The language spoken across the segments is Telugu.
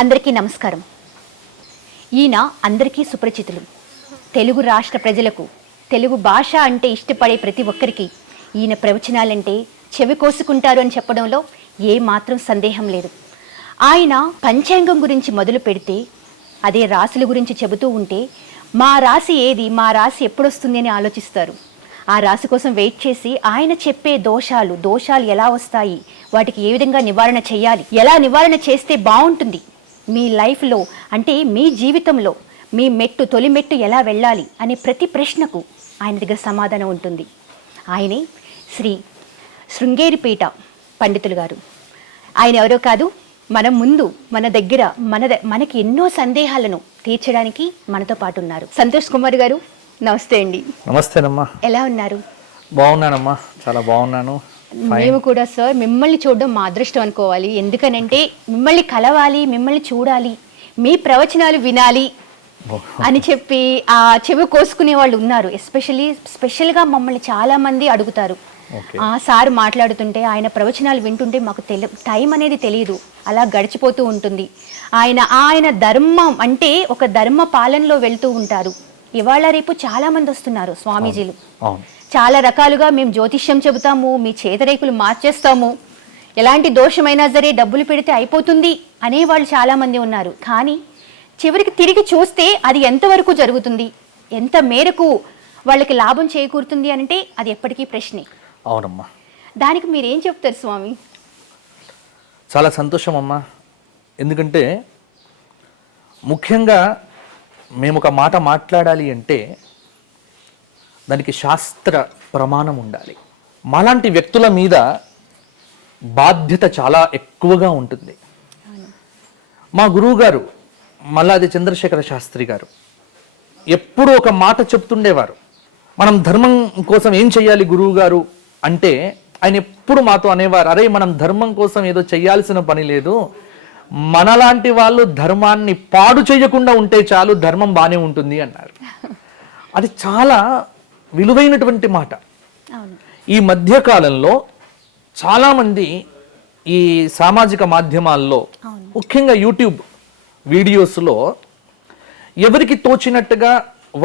అందరికీ నమస్కారం. ఈయన అందరికీ సుపరిచితులు. తెలుగు రాష్ట్ర ప్రజలకు తెలుగు భాష అంటే ఇష్టపడే ప్రతి ఒక్కరికి ఈయన ప్రవచనాలంటే చెవి కోసుకుంటారు అని చెప్పడంలో ఏ మాత్రం సందేహం లేదు. ఆయన పంచాంగం గురించి మొదలు పెడితే అదే రాశుల గురించి చెబుతూ ఉంటే మా రాశి ఏది, మా రాశి ఎప్పుడొస్తుంది అని ఆలోచిస్తారు. ఆ రాశి కోసం వెయిట్ చేసి ఆయన చెప్పే దోషాలు ఎలా వస్తాయి, వాటికి ఏ విధంగా నివారణ చేయాలి, ఎలా నివారణ చేస్తే బాగుంటుంది, మీ లైఫ్లో అంటే మీ జీవితంలో మీ తొలి మెట్టు ఎలా వెళ్ళాలి అనే ప్రతి ప్రశ్నకు ఆయన దగ్గర సమాధానం ఉంటుంది. ఆయనే శ్రీ శృంగేరిపీఠ పండితులు గారు. ఆయన ఎవరో కాదు, మన దగ్గర మనకి ఎన్నో సందేహాలను తీర్చడానికి మనతో పాటు ఉన్నారు. సంతోష్ కుమార్ గారు, నమస్తే అండి. నమస్తేనమ్మా. ఎలా ఉన్నారు? బాగున్నానమ్మా, చాలా బాగున్నాను. మేము కూడా సార్ మిమ్మల్ని చూడడం మా అదృష్టం అనుకోవాలి. ఎందుకనంటే మిమ్మల్ని కలవాలి, మిమ్మల్ని చూడాలి, మీ ప్రవచనాలు వినాలి అని చెప్పి ఆ చెవి కోసుకునే వాళ్ళు ఉన్నారు. స్పెషల్గా మమ్మల్ని చాలా మంది అడుగుతారు. ఆ సార్ మాట్లాడుతుంటే, ఆయన ప్రవచనాలు వింటుంటే మాకు టైం అనేది తెలియదు, అలా గడిచిపోతూ ఉంటుంది. ఆయన ధర్మం అంటే ఒక ధర్మ పాలనలో వెళ్తూ ఉంటారు. ఇవాళ రేపు చాలా మంది వస్తున్నారు స్వామీజీలు. చాలా రకాలుగా మేము జ్యోతిష్యం చెబుతాము, మీ చేతరేకులు మార్చేస్తాము, ఎలాంటి దోషమైనా సరే డబ్బులు పెడితే అయిపోతుంది అనేవాళ్ళు చాలామంది ఉన్నారు. కానీ చివరికి తిరిగి చూస్తే అది ఎంతవరకు జరుగుతుంది, ఎంత మేరకు వాళ్ళకి లాభం చేకూరుతుంది అంటే అది ఎప్పటికీ ప్రశ్నే. అవునమ్మా. దానికి మీరేం చెప్తారు స్వామి? చాలా సంతోషం అమ్మా. ఎందుకంటే ముఖ్యంగా మేము ఒక మాట మాట్లాడాలి అంటే దానికి శాస్త్ర ప్రమాణం ఉండాలి. మాలాంటి వ్యక్తుల మీద బాధ్యత చాలా ఎక్కువగా ఉంటుంది. మా గురువు గారు మల్లాది చంద్రశేఖర శాస్త్రి గారు ఎప్పుడు ఒక మాట చెప్తుండేవారు. మనం ధర్మం కోసం ఏం చెయ్యాలి గురువు గారు అంటే ఆయన ఎప్పుడు మాతో అనేవారు, అరే మనం ధర్మం కోసం ఏదో చెయ్యాల్సిన పని లేదు, మనలాంటి వాళ్ళు ధర్మాన్ని పాడు చేయకుండా ఉంటే చాలు, ధర్మం బాగానే ఉంటుంది అన్నారు. అది చాలా విలువైనటువంటి మాట. ఈ మధ్యకాలంలో చాలామంది ఈ సామాజిక మాధ్యమాల్లో, ముఖ్యంగా యూట్యూబ్ వీడియోస్లో ఎవరికి తోచినట్టుగా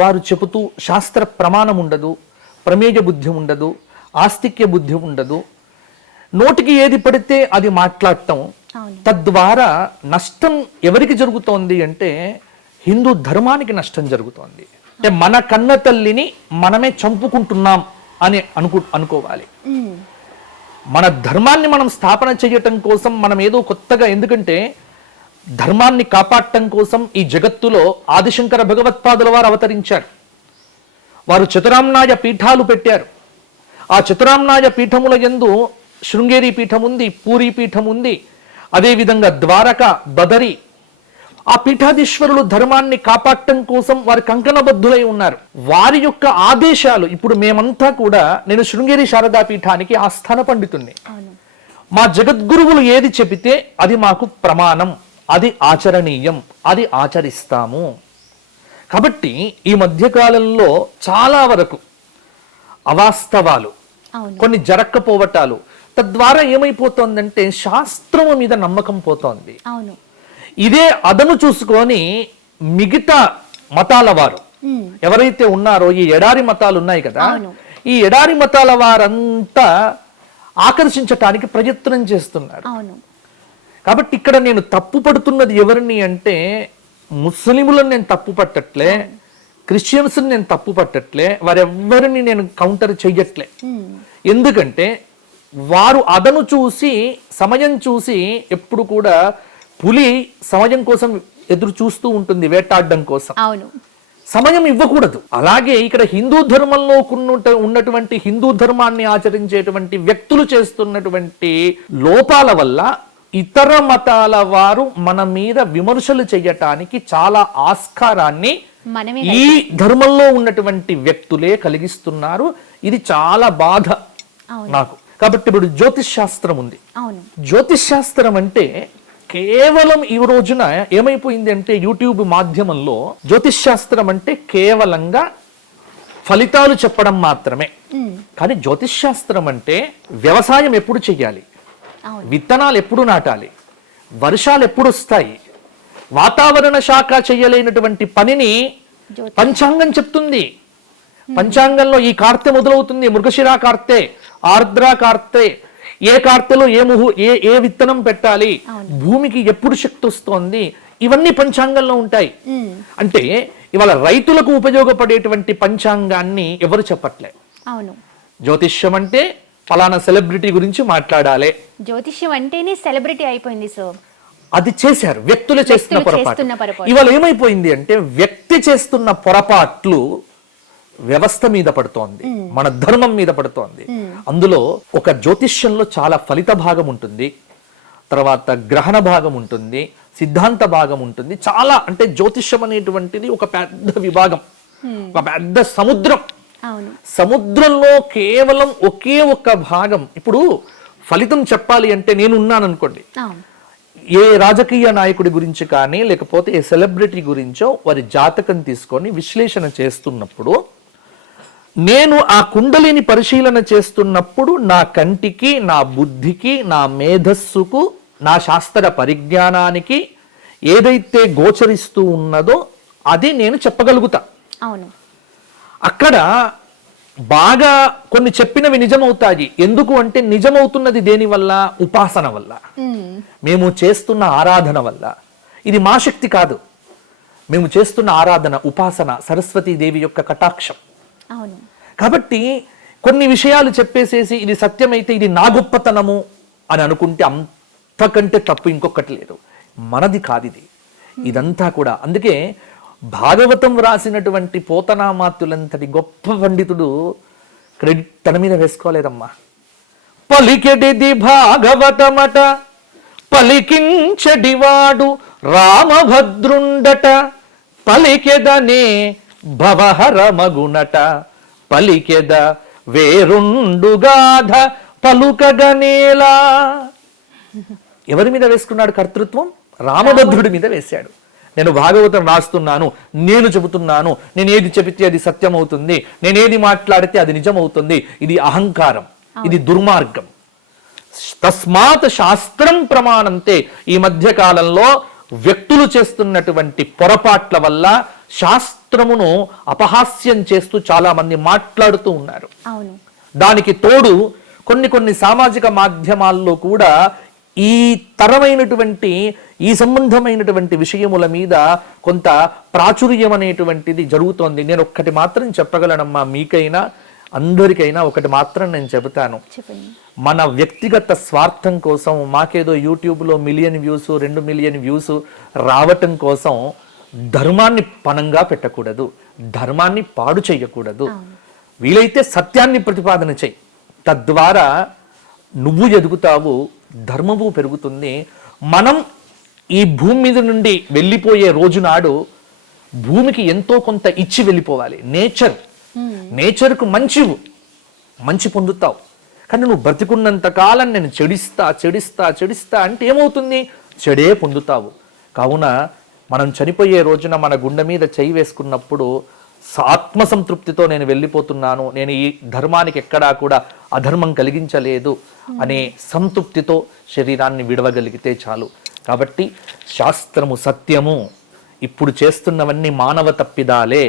వారు చెబుతూ శాస్త్ర ప్రమాణం ఉండదు, ప్రమేయ బుద్ధి ఉండదు, ఆస్తిక్య బుద్ధి ఉండదు, నోటికి ఏది పడితే అది మాట్లాడటం. తద్వారా నష్టం ఎవరికి జరుగుతోంది అంటే హిందూ ధర్మానికి నష్టం జరుగుతోంది. అంటే మన కన్న తల్లిని మనమే చంపుకుంటున్నాం అని అనుకోవాలి. మన ధర్మాన్ని మనం స్థాపన చేయటం కోసం మనం ఏదో కొత్తగా, ఎందుకంటే ధర్మాన్ని కాపాడటం కోసం ఈ జగత్తులో ఆదిశంకర భగవత్పాదుల వారు అవతరించారు. వారు చతురామ్నాయ పీఠాలు పెట్టారు. ఆ చతురామ్నాయ పీఠముల యందు శృంగేరి పీఠం ఉంది, పూరీ పీఠం ఉంది, అదేవిధంగా ద్వారక, బదరి. ఆ పీఠాధీశ్వరులు ధర్మాన్ని కాపాడటం కోసం వారి కంకణబద్ధులై ఉన్నారు. వారి యొక్క ఆదేశాలు ఇప్పుడు మేమంతా కూడా, నేను శృంగేరి శారదా పీఠానికి ఆస్థాన పండితుణ్ణి. మా జగద్గురువులు ఏది చెబితే అది మాకు ప్రమాణం, అది ఆచరణీయం, అది ఆచరిస్తాము. కాబట్టి ఈ మధ్యకాలంలో చాలా వరకు అవాస్తవాలు, కొన్ని జరక్కపోవటాలు, తద్వారా ఏమైపోతోందంటే శాస్త్రము మీద నమ్మకం పోతోంది. ఇదే అదను చూసుకొని మిగతా మతాల వారు ఎవరైతే ఉన్నారో, ఈ ఎడారి మతాలు ఉన్నాయి కదా, ఈ ఎడారి మతాల వారంతా ఆకర్షించటానికి ప్రయత్నం చేస్తున్నారు. కాబట్టి ఇక్కడ నేను తప్పు పడుతున్నది ఎవరిని అంటే, ముస్లిములను నేను తప్పు పట్టట్లే, క్రిస్టియన్స్ని నేను తప్పు పట్టట్లే, వారెవ్వరిని నేను కౌంటర్ చెయ్యట్లే. ఎందుకంటే వారు అదను చూసి, సమయం చూసి, ఎప్పుడు కూడా పులి సమయం కోసం ఎదురు చూస్తూ ఉంటుంది, వేటాడడం కోసం. సమయం ఇవ్వకూడదు. అలాగే ఇక్కడ హిందూ ధర్మంలో ఉన్నటువంటి, హిందూ ధర్మాన్ని ఆచరించేటువంటి వ్యక్తులు చేస్తున్నటువంటి లోపాల వల్ల ఇతర మతాల వారు మన మీద విమర్శలు చేయటానికి చాలా ఆస్కారాన్ని ఈ ధర్మంలో ఉన్నటువంటి వ్యక్తులే కలిగిస్తున్నారు. ఇది చాలా బాధ నాకు. కాబట్టి ఇప్పుడు జ్యోతిష్ శాస్త్రం ఉంది. జ్యోతిష్ శాస్త్రం అంటే కేవలం ఈ రోజున ఏమైపోయింది అంటే, యూట్యూబ్ మాధ్యమంలో జ్యోతిష్ శాస్త్రం అంటే కేవలంగా ఫలితాలు చెప్పడం మాత్రమే. కానీ జ్యోతిష్ శాస్త్రం అంటే వ్యవసాయం ఎప్పుడు చెయ్యాలి, విత్తనాలు ఎప్పుడు నాటాలి, వర్షాలు ఎప్పుడు వస్తాయి, వాతావరణ శాఖ చేయలేనటువంటి పనిని పంచాంగం చెప్తుంది. పంచాంగంలో ఈ కార్తె మొదలవుతుంది, మృగశిరా కార్తె, ఆర్ద్ర కార్తె, ఏ కార్తెలో ఏ విత్తనం పెట్టాలి, భూమికి ఎప్పుడు శక్తి వస్తోంది, ఇవన్నీ పంచాంగంలో ఉంటాయి. అంటే ఇవాళ రైతులకు ఉపయోగపడేటువంటి పంచాంగాన్ని ఎవరు చెప్పట్లే. అవును, జ్యోతిష్యం అంటే ఫలానా సెలబ్రిటీ గురించి మాట్లాడాలి, జ్యోతిష్యం అంటేనే సెలబ్రిటీ అయిపోయింది. సో అది చేశారు, వ్యక్తులు చేస్తున్న పొరపాటు. పొరపాటు ఇవాళ ఏమైపోయింది అంటే వ్యక్తి చేస్తున్న పొరపాట్లు వ్యవస్థ మీద పడుతోంది, మన ధర్మం మీద పడుతోంది. అందులో ఒక జ్యోతిష్యంలో చాలా ఫలిత భాగం ఉంటుంది, తర్వాత గ్రహణ భాగం ఉంటుంది, సిద్ధాంత భాగం ఉంటుంది. చాలా అంటే జ్యోతిష్యం అనేటువంటిది ఒక పెద్ద విభాగం, ఒక పెద్ద సముద్రం. సముద్రంలో కేవలం ఒకే ఒక్క భాగం. ఇప్పుడు ఫలితం చెప్పాలి అంటే నేను ఉన్నాను అనుకోండి, ఏ రాజకీయ నాయకుడి గురించి కానీ లేకపోతే ఏ సెలబ్రిటీ గురించో వారి జాతకం తీసుకొని విశ్లేషణ చేస్తున్నప్పుడు, నేను ఆ కుండలిని పరిశీలన చేస్తున్నప్పుడు నా కంటికి, నా బుద్ధికి, నా మేధస్సుకు, నా శాస్త్ర పరిజ్ఞానానికి ఏదైతే గోచరిస్తూ ఉన్నదో అది నేను చెప్పగలుగుతా. అవును, అక్కడ బాగా కొన్ని చెప్పినవి నిజమవుతాయి. ఎందుకు అంటే నిజమవుతున్నది దేని వల్ల? ఉపాసన వల్ల, మేము చేస్తున్న ఆరాధన వల్ల. ఇది మా శక్తి కాదు, మేము చేస్తున్న ఆరాధన, ఉపాసన సరస్వతీదేవి యొక్క కటాక్షం. అవును. కాబట్టి కొన్ని విషయాలు చెప్పేసేసి ఇది సత్యమైతే ఇది నా గొప్పతనము అని అనుకుంటే అంతకంటే తప్పు ఇంకొకటి లేదు. మనది కాదు ఇది, ఇదంతా కూడా. అందుకే భాగవతం రాసినటువంటి పోతనామాత్యులంతటి గొప్ప పండితుడు క్రెడిట్ తన మీద వేసుకోలేదమ్మా. పలికెడిది భాగవతమట, పలికించడివాడు రామభద్రుండట, పలికెదనే భవహర మగునట, పలికెద వేరుండుగాధ పలుకగనేలా. ఎవరి మీద వేసుకున్నాడు కర్తృత్వం? రామభద్రుడి మీద వేశాడు. నేను భాగవతం రాస్తున్నాను, నేను చెబుతున్నాను, నేను ఏది చెబితే అది సత్యం అవుతుంది, నేను ఏది మాట్లాడితే అది నిజం అవుతుంది. ఇది అహంకారం, ఇది దుర్మార్గం. తస్మాత్ శాస్త్రం ప్రమాణంతే. ఈ మధ్య కాలంలో వ్యక్తులు చేస్తున్నటువంటి పొరపాట్ల వల్ల శాస్త్రమును అపహాస్యం చేస్తూ చాలా మంది మాట్లాడుతూ ఉన్నారు. దానికి తోడు కొన్ని సామాజిక మాధ్యమాల్లో కూడా ఈ తరమైనటువంటి ఈ సంబంధమైనటువంటి విషయముల మీద కొంత ప్రాచుర్యం అనేటువంటిది జరుగుతోంది. నేను ఒక్కటి మాత్రం చెప్పగలనమ్మా, మీకైనా అందరికైనా ఒకటి మాత్రం నేను చెబుతాను. మన వ్యక్తిగత స్వార్థం కోసం, మాకేదో యూట్యూబ్లో 1 మిలియన్ వ్యూస్ 2 మిలియన్ వ్యూస్ రావటం కోసం ధర్మాన్ని పణంగా పెట్టకూడదు, ధర్మాన్ని పాడు చేయకూడదు. వీలైతే సత్యాన్ని ప్రతిపాదన చెయ్యి, తద్వారా నువ్వు ఎదుగుతావు, ధర్మము పెరుగుతుంది. మనం ఈ భూమి మీద నుండి వెళ్ళిపోయే రోజు నాడు భూమికి ఎంతో కొంత ఇచ్చి వెళ్ళిపోవాలి. నేచర్కు మంచి పొందుతావు. కానీ నువ్వు బ్రతికున్నంత కాలం నేను చెడిస్తా అంటే ఏమవుతుంది? చెడే పొందుతావు. కావున మనం చనిపోయే రోజున మన గుండె మీద చేయి వేసుకున్నప్పుడు ఆత్మసంతృప్తితో నేను వెళ్ళిపోతున్నాను, నేను ఈ ధర్మానికి ఎక్కడా కూడా అధర్మం కలిగించలేదు అనే సంతృప్తితో శరీరాన్ని విడవగలిగితే చాలు. కాబట్టి శాస్త్రము సత్యము, ఇప్పుడు చేస్తున్నవన్నీ మానవ తప్పిదాలే.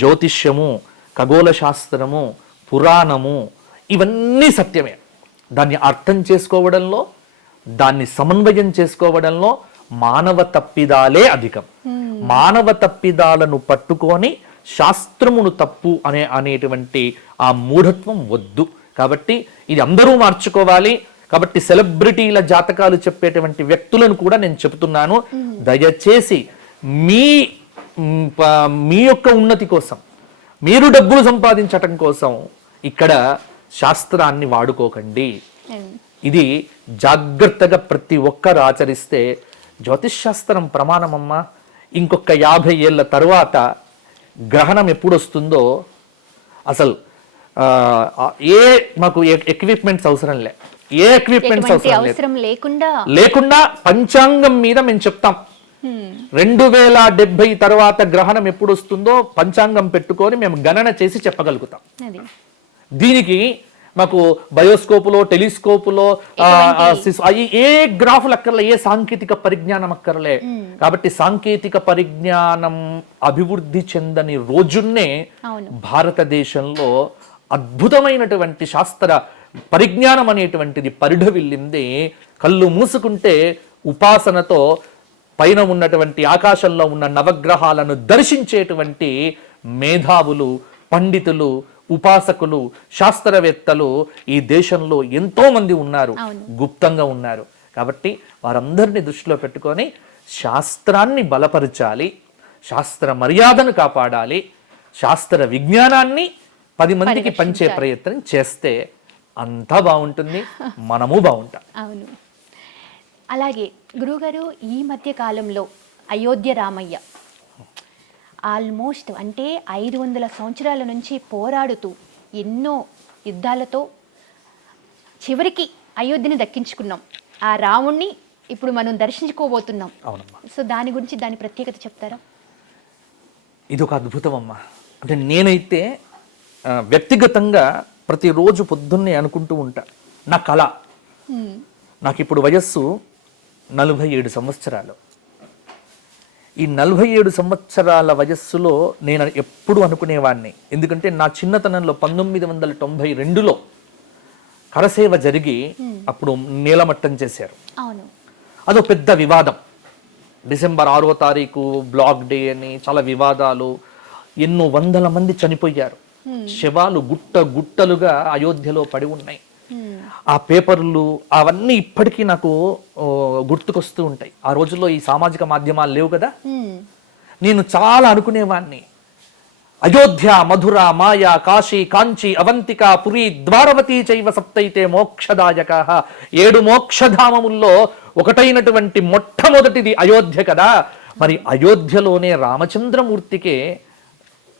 జ్యోతిష్యము, ఖగోళ శాస్త్రము, పురాణము ఇవన్నీ సత్యమే. దాన్ని అర్థం చేసుకోవడంలో, దాన్ని సమన్వయం చేసుకోవడంలో మానవ తప్పిదాలే అధికం. మానవ తప్పిదాలను పట్టుకొని శాస్త్రమును తప్పు అనేటువంటి ఆ మూఢత్వం వద్దు. కాబట్టి ఇది అందరూ మార్చుకోవాలి. కాబట్టి సెలబ్రిటీల జాతకాలు చెప్పేటువంటి వ్యక్తులను కూడా నేను చెబుతున్నాను, దయచేసి మీ యొక్క ఉన్నతి కోసం, మీరు డబ్బులు సంపాదించటం కోసం ఇక్కడ శాస్త్రాన్ని వాడుకోకండి. ఇది జాగ్రత్తగా ప్రతి ఒక్కరు ఆచరిస్తే జ్యోతిష్ శాస్త్రం ప్రమాణమమ్మా. ఇంకొక 50 ఏళ్ళ తరువాత గ్రహణం ఎప్పుడు వస్తుందో అసలు మాకు ఎక్విప్మెంట్స్ అవసరం లే, ఏ ఎక్విప్మెంట్స్ అవసరం లేకుండా పంచాంగం మీద మేము చెప్తాం. 2070 తర్వాత గ్రహణం ఎప్పుడు వస్తుందో పంచాంగం పెట్టుకొని మేము గణన చేసి చెప్పగలుగుతాం. దీనికి మాకు బయోస్కోపులో, టెలిస్కోపులో అవి ఏ గ్రాఫులు అక్కర్లే, ఏ సాంకేతిక పరిజ్ఞానం అక్కర్లే. కాబట్టి సాంకేతిక పరిజ్ఞానం అభివృద్ధి చెందని రోజున్నే భారతదేశంలో అద్భుతమైనటువంటి శాస్త్ర పరిజ్ఞానం అనేటువంటిది పరిఢవిల్లింది. కళ్ళు మూసుకుంటే ఉపాసనతో పైన ఉన్నటువంటి ఆకాశంలో ఉన్న నవగ్రహాలను దర్శించేటువంటి మేధావులు, పండితులు, ఉపాసకులు, శాస్త్రవేత్తలు ఈ దేశంలో ఎంతో మంది ఉన్నారు, గుప్తంగా ఉన్నారు. కాబట్టి వారందరినీ దృష్టిలో పెట్టుకొని శాస్త్రాన్ని బలపరచాలి, శాస్త్ర మర్యాదను కాపాడాలి, శాస్త్ర విజ్ఞానాన్ని 10 మందికి పంచే ప్రయత్నం చేస్తే అంతా బాగుంటుంది, మనము బాగుంటాం. అవును. అలాగే గురువుగారు, ఈ మధ్య కాలంలో అయోధ్య రామయ్య ఆల్మోస్ట్ అంటే 500 సంవత్సరాల నుంచి పోరాడుతూ ఎన్నో యుద్ధాలతో చివరికి అయోధ్యని దక్కించుకున్నాం. ఆ రాముణ్ణి ఇప్పుడు మనం దర్శించుకోబోతున్నాం. సో దాని గురించి, దాని ప్రత్యేకత చెప్తారా? ఇది ఒక అద్భుతం అమ్మా. అంటే నేనైతే వ్యక్తిగతంగా ప్రతిరోజు పొద్దున్నే అనుకుంటూ ఉంటా, నా కళ, నాకు ఇప్పుడు వయస్సు 47 సంవత్సరాలు. ఈ 47 సంవత్సరాల వయస్సులో నేను ఎప్పుడు అనుకునేవాడిని, ఎందుకంటే నా చిన్నతనంలో 1992లో కరసేవ జరిగి అప్పుడు నీలమట్టం చేశారు. అదో పెద్ద వివాదం. డిసెంబర్ 6వ తారీఖు బ్లాక్ డే అని చాలా వివాదాలు, ఎన్నో వందల మంది చనిపోయారు. శవాలు గుట్టలుగా అయోధ్యలో పడి ఉన్నాయి. ఆ పేపర్లు అవన్నీ ఇప్పటికీ నాకు గుర్తుకొస్తూ ఉంటాయి. ఆ రోజుల్లో ఈ సామాజిక మాధ్యమాలు లేవు కదా. నేను చాలా అనుకునేవాడిని, అయోధ్య, మధుర, మాయా, కాశీ, కాంచి, అవంతిక, పురి, ద్వారవతి చైవ సప్తైతే మోక్షదాయక. 7 మోక్షధామముల్లో ఒకటైనటువంటి మొట్టమొదటిది అయోధ్య కదా. మరి అయోధ్యలోనే రామచంద్రమూర్తికే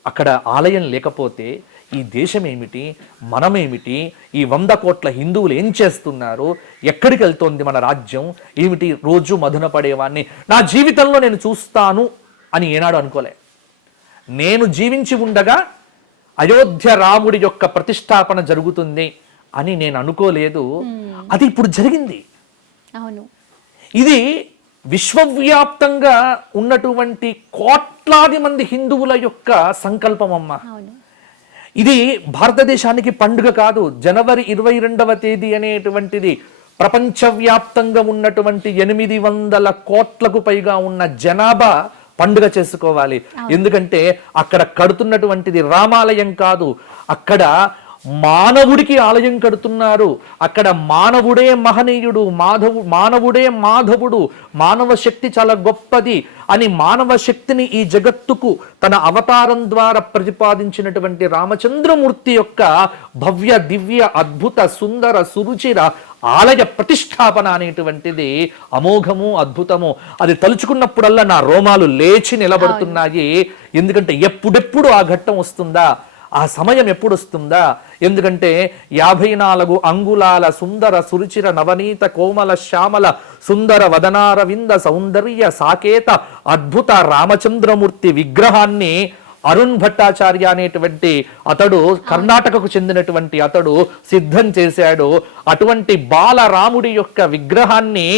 అక్కడ ఆలయం లేకపోతే ఈ దేశం ఏమిటి, మనమేమిటి, ఈ 100 కోట్ల హిందువులు ఏం చేస్తున్నారు, ఎక్కడికి వెళ్తోంది మన రాజ్యం ఏమిటి, రోజు మధున పడేవాడిని నా జీవితంలో నేను చూస్తాను అని ఏనాడు అనుకోలే. నేను జీవించి ఉండగా అయోధ్య రాముడి యొక్క ప్రతిష్టాపన జరుగుతుంది అని నేను అనుకోలేదు. అది ఇప్పుడు జరిగింది. ఇది విశ్వవ్యాప్తంగా ఉన్నటువంటి కోట్లాది మంది హిందువుల యొక్క సంకల్పం అమ్మ. ఇది భారతదేశానికి పండుగ కాదు. జనవరి 22వ తేదీ అనేటువంటిది ప్రపంచవ్యాప్తంగా ఉన్నటువంటి 800 కోట్లకు పైగా ఉన్న జనాభా పండుగ చేసుకోవాలి. ఎందుకంటే అక్కడ కడుతున్నటువంటిది రామాలయం కాదు, అక్కడ మానవుడికి ఆలయం కడుతున్నారు. అక్కడ మానవుడే మహనీయుడు, మానవుడే మాధవుడు, మానవ శక్తి చాలా గొప్పది అని మానవ శక్తిని ఈ జగత్తుకు తన అవతారం ద్వారా ప్రతిపాదించినటువంటి రామచంద్రమూర్తి యొక్క భవ్య, దివ్య, అద్భుత, సుందర, సురుచిర ఆలయ ప్రతిష్టాపన అనేటువంటిది అమోఘము, అద్భుతము. అది తలుచుకున్నప్పుడల్లా నా రోమాలు లేచి నిలబడుతున్నాయి. ఎందుకంటే ఎప్పుడెప్పుడు ఆ ఘట్టం వస్తుందా, ఆ సమయం ఎప్పుడు వస్తుందా? ఎందుకంటే 54 అంగుళాల సుందర సురుచిర నవనీత కోమల శ్యామల సుందర వదనారవింద సౌందర్య సాకేత అద్భుత రామచంద్రమూర్తి విగ్రహాన్ని అరుణ్ భట్టాచార్య అనేటువంటి అతడు, కర్ణాటకకు చెందినటువంటి అతడు సిద్ధం చేశాడు. అటువంటి బాలరాముడి యొక్క విగ్రహాన్ని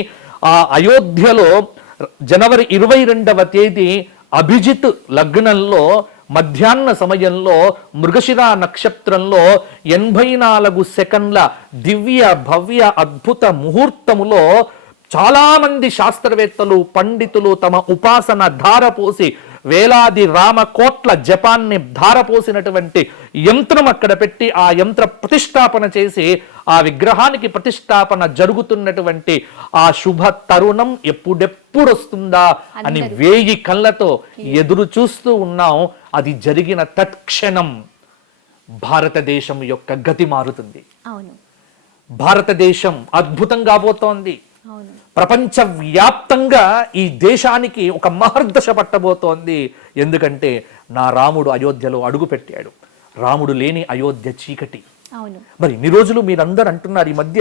ఆ అయోధ్యలో జనవరి 22వ తేదీ అభిజిత్ లగ్నంలో మధ్యాహ్న సమయంలో మృగశిర నక్షత్రంలో 84 సెకండ్ల దివ్య, భవ్య, అద్భుత ముహూర్తములో చాలా మంది శాస్త్రవేత్తలు, పండితులు తమ ఉపాసన ధారపోసి వేలాది రామకోట్ల జపాన్ని ధారపోసినటువంటి యంత్రం అక్కడ పెట్టి ఆ యంత్ర ప్రతిష్టాపన చేసి ఆ విగ్రహానికి ప్రతిష్టాపన జరుగుతున్నటువంటి ఆ శుభ తరుణం ఎప్పుడెప్పుడు వస్తుందా అని 1000 కళ్ళతో ఎదురు చూస్తూ ఉన్నాం. అది జరిగిన తత్క్షణం భారతదేశం యొక్క గతి మారుతుంది. భారతదేశం అద్భుతం కాబోతోంది. ప్రపంచ వ్యాప్తంగా ఈ దేశానికి ఒక మహర్దశ పట్టబోతోంది. ఎందుకంటే నా రాముడు అయోధ్యలో అడుగు పెట్టాడు. రాముడు లేని అయోధ్య చీకటి. మరి ఇన్ని రోజులు మీరందరూ అంటున్నారు, ఈ మధ్య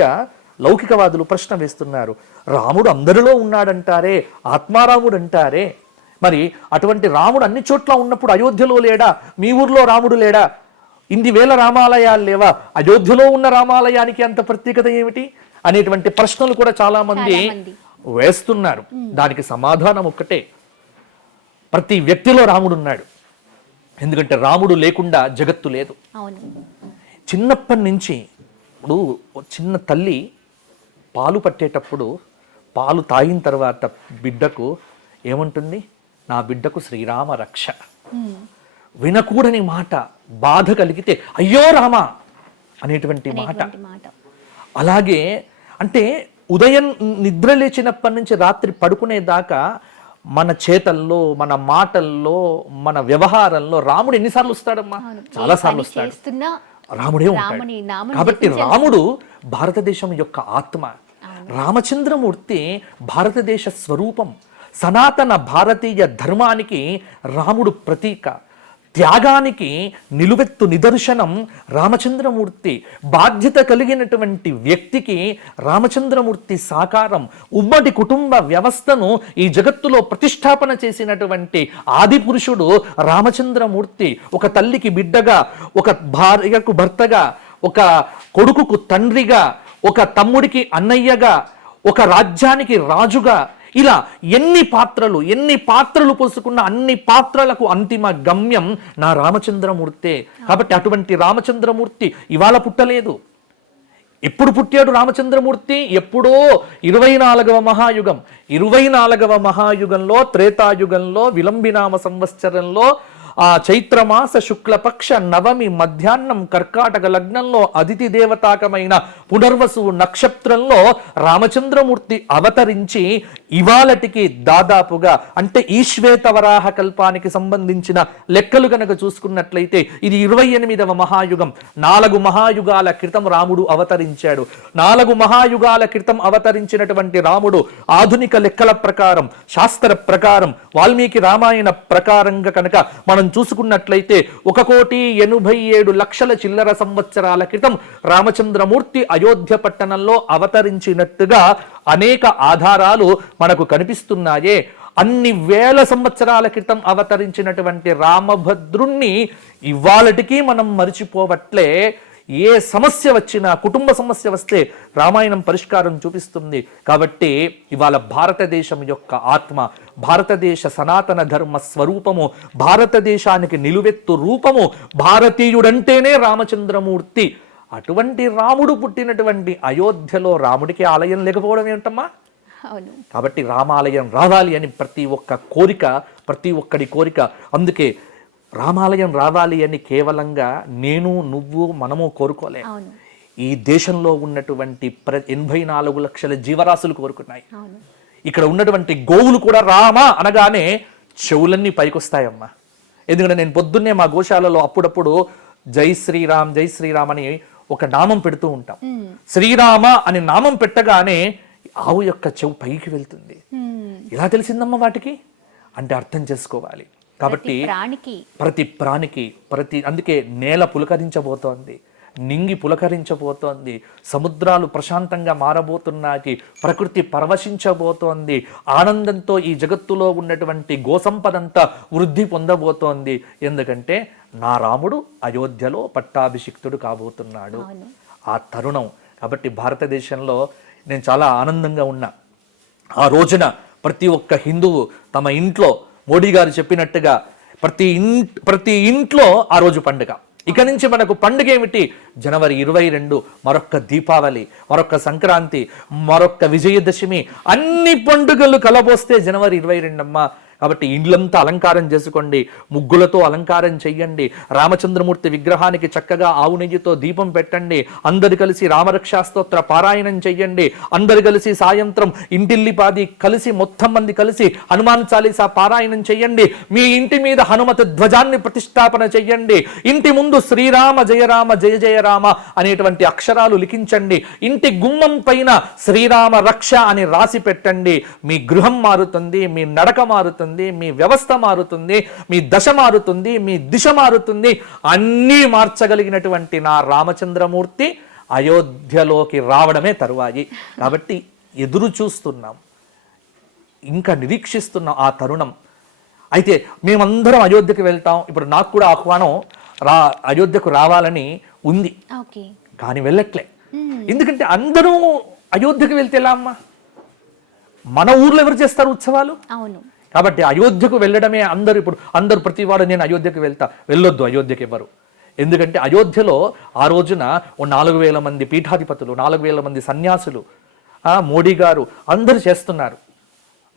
లౌకికవాదులు ప్రశ్న వేస్తున్నారు, రాముడు అందరిలో ఉన్నాడంటారే, ఆత్మారాముడు అంటారే, మరి అటువంటి రాముడు అన్ని చోట్ల ఉన్నప్పుడు అయోధ్యలో లేడా, మీ ఊర్లో రాముడు లేడా? ఇన్ని వేల రామాలయాలు లేవా, అయోధ్యలో ఉన్న రామాలయానికి అంత ప్రత్యేకత ఏమిటి అనేటువంటి ప్రశ్నలు కూడా చాలా మంది వేస్తున్నారు. దానికి సమాధానం ఒక్కటే, ప్రతి వ్యక్తిలో రాముడు ఉన్నాడు. ఎందుకంటే రాముడు లేకుండా జగత్తు లేదు. చిన్నప్పటి నుంచి ఇప్పుడు చిన్న తల్లి పాలు పట్టేటప్పుడు పాలు తాగిన తర్వాత బిడ్డకు ఏమంటుంది, నా బిడ్డకు శ్రీరామ రక్ష. వినకూడని మాట, బాధ కలిగితే అయ్యో రామ అనేటువంటి మాట. అలాగే అంటే ఉదయం నిద్ర లేచినప్పటి నుంచి రాత్రి పడుకునేదాకా మన చేతల్లో, మన మాటల్లో, మన వ్యవహారంలో రాముడు ఎన్నిసార్లు వస్తాడమ్మా? చాలా సార్లు వస్తాడు. రాముడే ఉంటాడు. కాబట్టి రాముడు భారతదేశం యొక్క ఆత్మ. రామచంద్రమూర్తి భారతదేశ స్వరూపం. సనాతన భారతీయ ధర్మానికి రాముడు ప్రతీక. త్యాగానికి నిలువెత్తు నిదర్శనం రామచంద్రమూర్తి. బాధ్యత కలిగినటువంటి వ్యక్తికి రామచంద్రమూర్తి సాకారం. ఉమ్మడి కుటుంబ వ్యవస్థను ఈ జగత్తులో ప్రతిష్టాపన చేసినటువంటి ఆది పురుషుడు రామచంద్రమూర్తి. ఒక తల్లికి బిడ్డగా, ఒక భార్యకు భర్తగా, ఒక కొడుకుకు తండ్రిగా, ఒక తమ్ముడికి అన్నయ్యగా, ఒక రాజ్యానికి రాజుగా, ఇలా ఎన్ని పాత్రలు పోసుకున్న అన్ని పాత్రలకు అంతిమ గమ్యం నా రామచంద్రమూర్తే. కాబట్టి అటువంటి రామచంద్రమూర్తి ఇవాళ పుట్టలేదు. ఎప్పుడు పుట్టాడు రామచంద్రమూర్తి? ఎప్పుడో 24వ మహాయుగం. 24వ మహాయుగంలో, త్రేతాయుగంలో, విలంబినామ సంవత్సరంలో, ఆ చైత్రమాస శుక్లపక్ష నవమి మధ్యాహ్నం కర్కాటక లగ్నంలో అదితి దేవతాకమైన పునర్వసు నక్షత్రంలో రామచంద్రమూర్తి అవతరించి ఇవాళటికి దాదాపుగా, అంటే ఈ శ్వేతవరాహ కల్పానికి సంబంధించిన లెక్కలు కనుక చూసుకున్నట్లయితే ఇది 28వ మహాయుగం. 4 మహాయుగాల క్రితం రాముడు అవతరించాడు. 4 మహాయుగాల క్రితం అవతరించినటువంటి రాముడు ఆధునిక లెక్కల ప్రకారం, శాస్త్ర ప్రకారం, వాల్మీకి రామాయణ ప్రకారంగా కనుక మనం చూసుకున్నట్లయితే 1,87,00,000 చిల్లర సంవత్సరాల క్రితం రామచంద్రమూర్తి అయోధ్య పట్టణంలో అవతరించినట్టుగా అనేక ఆధారాలు మనకు కనిపిస్తున్నాయే. అన్ని వేల సంవత్సరాల క్రితం అవతరించినటువంటి రామభద్రుణ్ణి ఇవాళటికి మనం మరిచిపోవట్లే. ఏ సమస్య వచ్చినా, కుటుంబ సమస్య వస్తే రామాయణం పరిష్కారం చూపిస్తుంది. కాబట్టి ఇవాళ భారతదేశం యొక్క ఆత్మ, భారతదేశ సనాతన ధర్మ స్వరూపము, భారతదేశానికి నిలువెత్తు రూపము భారతీయుడంటేనే రామచంద్రమూర్తి. అటువంటి రాముడు పుట్టినటువంటి అయోధ్యలో రాముడికి ఆలయం లేకపోవడం ఏంటమ్మా? కాబట్టి రామాలయం రావాలి అని ప్రతి ఒక్క కోరిక, ప్రతి ఒక్కడి కోరిక. అందుకే రామాలయం రావాలి అని కేవలంగా నేను, నువ్వు, మనము కోరుకోలే. ఈ దేశంలో ఉన్నటువంటి 84 లక్షల జీవరాశులు కోరుకున్నాయి. ఇక్కడ ఉన్నటువంటి గోవులు కూడా రామ అనగానే చెవులన్నీ పైకొస్తాయమ్మా. ఎందుకంటే నేను పొద్దున్నే మా గోశాలలో అప్పుడప్పుడు జై శ్రీరామ్, జై శ్రీరామ్ అని ఒక నామం పెడుతూ ఉంటాం. శ్రీరామ అని నామం పెట్టగానే ఆవు యొక్క చెవు పైకి వెళ్తుంది. ఇలా తెలిసిందమ్మా వాటికి అంటే అర్థం చేసుకోవాలి. కాబట్టి ప్రతి ప్రాణికి అందుకే నేల పులకరించబోతోంది, నింగి పులకరించబోతోంది, సముద్రాలు ప్రశాంతంగా మారబోతున్నాయి, ప్రకృతి పరవశించబోతోంది, ఆనందంతో ఈ జగత్తులో ఉన్నటువంటి గోసంపదంతా వృద్ధి పొందబోతోంది. ఎందుకంటే నా రాముడు అయోధ్యలో పట్టాభిషిక్తుడు కాబోతున్నాడు. ఆ తరుణం. కాబట్టి భారతదేశంలో నేను చాలా ఆనందంగా ఉన్నా. ఆ రోజున ప్రతి ఒక్క హిందువు తమ ఇంట్లో మోడీ గారు చెప్పినట్టుగా ప్రతి ఇంట్లో ఆ రోజు పండుగ. ఇక నుంచి మనకు పండుగ ఏమిటి? జనవరి 22 మరొక్క దీపావళి, మరొక్క సంక్రాంతి, మరొక్క విజయదశమి, అన్ని పండుగలు కలబోస్తే జనవరి 22 అమ్మా. కాబట్టి ఇండ్లంతా అలంకారం చేసుకోండి, ముగ్గులతో అలంకారం చెయ్యండి, రామచంద్రమూర్తి విగ్రహానికి చక్కగా ఆవు నెయ్యితో దీపం పెట్టండి, అందరు కలిసి రామరక్షా స్తోత్ర పారాయణం చెయ్యండి, అందరు కలిసి సాయంత్రం ఇంటిల్లిపాది కలిసి మొత్తం మంది కలిసి హనుమాన్ చాలీసా పారాయణం చెయ్యండి, మీ ఇంటి మీద హనుమత ధ్వజాన్ని ప్రతిష్టాపన చెయ్యండి, ఇంటి ముందు శ్రీరామ జయ రామ జయ జయ రామ అనేటువంటి అక్షరాలు లిఖించండి, ఇంటి గుమ్మం పైన శ్రీరామ రక్ష అని రాసి పెట్టండి. మీ గృహం మారుతుంది, మీ నడక మారుతుంది, మీ వ్యవస్థ మారుతుంది, మీ దశ మారుతుంది, మీ దిశ మారుతుంది. అన్నీ మార్చగలిగినటువంటి నా రామచంద్రమూర్తి అయోధ్యలోకి రావడమే తరువాయి. కాబట్టి ఎదురు చూస్తున్నాం, ఇంకా నిరీక్షిస్తున్నాం ఆ తరుణం. అయితే మేమందరం అయోధ్యకి వెళ్తాం. ఇప్పుడు నాకు కూడా ఆహ్వానం అయోధ్యకు రావాలని ఉంది, ఓకే. కానీ వెళ్ళట్లే. ఎందుకంటే అందరూ అయోధ్యకు వెళ్తే ఎలా అమ్మా? మన ఊర్లో ఎవరు చేస్తారు ఉత్సవాలు? అవును. కాబట్టి అయోధ్యకు వెళ్ళడమే అందరూ ప్రతివాడు నేను అయోధ్యకు వెళ్ళొద్దు అయోధ్యకు ఎవరు. ఎందుకంటే అయోధ్యలో ఆ రోజున 4,000 మంది పీఠాధిపతులు, 4,000 మంది సన్యాసులు, మోడీ గారు అందరూ చేస్తున్నారు.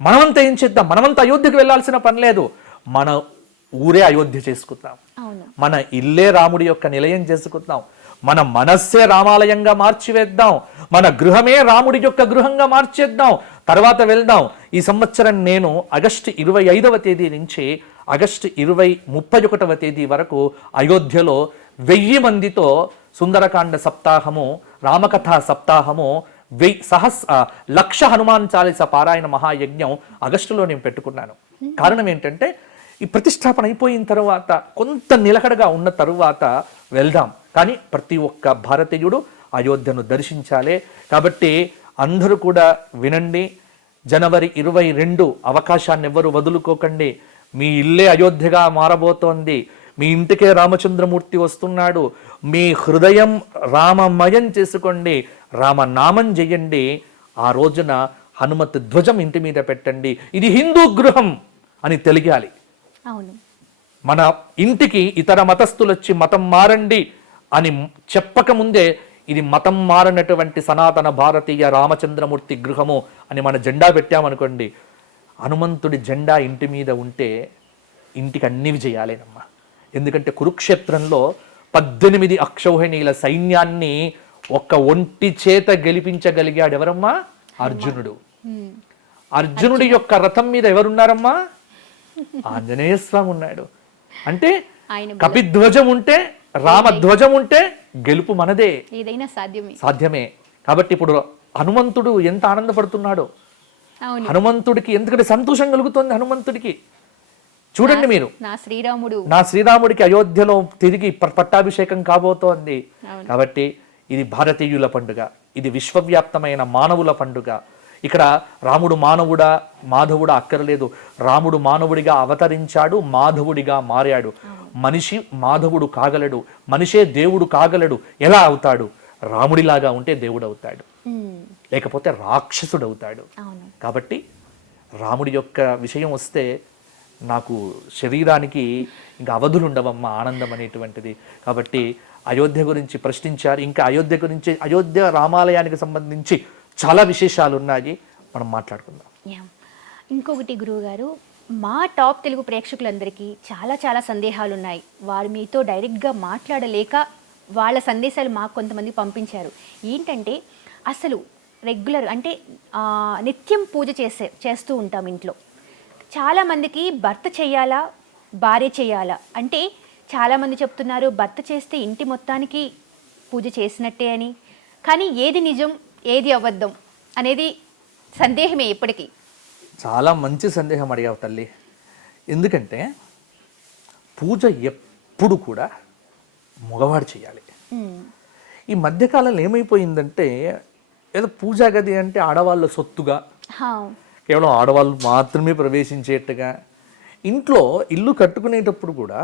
మనమంతా ఏం చేద్దాం? మనమంతా అయోధ్యకు వెళ్ళాల్సిన పని లేదు, మన ఊరే అయోధ్య చేసుకుందాం, మన ఇల్లే రాముడి యొక్క నిలయం చేసుకుందాం, మన మనస్సే రామాలయంగా మార్చివేద్దాం, మన గృహమే రాముడి యొక్క గృహంగా మార్చేద్దాం, తర్వాత వెళ్దాం. ఈ సంవత్సరం నేను ఆగస్టు 25వ తేదీ నుంచి ఆగస్టు 31వ తేదీ వరకు అయోధ్యలో 1000 మందితో సుందరకాండ సప్తాహము, రామకథా సప్తాహము, 1,00,000 హనుమాన్ చాలీస పారాయణ మహాయజ్ఞం ఆగస్టులో నేను పెట్టుకున్నాను. కారణం ఏంటంటే ఈ ప్రతిష్టాపన అయిపోయిన తర్వాత కొంత నిలకడగా ఉన్న తరువాత వెళ్దాం. కానీ ప్రతి ఒక్క భారతీయుడు అయోధ్యను దర్శించాలి. కాబట్టి అందరూ కూడా వినండి. జనవరి 22 అవకాశాన్ని ఎవ్వరు వదులుకోకండి. మీ ఇల్లే అయోధ్యగా మారబోతోంది. మీ ఇంటికే రామచంద్రమూర్తి వస్తున్నాడు. మీ హృదయం రామమయం చేసుకోండి, రామనామం చెయ్యండి. ఆ రోజున హనుమత్ ధ్వజం ఇంటి మీద పెట్టండి. ఇది హిందూ గృహం అని తెలియాలి. అవును. మన ఇంటికి ఇతర మతస్థులు వచ్చి మతం మారండి అని చెప్పక ముందే ఇది మతం మారనటువంటి సనాతన భారతీయ రామచంద్రమూర్తి గృహము అని మన జెండా పెట్టామనుకోండి, హనుమంతుడి జెండా ఇంటి మీద ఉంటే ఇంటికి అన్ని విజయాలేనమ్మా. ఎందుకంటే కురుక్షేత్రంలో 18 అక్షౌహిణీల సైన్యాన్ని ఒక్క ఒంటి చేత గెలిపించగలిగాడు ఎవరమ్మా? అర్జునుడు. అర్జునుడి యొక్క రథం మీద ఎవరున్నారమ్మా? ఆంజనేయ స్వామి ఉన్నాడు. అంటే కపిధ్వజం ఉంటే, రామధ్వజం ఉంటే గెలుపు మనదే, ఏదైనా సాధ్యమే. కాబట్టి ఇప్పుడు హనుమంతుడు ఎంత ఆనందపడుతున్నాడో, హనుమంతుడికి ఎందుకంటే సంతోషం కలుగుతోంది హనుమంతుడికి. చూడండి మీరు, నా శ్రీరాముడికి అయోధ్యలో తిరిగి పట్టాభిషేకం కాబోతోంది. కాబట్టి ఇది భారతీయుల పండుగ, ఇది విశ్వవ్యాప్తమైన మానవుల పండుగ. ఇక్కడ రాముడు మానవుడా మాధవుడా అక్కర్లేదు. రాముడు మానవుడిగా అవతరించాడు, మాధవుడిగా మారాడు. మనిషి మాధవుడు కాగలడు, మనిషే దేవుడు కాగలడు. ఎలా అవుతాడు? రాముడిలాగా ఉంటే దేవుడు అవుతాడు, లేకపోతే రాక్షసుడు అవుతాడు. కాబట్టి రాముడి యొక్క విషయం వస్తే నాకు శరీరానికి ఇంకా అవధులు ఉండవమ్మా ఆనందం అనేటువంటిది. కాబట్టి అయోధ్య గురించి ప్రశ్నించారు. ఇంకా అయోధ్య గురించి, అయోధ్య రామాలయానికి సంబంధించి చాలా విశేషాలు ఉన్నాయి, మనం మాట్లాడుకుందాం. ఇంకొకటి గురువుగారు, మా టాప్ తెలుగు ప్రేక్షకులందరికీ చాలా చాలా సందేహాలు ఉన్నాయి. వారు మీతో డైరెక్ట్గా మాట్లాడలేక వాళ్ళ సందేశాలు మాకు కొంతమంది పంపించారు. ఏంటంటే అసలు రెగ్యులర్ అంటే నిత్యం పూజ చేస్తూ ఉంటాం ఇంట్లో. చాలామందికి భర్త చేయాలా భార్య చేయాలా అంటే, చాలామంది చెప్తున్నారు భర్త చేస్తే ఇంటి మొత్తానికి పూజ చేసినట్టే అని. కానీ ఏది నిజం ఏది అబద్ధం అనేది సందేహమే ఎప్పటికీ. చాలా మంచి సందేహం అడిగావు తల్లి. ఎందుకంటే పూజ ఎప్పుడు కూడా మగవాడు చేయాలి. ఈ మధ్యకాలంలో ఏమైపోయిందంటే ఏదో పూజా గది అంటే ఆడవాళ్ళ సొత్తుగా, కేవలం ఆడవాళ్ళు మాత్రమే ప్రవేశించేట్టుగా. ఇంట్లో ఇల్లు కట్టుకునేటప్పుడు కూడా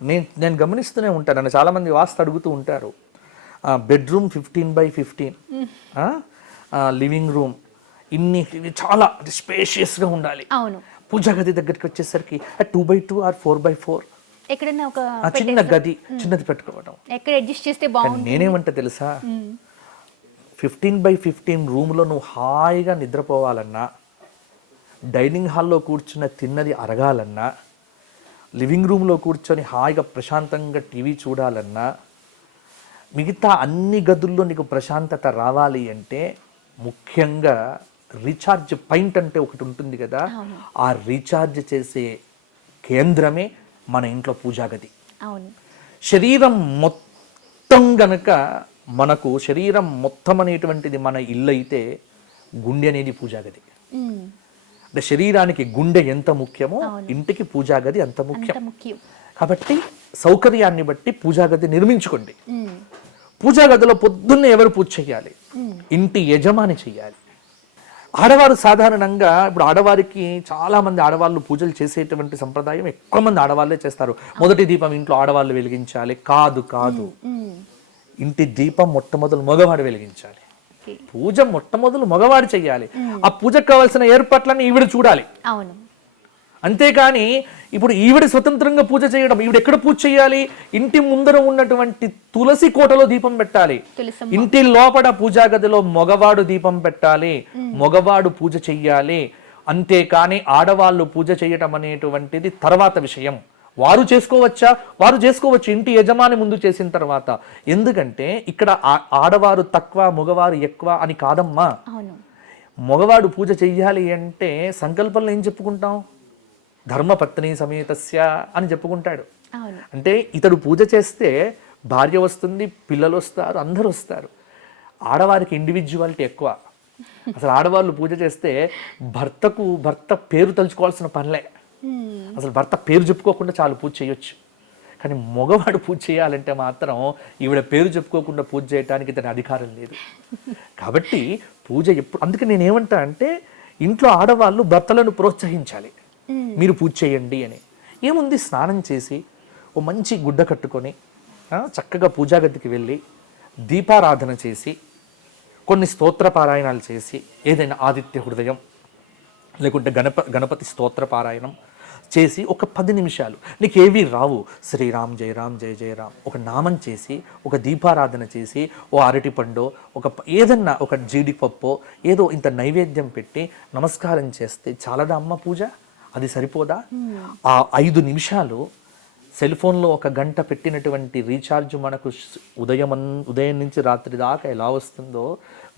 నేను గమనిస్తూనే ఉంటాను. నన్ను చాలామంది వాస్తు అడుగుతూ ఉంటారు. బెడ్రూమ్ 15x15, లివింగ్ రూమ్ ఇన్ని చాలా స్పేషియస్గా ఉండాలి. పూజా గది దగ్గరికి వచ్చేసరికి 2x2 ఆర్ 4x4 ఎక్కడన్నా ఒక చిన్న గది చిన్నది పెట్టుకోవడం. ఎక్కడ అడ్జస్ట్ చేస్తే బాగుంటుంది. నేనేమంటా తెలుసా, 15x15 రూమ్లో నువ్వు హాయిగా నిద్రపోవాలన్నా, డైనింగ్ హాల్లో కూర్చున్న తిన్నది అరగాలన్నా, లివింగ్ రూమ్లో కూర్చొని హాయిగా ప్రశాంతంగా టీవీ చూడాలన్నా, మిగతా అన్ని గదుల్లో నీకు ప్రశాంతత రావాలి అంటే ముఖ్యంగా రీఛార్జ్ పాయింట్ అంటే ఒకటి ఉంటుంది కదా, ఆ రీఛార్జ్ చేసే కేంద్రమే మన ఇంట్లో పూజా గది. శరీరం మొత్తం గనక మనకు శరీరం మొత్తం అనేటువంటిది మన ఇల్లు అయితే, గుండె అనేది పూజా గది. అంటే శరీరానికి గుండె ఎంత ముఖ్యమో ఇంటికి పూజా గది అంత ముఖ్యం. కాబట్టి సౌకర్యాన్ని బట్టి పూజా గది నిర్మించుకోండి. పూజా గదిలో పొద్దున్నే ఎవరు పూజ చేయాలి? ఇంటి యజమాని చేయాలి. ఆడవారు సాధారణంగా ఇప్పుడు ఆడవారికి చాలా మంది ఆడవాళ్ళు పూజలు చేసేటువంటి సంప్రదాయం ఎక్కువ మంది ఆడవాళ్ళే చేస్తారు. మొదటి దీపం ఇంట్లో ఆడవాళ్ళు వెలిగించాలి కాదు కాదు, ఇంటి దీపం మొట్టమొదలు మగవాడు వెలిగించాలి. పూజ మొట్టమొదలు మగవాడు చెయ్యాలి. ఆ పూజకు కావాల్సిన ఏర్పాట్లన్నీ ఈవిడ చూడాలి. అవును. అంతేకాని ఇప్పుడు ఈవిడ స్వతంత్రంగా పూజ చేయడం, ఈవిడ ఎక్కడ పూజ చేయాలి? ఇంటి ముందర ఉన్నటువంటి తులసి కోటలో దీపం పెట్టాలి. ఇంటి లోపల పూజా గదిలో మగవాడు దీపం పెట్టాలి, మగవాడు పూజ చెయ్యాలి. అంతేకాని ఆడవాళ్ళు పూజ చేయటం అనేటువంటిది తర్వాత విషయం. వారు చేసుకోవచ్చా? వారు చేసుకోవచ్చు ఇంటి యజమాని ముందు చేసిన తర్వాత. ఎందుకంటే ఇక్కడ ఆడవారు తక్కువ మగవారు ఎక్కువ అని కాదమ్మా. మగవాడు పూజ చెయ్యాలి అంటే సంకల్పంలో ఏం చెప్పుకుంటాం? ధర్మపత్ని సమేతస్య అని చెప్పుకుంటాడు. అంటే ఇతడు పూజ చేస్తే భార్య వస్తుంది, పిల్లలు వస్తారు, అందరూ వస్తారు. ఆడవారికి ఇండివిజువాలిటీ ఎక్కువ. అసలు ఆడవాళ్ళు పూజ చేస్తే భర్త పేరు తలుచుకోవాల్సిన పనిలే. అసలు భర్త పేరు చెప్పుకోకుండా చాలు పూజ చేయొచ్చు. కానీ మగవాడు పూజ చేయాలంటే మాత్రం ఈవిడ పేరు చెప్పుకోకుండా పూజ చేయడానికి తన అధికారం లేదు. కాబట్టి పూజ ఎప్పుడు, అందుకే నేనేమంటా అంటే ఇంట్లో ఆడవాళ్ళు భర్తలను ప్రోత్సహించాలి, మీరు పూజ చేయండి అని. ఏముంది, స్నానం చేసి ఓ మంచి గుడ్డ కట్టుకొని చక్కగా పూజా గదికి వెళ్ళి దీపారాధన చేసి కొన్ని స్తోత్ర పారాయణాలు చేసి, ఏదైనా ఆదిత్య హృదయం లేకుంటే గణపతి స్తోత్ర పారాయణం చేసి ఒక 10 నిమిషాలు, నీకేవి రావు, శ్రీరామ్ జయ రామ్ జయ జయ రామ్ ఒక నామం చేసి, ఒక దీపారాధన చేసి, ఓ అరటిపండో ఏదన్నా ఒక జీడిపప్పో ఏదో ఇంత నైవేద్యం పెట్టి నమస్కారం చేస్తే చాలదా అమ్మ పూజ? అది సరిపోదా? ఆ 5 నిమిషాలు సెల్ ఫోన్లో 1 గంట పెట్టినటువంటి రీఛార్జ్ మనకు ఉదయం నుంచి రాత్రి దాకా ఎలా వస్తుందో,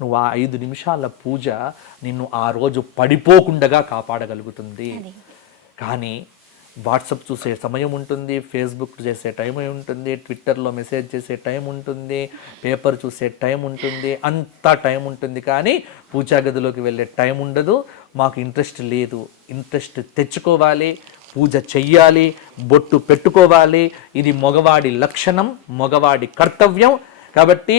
నువ్వు ఆ 5 నిమిషాల పూజ నిన్ను ఆ రోజు పడిపోకుండా కాపాడగలుగుతుంది. కానీ వాట్సాప్ చూసే సమయం ఉంటుంది, ఫేస్బుక్ చేసే టైం ఉంటుంది, ట్విట్టర్లో మెసేజ్ చేసే టైం ఉంటుంది, పేపర్ చూసే టైం ఉంటుంది, అంతా టైం ఉంటుంది. కానీ పూజా గదిలోకి వెళ్ళే టైం ఉండదు. మాకు ఇంట్రెస్ట్ లేదు. ఇంట్రెస్ట్ తెచ్చుకోవాలి, పూజ చెయ్యాలి, బొట్టు పెట్టుకోవాలి. ఇది మగవాడి లక్షణం, మగవాడి కర్తవ్యం. కాబట్టి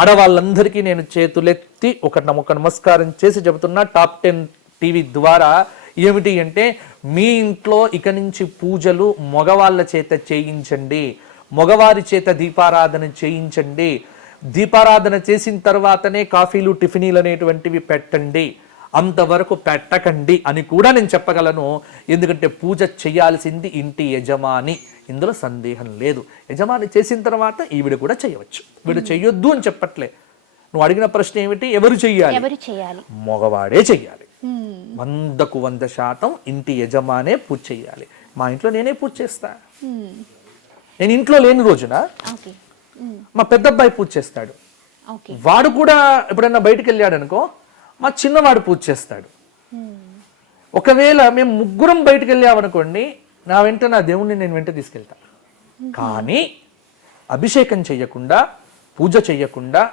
ఆడవాళ్ళందరికీ నేను చేతులెత్తి ఒక నమస్కారం చేసి చెబుతున్నా, టాప్ 10 టీవీ ద్వారా ఏమిటి అంటే, మీ ఇంట్లో ఇక నుంచి పూజలు మగవాళ్ళ చేత చేయించండి, మగవారి చేత దీపారాధన చేయించండి. దీపారాధన చేసిన తర్వాతనే కాఫీలు టిఫినీలు అనేటువంటివి పెట్టండి, అంతవరకు పెట్టకండి అని కూడా నేను చెప్పగలను. ఎందుకంటే పూజ చేయాల్సింది ఇంటి యజమాని, ఇందులో సందేహం లేదు. యజమాని చేసిన తర్వాత ఈవిడ కూడా చేయవచ్చు, వీడు చెయ్యొద్దు అని చెప్పట్లే. నువ్వు అడిగిన ప్రశ్న ఏమిటి, ఎవరు చెయ్యాలి? మగవాడే చెయ్యాలి. 100కు 100% ఇంటి యజమానే పూజ చెయ్యాలి. మా ఇంట్లో నేనే పూజ చేస్తా. నేను ఇంట్లో లేని రోజున మా పెద్దబ్బాయి పూజ చేస్తాడు. వాడు కూడా ఎప్పుడన్నా బయటికి వెళ్ళాడు అనుకో, మా చిన్నవాడు పూజ చేస్తాడు. ఒకవేళ మేము ముగ్గురం బయటికి వెళ్ళామనుకోండి, నా వెంట నా దేవుణ్ణి నేను వెంట తీసుకెళ్తా. కానీ అభిషేకం చెయ్యకుండా, పూజ చెయ్యకుండా,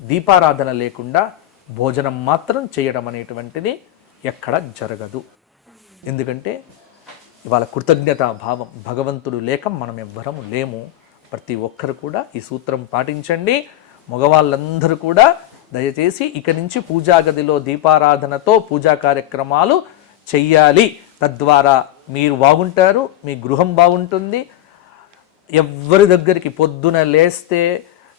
దీపారాధన లేకుండా భోజనం మాత్రం చేయడం అనేటువంటిది ఎక్కడ జరగదు. ఎందుకంటే ఇవాళ కృతజ్ఞతా భావం, భగవంతుడు లేక మనం ఎవ్వరము లేము. ప్రతి ఒక్కరు కూడా ఈ సూత్రం పాటించండి. మగవాళ్ళందరూ కూడా దయచేసి ఇక నుంచి పూజా గదిలో దీపారాధనతో పూజా కార్యక్రమాలు చెయ్యాలి. తద్వారా మీరు బాగుంటారు, మీ గృహం బాగుంటుంది. ఎవరి దగ్గరికి పొద్దున లేస్తే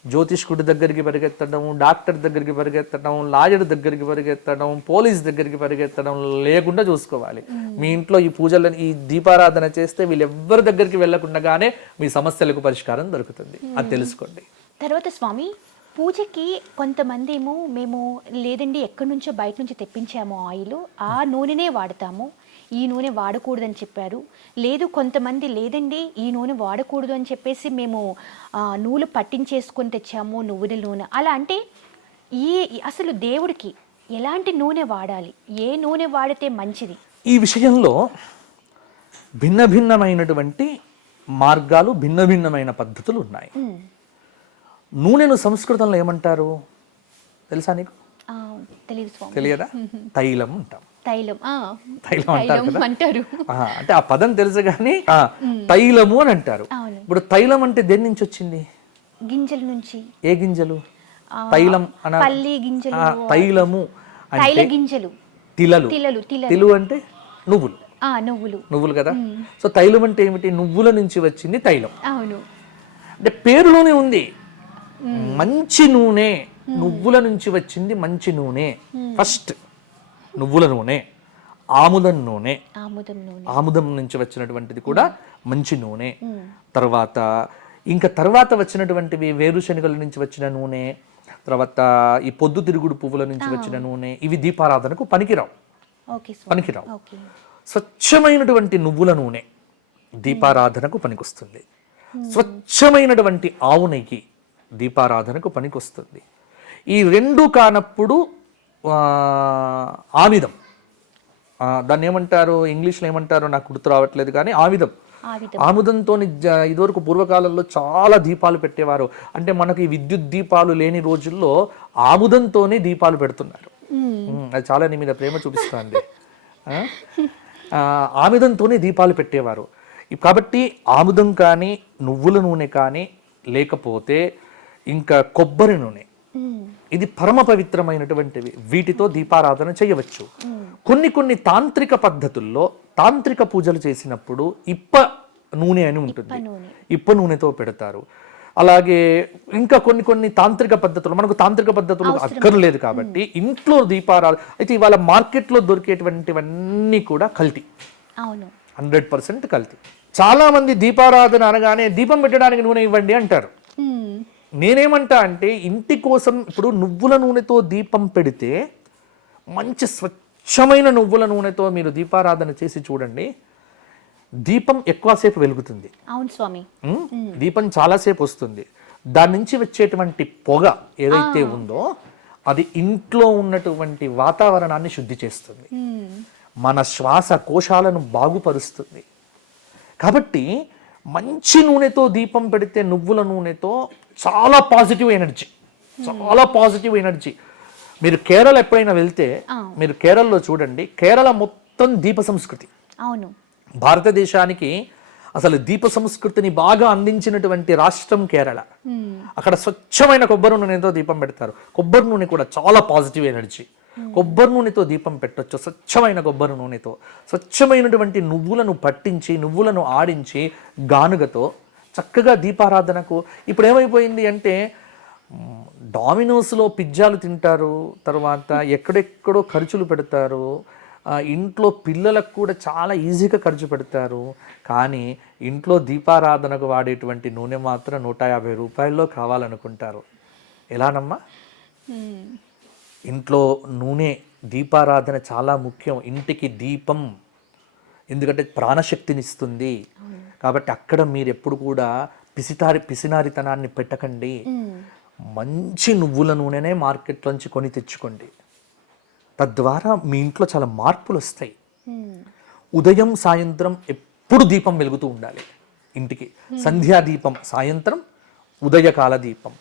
జ్యోతిష్కుడి దగ్గరికి పరిగెత్తడం, డాక్టర్ దగ్గరికి పరిగెత్తడం, లాయర్ దగ్గరికి పరిగెత్తడం, పోలీస్ దగ్గరికి పరిగెత్తడం లేకుండా చూసుకోవాలి. మీ ఇంట్లో ఈ పూజలను, ఈ దీపారాధన చేస్తే వీళ్ళెవ్వరి దగ్గరికి వెళ్లకుండానే మీ సమస్యలకు పరిష్కారం దొరుకుతుంది. అది తెలుసుకోండి. తర్వాత స్వామి, పూజకి కొంతమంది ఏమో మేము లేదండి ఎక్కడి నుంచో బయట నుంచి తెప్పించాము ఆయిల్, ఆ నూనెనే వాడతాము, ఈ నూనె వాడకూడదని చెప్పారు. లేదు కొంతమంది లేదండి ఈ నూనె వాడకూడదు అని చెప్పేసి మేము నూనె పట్టించేసుకొని తెచ్చాము, నువ్వుల నూనె. అలా అంటే అసలు దేవుడికి ఎలాంటి నూనె వాడాలి, ఏ నూనె వాడితే మంచిది? ఈ విషయంలో భిన్న భిన్నమైనటువంటి మార్గాలు, భిన్న భిన్నమైన పద్ధతులు ఉన్నాయి. నూనెను సంస్కృతంలో ఏమంటారు తెలుసా నీకు? తెలియదా? తైలం అంటాం. తైలం అంటారు. అంటే ఆ పదం తెలుసు కానీ తైలము అని అంటారు. ఇప్పుడు తైలం అంటే దేని నుంచి వచ్చింది? గింజల నుంచి. ఏ గింజలు? తైలం పల్లి గింజలు. తైలము తైల గింజలు. తిలలు. తిలలు తిలలు తిలు అంటే నువ్వులు. నువ్వులు. నువ్వులు కదా. సో తైలం అంటే ఏమిటి? నువ్వుల నుంచి వచ్చింది తైలం. అవును. అంటే పేరులోనే ఉంది మంచి నూనె, నువ్వుల నుంచి వచ్చింది మంచి నూనె. ఫస్ట్ నువ్వుల నూనె, ఆముదం నూనె, ఆముదం నూనె. ఆముదం నుంచి వచ్చినటువంటిది కూడా మంచి నూనె. తర్వాత వచ్చినటువంటివి వేరుశనగల నుంచి వచ్చిన నూనె, తర్వాత ఈ పొద్దుతిరుగుడు పువ్వుల నుంచి వచ్చిన నూనె, ఇవి దీపారాధనకు పనికిరావు. పనికిరావు. స్వచ్ఛమైనటువంటి నువ్వుల నూనె దీపారాధనకు పనికొస్తుంది. స్వచ్ఛమైనటువంటి ఆవు నెయ్యి దీపారాధనకు పనికొస్తుంది. ఈ రెండు కానప్పుడు ఆవిదం, దాన్ని ఏమంటారు ఇంగ్లీష్లో ఏమంటారో నాకు గుర్తు రావట్లేదు, కానీ ఆవిదం. ఆముదంతో ఇదివరకు పూర్వకాలంలో చాలా దీపాలు పెట్టేవారు. అంటే మనకి విద్యుత్ దీపాలు లేని రోజుల్లో ఆముదంతోనే దీపాలు పెడుతున్నారు. అది చాలా నీ మీద ప్రేమ చూపిస్తుంది. ఆముదంతోనే దీపాలు పెట్టేవారు. కాబట్టి ఆముదం కానీ, నువ్వుల నూనె కానీ, లేకపోతే ఇంకా కొబ్బరి నూనె, ఇది పరమ పవిత్రమైనటువంటివి. వీటితో దీపారాధన చేయవచ్చు. కొన్ని తాంత్రిక పద్ధతుల్లో తాంత్రిక పూజలు చేసినప్పుడు ఇప్ప నూనె అని ఉంటుంది, ఇప్ప నూనెతో పెడతారు. అలాగే ఇంకా కొన్ని తాంత్రిక పద్ధతులు, మనకు తాంత్రిక పద్ధతులు అక్కర్లేదు కాబట్టి ఇంట్లో దీపారాధన. అయితే ఇవాళ మార్కెట్లో దొరికేటువంటివన్నీ కూడా కల్తీ, 100% కల్తీ. చాలా మంది దీపారాధన అనగానే దీపం పెట్టడానికి నూనె ఇవ్వండి అంటారు. నేనేమంటా అంటే ఇంటి కోసం ఇప్పుడు నువ్వుల నూనెతో దీపం పెడితే, మంచి స్వచ్ఛమైన నువ్వుల నూనెతో మీరు దీపారాధన చేసి చూడండి, దీపం ఎక్కువసేపు వెలుగుతుంది. అవును స్వామి. దీపం చాలాసేపు వస్తుంది. దాని నుంచి వచ్చేటువంటి పొగ ఏదైతే ఉందో అది ఇంట్లో ఉన్నటువంటి వాతావరణాన్ని శుద్ధి చేస్తుంది, మన శ్వాస కోశాలను బాగుపరుస్తుంది. కాబట్టి మంచి నూనెతో దీపం పెడితే, నువ్వుల నూనెతో చాలా పాజిటివ్ ఎనర్జీ, చాలా పాజిటివ్ ఎనర్జీ. మీరు కేరళ ఎప్పుడైనా వెళ్తే మీరు కేరళలో చూడండి, కేరళ మొత్తం దీప సంస్కృతి. అవును. భారతదేశానికి అసలు దీప సంస్కృతిని బాగా అందించినటువంటి రాష్ట్రం కేరళ. అక్కడ స్వచ్ఛమైన కొబ్బరి నూనెతో దీపం పెడతారు. కొబ్బరి నూనె కూడా చాలా పాజిటివ్ ఎనర్జీ. కొబ్బరి నూనెతో దీపం పెట్టొచ్చు, స్వచ్ఛమైన కొబ్బరి నూనెతో. స్వచ్ఛమైనటువంటి నువ్వులను పట్టించి, నువ్వులను ఆడించి, గానుగతో చక్కగా దీపారాధనకు. ఇప్పుడు ఏమైపోయింది అంటే డామినోస్లో పిజ్జాలు తింటారు, తర్వాత ఎక్కడెక్కడో ఖర్చులు పెడతారు, ఇంట్లో పిల్లలకు కూడా చాలా ఈజీగా ఖర్చు పెడతారు. కానీ ఇంట్లో దీపారాధనకు వాడేటువంటి నూనె మాత్రం 150 రూపాయల్లో కావాలనుకుంటారు. ఎలానమ్మా? ఇంట్లో నూనె, దీపారాధన చాలా ముఖ్యం. ఇంటికి దీపం ఎందుకంటే ప్రాణశక్తినిస్తుంది. కాబట్టి అక్కడ మీరు ఎప్పుడు కూడా పిసినారితనాన్ని పెట్టకండి. మంచి నువ్వుల నూనెనే మార్కెట్లోంచి కొని తెచ్చుకోండి. తద్వారా మీ ఇంట్లో చాలా మార్పులు వస్తాయి. ఉదయం సాయంత్రం ఎప్పుడు దీపం వెలుగుతూ ఉండాలి ఇంటికి. సంధ్యా దీపం సాయంత్రం, ఉదయకాల దీపం.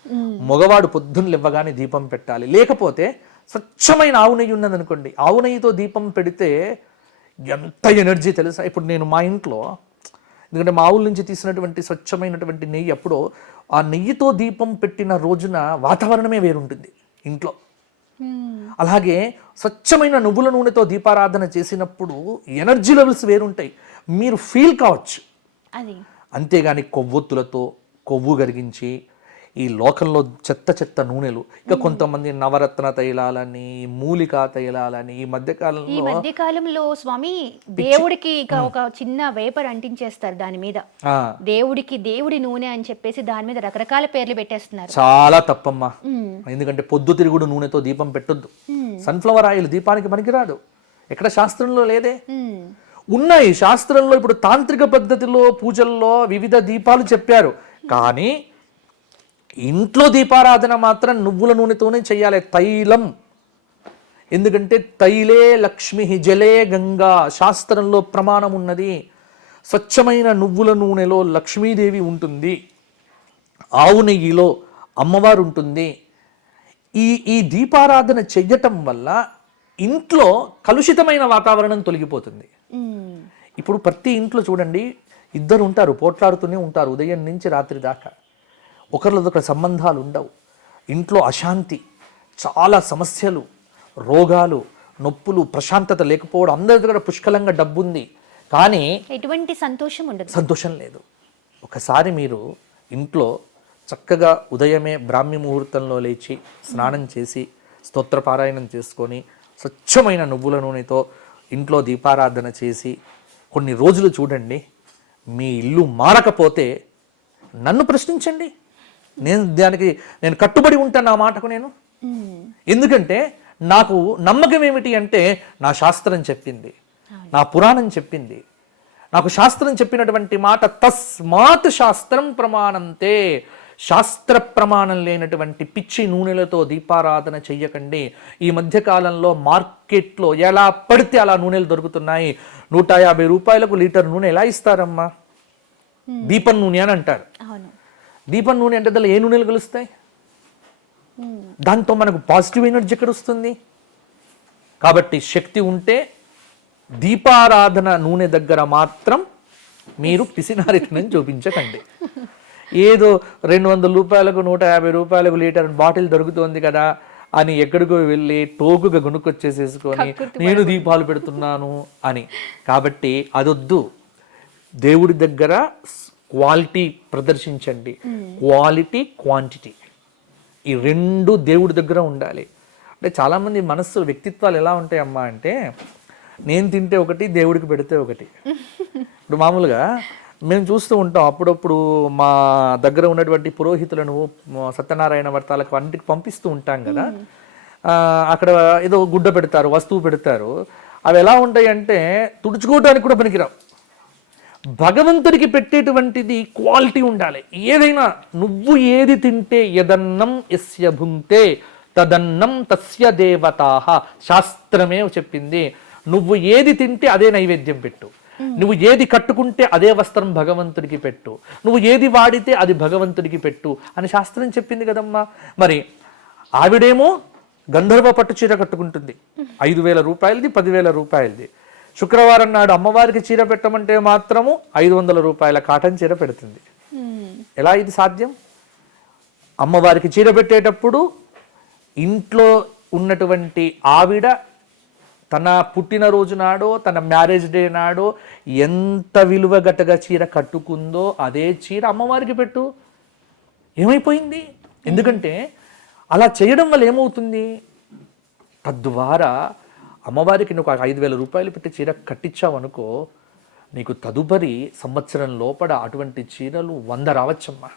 మగవాడు పొద్దున్న లేవగానే దీపం పెట్టాలి. లేకపోతే స్వచ్ఛమైన ఆవు నెయ్యి ఉన్నదనుకోండి, ఆవు నెయ్యితో దీపం పెడితే ఎంత ఎనర్జీ తెలుసా? ఇప్పుడు నేను మా ఇంట్లో, ఎందుకంటే మా ఆవుల నుంచి తీసినటువంటి స్వచ్ఛమైనటువంటి నెయ్యి, ఎప్పుడో ఆ నెయ్యితో దీపం పెట్టిన రోజున వాతావరణమే వేరుంటుంది ఇంట్లో. అలాగే స్వచ్ఛమైన నువ్వుల నూనెతో దీపారాధన చేసినప్పుడు ఎనర్జీ లెవెల్స్ వేరుంటాయి, మీరు ఫీల్ కావచ్చు. అంతేగాని కొవ్వొత్తులతో కొవ్వు కరిగించి ఈ లోకంలో చెత్త నూనెలు, ఇక కొంతమంది నవరత్న తైలాలని, మూలికా తైలాలని ఈ మధ్యకాలంలో స్వామి దేవుడికి ఇక ఒక చిన్న వేపర్ అంటించేస్తారు దాని మీద, దేవుడి నూనె అని చెప్పేసి దాని మీద రకరకాల పేర్లు పెట్టేస్తున్నారు. చాలా తప్పమ్మా. ఎందుకంటే పొద్దుతిరుగుడు నూనెతో దీపం పెట్టొద్దు. సన్ఫ్లవర్ ఆయిల్ దీపానికి పనికిరాదు. ఎక్కడ శాస్త్రంలో లేదే. ఉన్నాయి శాస్త్రంలో. ఇప్పుడు తాంత్రిక పద్ధతిలో పూజల్లో వివిధ దీపాలు చెప్పారు, కానీ ఇంట్లో దీపారాధన మాత్రం నువ్వుల నూనెతోనే చెయ్యాలి. తైలం, ఎందుకంటే తైలే లక్ష్మి జలే గంగా, శాస్త్రంలో ప్రమాణం ఉన్నది. స్వచ్ఛమైన నువ్వుల నూనెలో లక్ష్మీదేవి ఉంటుంది, ఆవు నెయ్యిలో అమ్మవారు ఉంటుంది. ఈ దీపారాధన చెయ్యటం వల్ల ఇంట్లో కలుషితమైన వాతావరణం తొలగిపోతుంది. ఇప్పుడు ప్రతి ఇంట్లో చూడండి, ఇద్దరు ఉంటారు, పోట్లాడుతూనే ఉంటారు ఉదయం నుంచి రాత్రి దాకా. ఒకరికొకరు సంబంధాలు ఉండవు. ఇంట్లో అశాంతి, చాలా సమస్యలు, రోగాలు, నొప్పులు, ప్రశాంతత లేకపోవడం, అందరి దగ్గర పుష్కలంగా డబ్బు ఉంది కానీ ఎటువంటి సంతోషం ఉండదు. సంతోషం లేదు. ఒకసారి మీరు ఇంట్లో చక్కగా ఉదయమే బ్రాహ్మీ ముహూర్తంలో లేచి స్నానం చేసి స్తోత్రపారాయణం చేసుకొని స్వచ్ఛమైన నువ్వుల నూనెతో ఇంట్లో దీపారాధన చేసి కొన్ని రోజులు చూడండి. మీ ఇల్లు మారకపోతే నన్ను ప్రశ్నించండి, నేను కట్టుబడి ఉంటాను నా మాటకు. నేను ఎందుకంటే నాకు నమ్మకం ఏమిటి అంటే నా శాస్త్రం చెప్పింది, నా పురాణం చెప్పింది. నాకు శాస్త్రం చెప్పినటువంటి మాట తస్మాత్ శాస్త్రం ప్రమాణంతే. శాస్త్ర ప్రమాణం లేనటువంటి పిచ్చి నూనెలతో దీపారాధన చెయ్యకండి. ఈ మధ్యకాలంలో మార్కెట్లో ఎలా పడితే అలా నూనెలు దొరుకుతున్నాయి. 150 రూపాయలకు లీటర్ నూనె ఎలా ఇస్తారమ్మా? దీపం నూనె అని అంటారు. దీపం నూనె అంటే దానిలో ఏ నూనెలు కలుస్తాయి? దాంతో మనకు పాజిటివ్ ఎనర్జీ ఎక్కడ వస్తుంది? కాబట్టి శక్తి ఉంటే దీపారాధన నూనె దగ్గర మాత్రం మీరు పిసినారితనం చూపించకండి. ఏదో 200 రూపాయలకు 150 రూపాయలకు లీటర్ బాటిల్ దొరుకుతుంది కదా అని ఎక్కడికో వెళ్ళి టోకుగా గుణుకొచ్చేసేసుకొని నేను దీపాలు పెడుతున్నాను అని. కాబట్టి అదొద్దు. దేవుడి దగ్గర క్వాలిటీ ప్రదర్శించండి. క్వాలిటీ, క్వాంటిటీ ఈ రెండు దేవుడి దగ్గర ఉండాలి. అంటే చాలామంది మనస్సు వ్యక్తిత్వాలు ఎలా ఉంటాయమ్మా అంటే, నేను తింటే ఒకటి, దేవుడికి పెడితే ఒకటి. ఇప్పుడు మామూలుగా మేము చూస్తూ ఉంటాం, అప్పుడప్పుడు మా దగ్గర ఉన్నటువంటి పురోహితులను సత్యనారాయణ వ్రతాలకు అన్నిటికి పంపిస్తూ ఉంటాం కదా. అక్కడ ఏదో గుడ్డ పెడతారు, వస్తువు పెడతారు. అవి ఎలా ఉంటాయి అంటే తుడుచుకోవడానికి కూడా పనికిరావు. భగవంతుడికి పెట్టేటువంటిది క్వాలిటీ ఉండాలి. ఏదైనా నువ్వు ఏది తింటే యదన్నం యస్య భుంక్తే తదన్నం తస్య దేవతాః. శాస్త్రమే చెప్పింది. నువ్వు ఏది తింటే అదే నైవేద్యం పెట్టు. నువ్వు ఏది కట్టుకుంటే అదే వస్త్రం భగవంతుడికి పెట్టు. నువ్వు ఏది వాడితే అది భగవంతుడికి పెట్టు అని శాస్త్రం చెప్పింది కదమ్మా. మరి ఆవిడేమో గంధర్వ పట్టు చీర కట్టుకుంటుంది, 5,000 రూపాయలది, 10,000 రూపాయలది. శుక్రవారం నాడు అమ్మవారికి చీర పెట్టమంటే మాత్రము 500 రూపాయల కాటన్ చీర పెడుతుంది. ఎలా ఇది సాధ్యం? అమ్మవారికి చీర పెట్టేటప్పుడు ఇంట్లో ఉన్నటువంటి ఆవిడ తన పుట్టినరోజు నాడో తన మ్యారేజ్ డే నాడో ఎంత విలువ గట్టగా చీర కట్టుకుందో అదే చీర అమ్మవారికి పెట్టు. ఏమైపోయింది? ఎందుకంటే అలా చేయడం వల్ల ఏమవుతుంది? తద్వారా అమ్మవారికి నువ్వు 5,000 రూపాయలు పెట్టి చీర కట్టించావనుకో, నీకు తదుపరి సంవత్సరం లోపల అటువంటి చీరలు 100 రావచ్చమ్మా.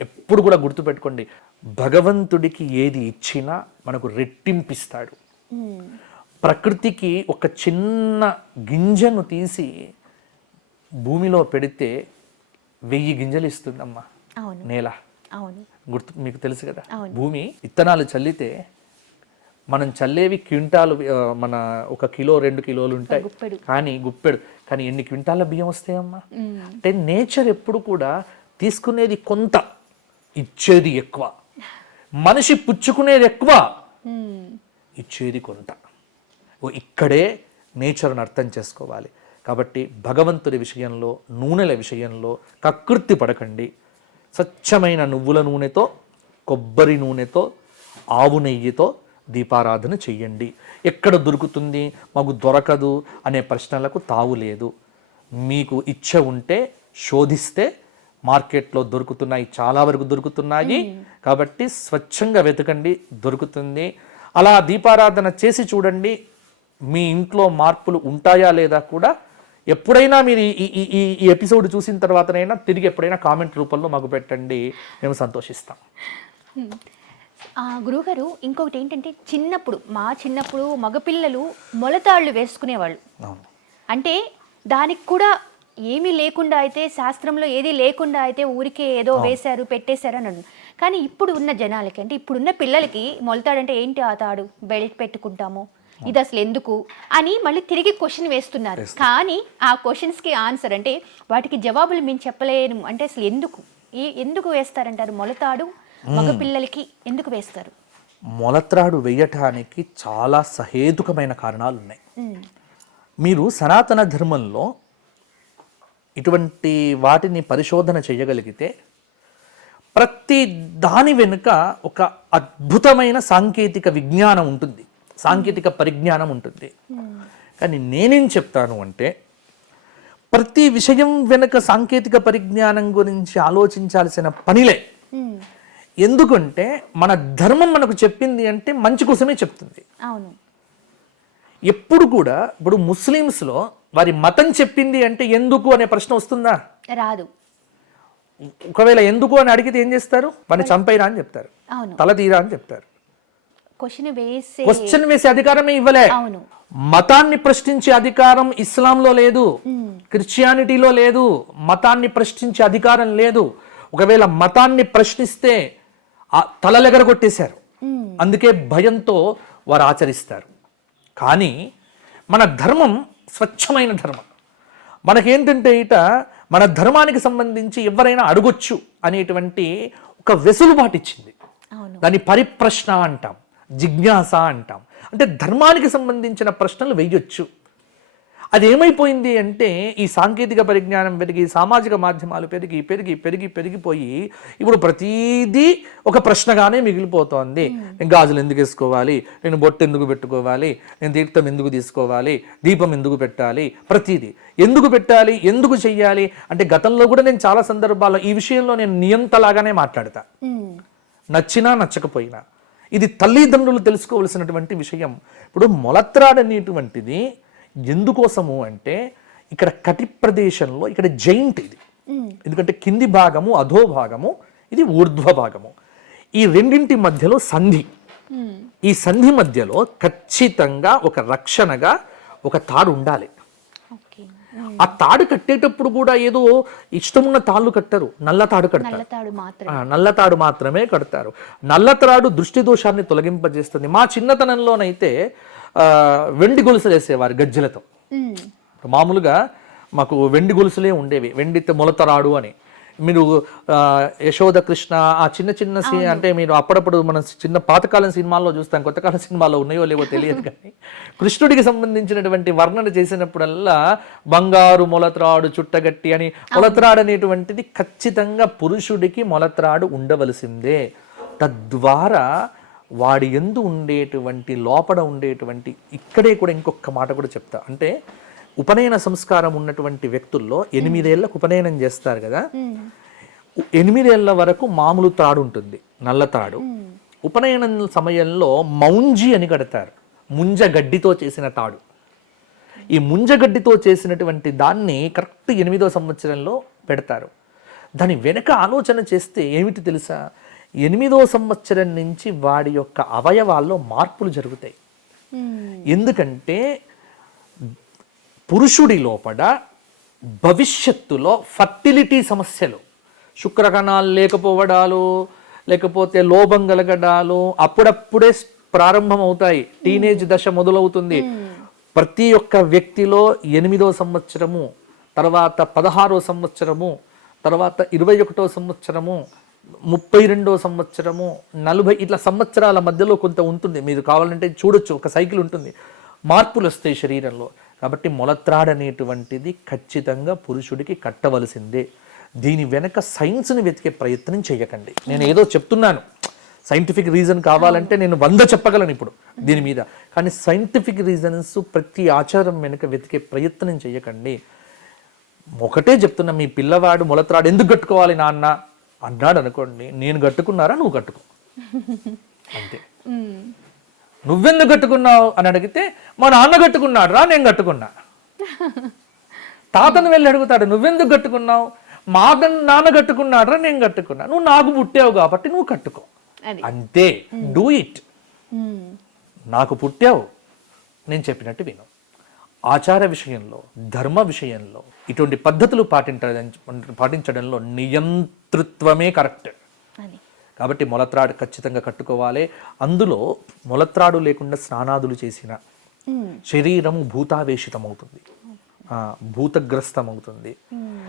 ఎప్పుడు కూడా గుర్తుపెట్టుకోండి, భగవంతుడికి ఏది ఇచ్చినా మనకు రెట్టింపిస్తాడు. ప్రకృతికి ఒక చిన్న గింజను తీసి భూమిలో పెడితే 1000 గింజలు ఇస్తుందమ్మా నేల. గుర్తు మీకు తెలుసు కదా. భూమి విత్తనాలు చల్లితే మనం చల్లేవి క్వింటాలు, మన 1 కిలో 2 కిలోలు ఉంటాయి కానీ ఎన్ని క్వింటాల బియ్యం వస్తాయమ్మా? అంటే నేచర్ ఎప్పుడు కూడా తీసుకునేది కొంత, ఇచ్చేది ఎక్కువ. మనిషి పుచ్చుకునేది ఎక్కువ, ఇచ్చేది కొంత. ఇక్కడే నేచర్ను అర్థం చేసుకోవాలి. కాబట్టి భగవంతుడి విషయంలో, నూనెల విషయంలో కకృతి పడకండి. స్వచ్ఛమైన నువ్వుల నూనెతో, కొబ్బరి నూనెతో, ఆవు నెయ్యితో దీపారాధన చెయ్యండి. ఎక్కడ దొరుకుతుంది, మాకు దొరకదు అనే ప్రశ్నలకు తావు లేదు. మీకు ఇచ్చ ఉంటే శోధిస్తే మార్కెట్లో దొరుకుతున్నాయి, చాలా వరకు దొరుకుతున్నాయి. కాబట్టి స్వచ్ఛంగా వెతకండి, దొరుకుతుంది. అలా దీపారాధన చేసి చూడండి, మీ ఇంట్లో మార్పులు ఉంటాయా లేదా కూడా. ఎప్పుడైనా మీరు ఈ ఎపిసోడ్ చూసిన తర్వాతనైనా తిరిగి ఎప్పుడైనా కామెంట్ రూపంలో మాకు పెట్టండి, మేము సంతోషిస్తాం. గురువుగారు, ఇంకొకటి ఏంటంటే, మా చిన్నప్పుడు మగపిల్లలు మొలతాళ్ళు వేసుకునేవాళ్ళు. అంటే దానికి కూడా ఏమీ లేకుండా అయితే, శాస్త్రంలో ఏది లేకుండా అయితే ఊరికే ఏదో వేశారు పెట్టేశారు అని అన్నాడు. కానీ ఇప్పుడు ఉన్న జనాలకి, అంటే ఇప్పుడున్న పిల్లలకి మొలతాడంటే ఏంటి, ఆ తాడు బెల్ట్ పెట్టుకుంటాము, ఇది అసలు ఎందుకు అని మళ్ళీ తిరిగి క్వశ్చన్ వేస్తున్నారు. కానీ ఆ క్వశ్చన్స్కి ఆన్సర్, అంటే వాటికి జవాబులు మేము చెప్పలేను. అంటే అసలు ఎందుకు వేస్తారంటారు మొలతాడు? మగపిల్లలకి ఎందుకు వేస్తారు? మొలత్రాడు వేయటానికి చాలా సహేతుకమైన కారణాలు ఉన్నాయి. మీరు సనాతన ధర్మంలో ఇటువంటి వాటిని పరిశోధన చేయగలిగితే ప్రతి దాని వెనుక ఒక అద్భుతమైన సాంకేతిక విజ్ఞానం ఉంటుంది. సాంకేతిక పరిజ్ఞానం ఉంటుంది. కానీ నేనేం చెప్తాను అంటే ప్రతి విషయం వెనుక సాంకేతిక పరిజ్ఞానం గురించి ఆలోచించాల్సిన పనిలే. ఎందుకంటే మన ధర్మం మనకు చెప్పింది అంటే మంచి కోసమే చెప్తుంది. అవును. ఎప్పుడు కూడా ఇప్పుడు ముస్లిమ్స్లో వారి మతం చెప్పింది అంటే ఎందుకు అనే ప్రశ్న వస్తుందా? రాదు. ఒకవేళ ఎందుకు అని అడిగితే ఏం చేస్తారు? వాడిని చంపైరా అని చెప్తారు, అవును. తల తీరా అని చెప్తారు. క్వశ్చన్ వేసే అధికారమే ఇవ్వలే. అవును. మతాన్ని ప్రశ్నించే అధికారం ఇస్లాంలో లేదు, క్రిస్టియానిటీలో లేదు. మతాన్ని ప్రశ్నించే అధికారం లేదు. ఒకవేళ మతాన్ని ప్రశ్నిస్తే ఆ తలలెగరగొట్టేశారు. అందుకే భయంతో వారు ఆచరిస్తారు. కానీ మన ధర్మం స్వచ్ఛమైన ధర్మం. మనకేంటంటే మన ధర్మానికి సంబంధించి ఎవరైనా అడగొచ్చు అనేటువంటి ఒక వెసులుబాటు ఇచ్చింది. దాన్ని పరిప్రశ్న అంటాం, జిజ్ఞాస అంటాం. అంటే ధర్మానికి సంబంధించిన ప్రశ్నలు వేయొచ్చు. అది ఏమైపోయింది అంటే ఈ సాంకేతిక పరిజ్ఞానం పెరిగి, సామాజిక మాధ్యమాలు పెరిగి పెరిగి పెరిగి పెరిగిపోయి ఇప్పుడు ప్రతిదీ ఒక ప్రశ్నగానే మిగిలిపోతోంది. నేను గాజులు ఎందుకు వేసుకోవాలి, నేను బొట్టు ఎందుకు పెట్టుకోవాలి, నేను తీర్థం ఎందుకు తీసుకోవాలి, దీపం ఎందుకు పెట్టాలి, ప్రతిదీ ఎందుకు పెట్టాలి, ఎందుకు చెయ్యాలి అంటే గతంలో కూడా నేను చాలా సందర్భాల్లో ఈ విషయంలో నేను నియంతలాగానే మాట్లాడతా, నచ్చినా నచ్చకపోయినా. ఇది తల్లిదండ్రులు తెలుసుకోవలసినటువంటి విషయం. ఇప్పుడు మొలత్రాడు అనేటువంటిది ఎందుకోసము అంటే ఇక్కడ కటి ప్రదేశంలో ఇక్కడ జైంట్ ఇది. ఎందుకంటే కింది భాగము అధో భాగము, ఇది ఊర్ధ్వ భాగము. ఈ రెండింటి మధ్యలో సంధి. ఈ సంధి మధ్యలో ఖచ్చితంగా ఒక రక్షణగా ఒక తాడు ఉండాలి. ఆ తాడు కట్టేటప్పుడు కూడా ఏదో ఇష్టమున్న తాళ్ళు కట్టరు, నల్ల తాడు కడతారు. నల్ల తాడు మాత్రమే కడతారు. నల్ల తాడు దృష్టి దోషాన్ని తొలగింపజేస్తుంది. మా చిన్నతనంలోనైతే వెండి గొలుసులు వేసేవారు గజ్జలతో. మామూలుగా మాకు వెండి గొలుసులే ఉండేవి, వెండి మొలతరాడు అని. మీరు యశోద కృష్ణ ఆ చిన్న చిన్న అంటే మీరు అప్పుడప్పుడు మన చిన్న పాతకాలం సినిమాల్లో చూస్తాం, కొత్తకాలం సినిమాలో ఉన్నాయో లేవో తెలియదు కానీ కృష్ణుడికి సంబంధించినటువంటి వర్ణన చేసినప్పుడల్లా బంగారు మొలత్రాడు చుట్టగట్టి అని, మొలత్రాడు అనేటువంటిది ఖచ్చితంగా పురుషుడికి మొలత్రాడు ఉండవలసిందే. తద్వారా వాడి యందు ఉండేటువంటి లోపల ఉండేటువంటి ఇక్కడే కూడా ఇంకొక మాట కూడా చెప్తా. అంటే ఉపనయన సంస్కారం ఉన్నటువంటి వ్యక్తుల్లో 8 ఏళ్ళకు ఉపనయనం చేస్తారు కదా, 8 ఏళ్ల వరకు మామూలు తాడు ఉంటుంది, నల్ల తాడు. ఉపనయనం సమయంలో మౌంజి అని కడతారు, ముంజగడ్డితో చేసిన తాడు. ఈ ముంజగడ్డితో చేసినటువంటి దాన్ని కరెక్ట్ 8వ సంవత్సరంలో పెడతారు. దాని వెనక ఆలోచన చేస్తే ఏమిటి తెలుసా, 8వ సంవత్సరం నుంచి వాడి యొక్క అవయవాల్లో మార్పులు జరుగుతాయి. ఎందుకంటే పురుషుడి లోపల భవిష్యత్తులో ఫర్టిలిటీ సమస్యలు, శుక్రకణాలు లేకపోవడాలు, లేకపోతే లోపం కలగడాలు అప్పుడప్పుడే ప్రారంభమవుతాయి. టీనేజ్ దశ మొదలవుతుంది. ప్రతి ఒక్క వ్యక్తిలో 8వ సంవత్సరము, తర్వాత 16వ సంవత్సరము, తర్వాత 21వ సంవత్సరము, 32వ సంవత్సరము, 40 ఇట్లా సంవత్సరాల మధ్యలో కొంత ఉంటుంది. మీరు కావాలంటే చూడొచ్చు, ఒక సైకిల్ ఉంటుంది, మార్పులు వస్తాయి శరీరంలో. కాబట్టి మొలత్రాడు అనేటువంటిది ఖచ్చితంగా పురుషుడికి కట్టవలసిందే. దీని వెనక సైన్స్ని వెతికే ప్రయత్నం చేయకండి. నేను ఏదో చెప్తున్నాను, సైంటిఫిక్ రీజన్ కావాలంటే నేను 100 చెప్పగలను ఇప్పుడు దీని మీద. కానీ సైంటిఫిక్ రీజన్స్ ప్రతి ఆచారం వెనుక వెతికే ప్రయత్నం చేయకండి. ఒకటే చెప్తున్నా, మీ పిల్లవాడు మొలత్రాడు ఎందుకు కట్టుకోవాలి నాన్న అన్నాడు అనుకోండి, నేను కట్టుకున్నారా నువ్వు కట్టుకో అంతే. నువ్వెందుకు కట్టుకున్నావు అని అడిగితే మా నాన్న కట్టుకున్నాడు రా, నేను కట్టుకున్నా. తాతను వెళ్ళి అడుగుతాడు, నువ్వెందుకు కట్టుకున్నావు, మా నాన్న కట్టుకున్నాడు రా, నేను కట్టుకున్నా. నువ్వు నాకు పుట్టావు కాబట్టి నువ్వు కట్టుకో అంతే. Do it. నాకు పుట్టావు, నేను చెప్పినట్టు విను. ఆచార విషయంలో, ధర్మ విషయంలో ఇటువంటి పద్ధతులు పాటించడంలో నియంతృత్వమే కరెక్ట్. కాబట్టి మొలత్రాడు ఖచ్చితంగా కట్టుకోవాలి. అందులో మొలత్రాడు లేకుండా స్నానాదులు చేసిన శరీరము భూతావేశితమవుతుంది, భూతగ్రస్తమవుతుంది.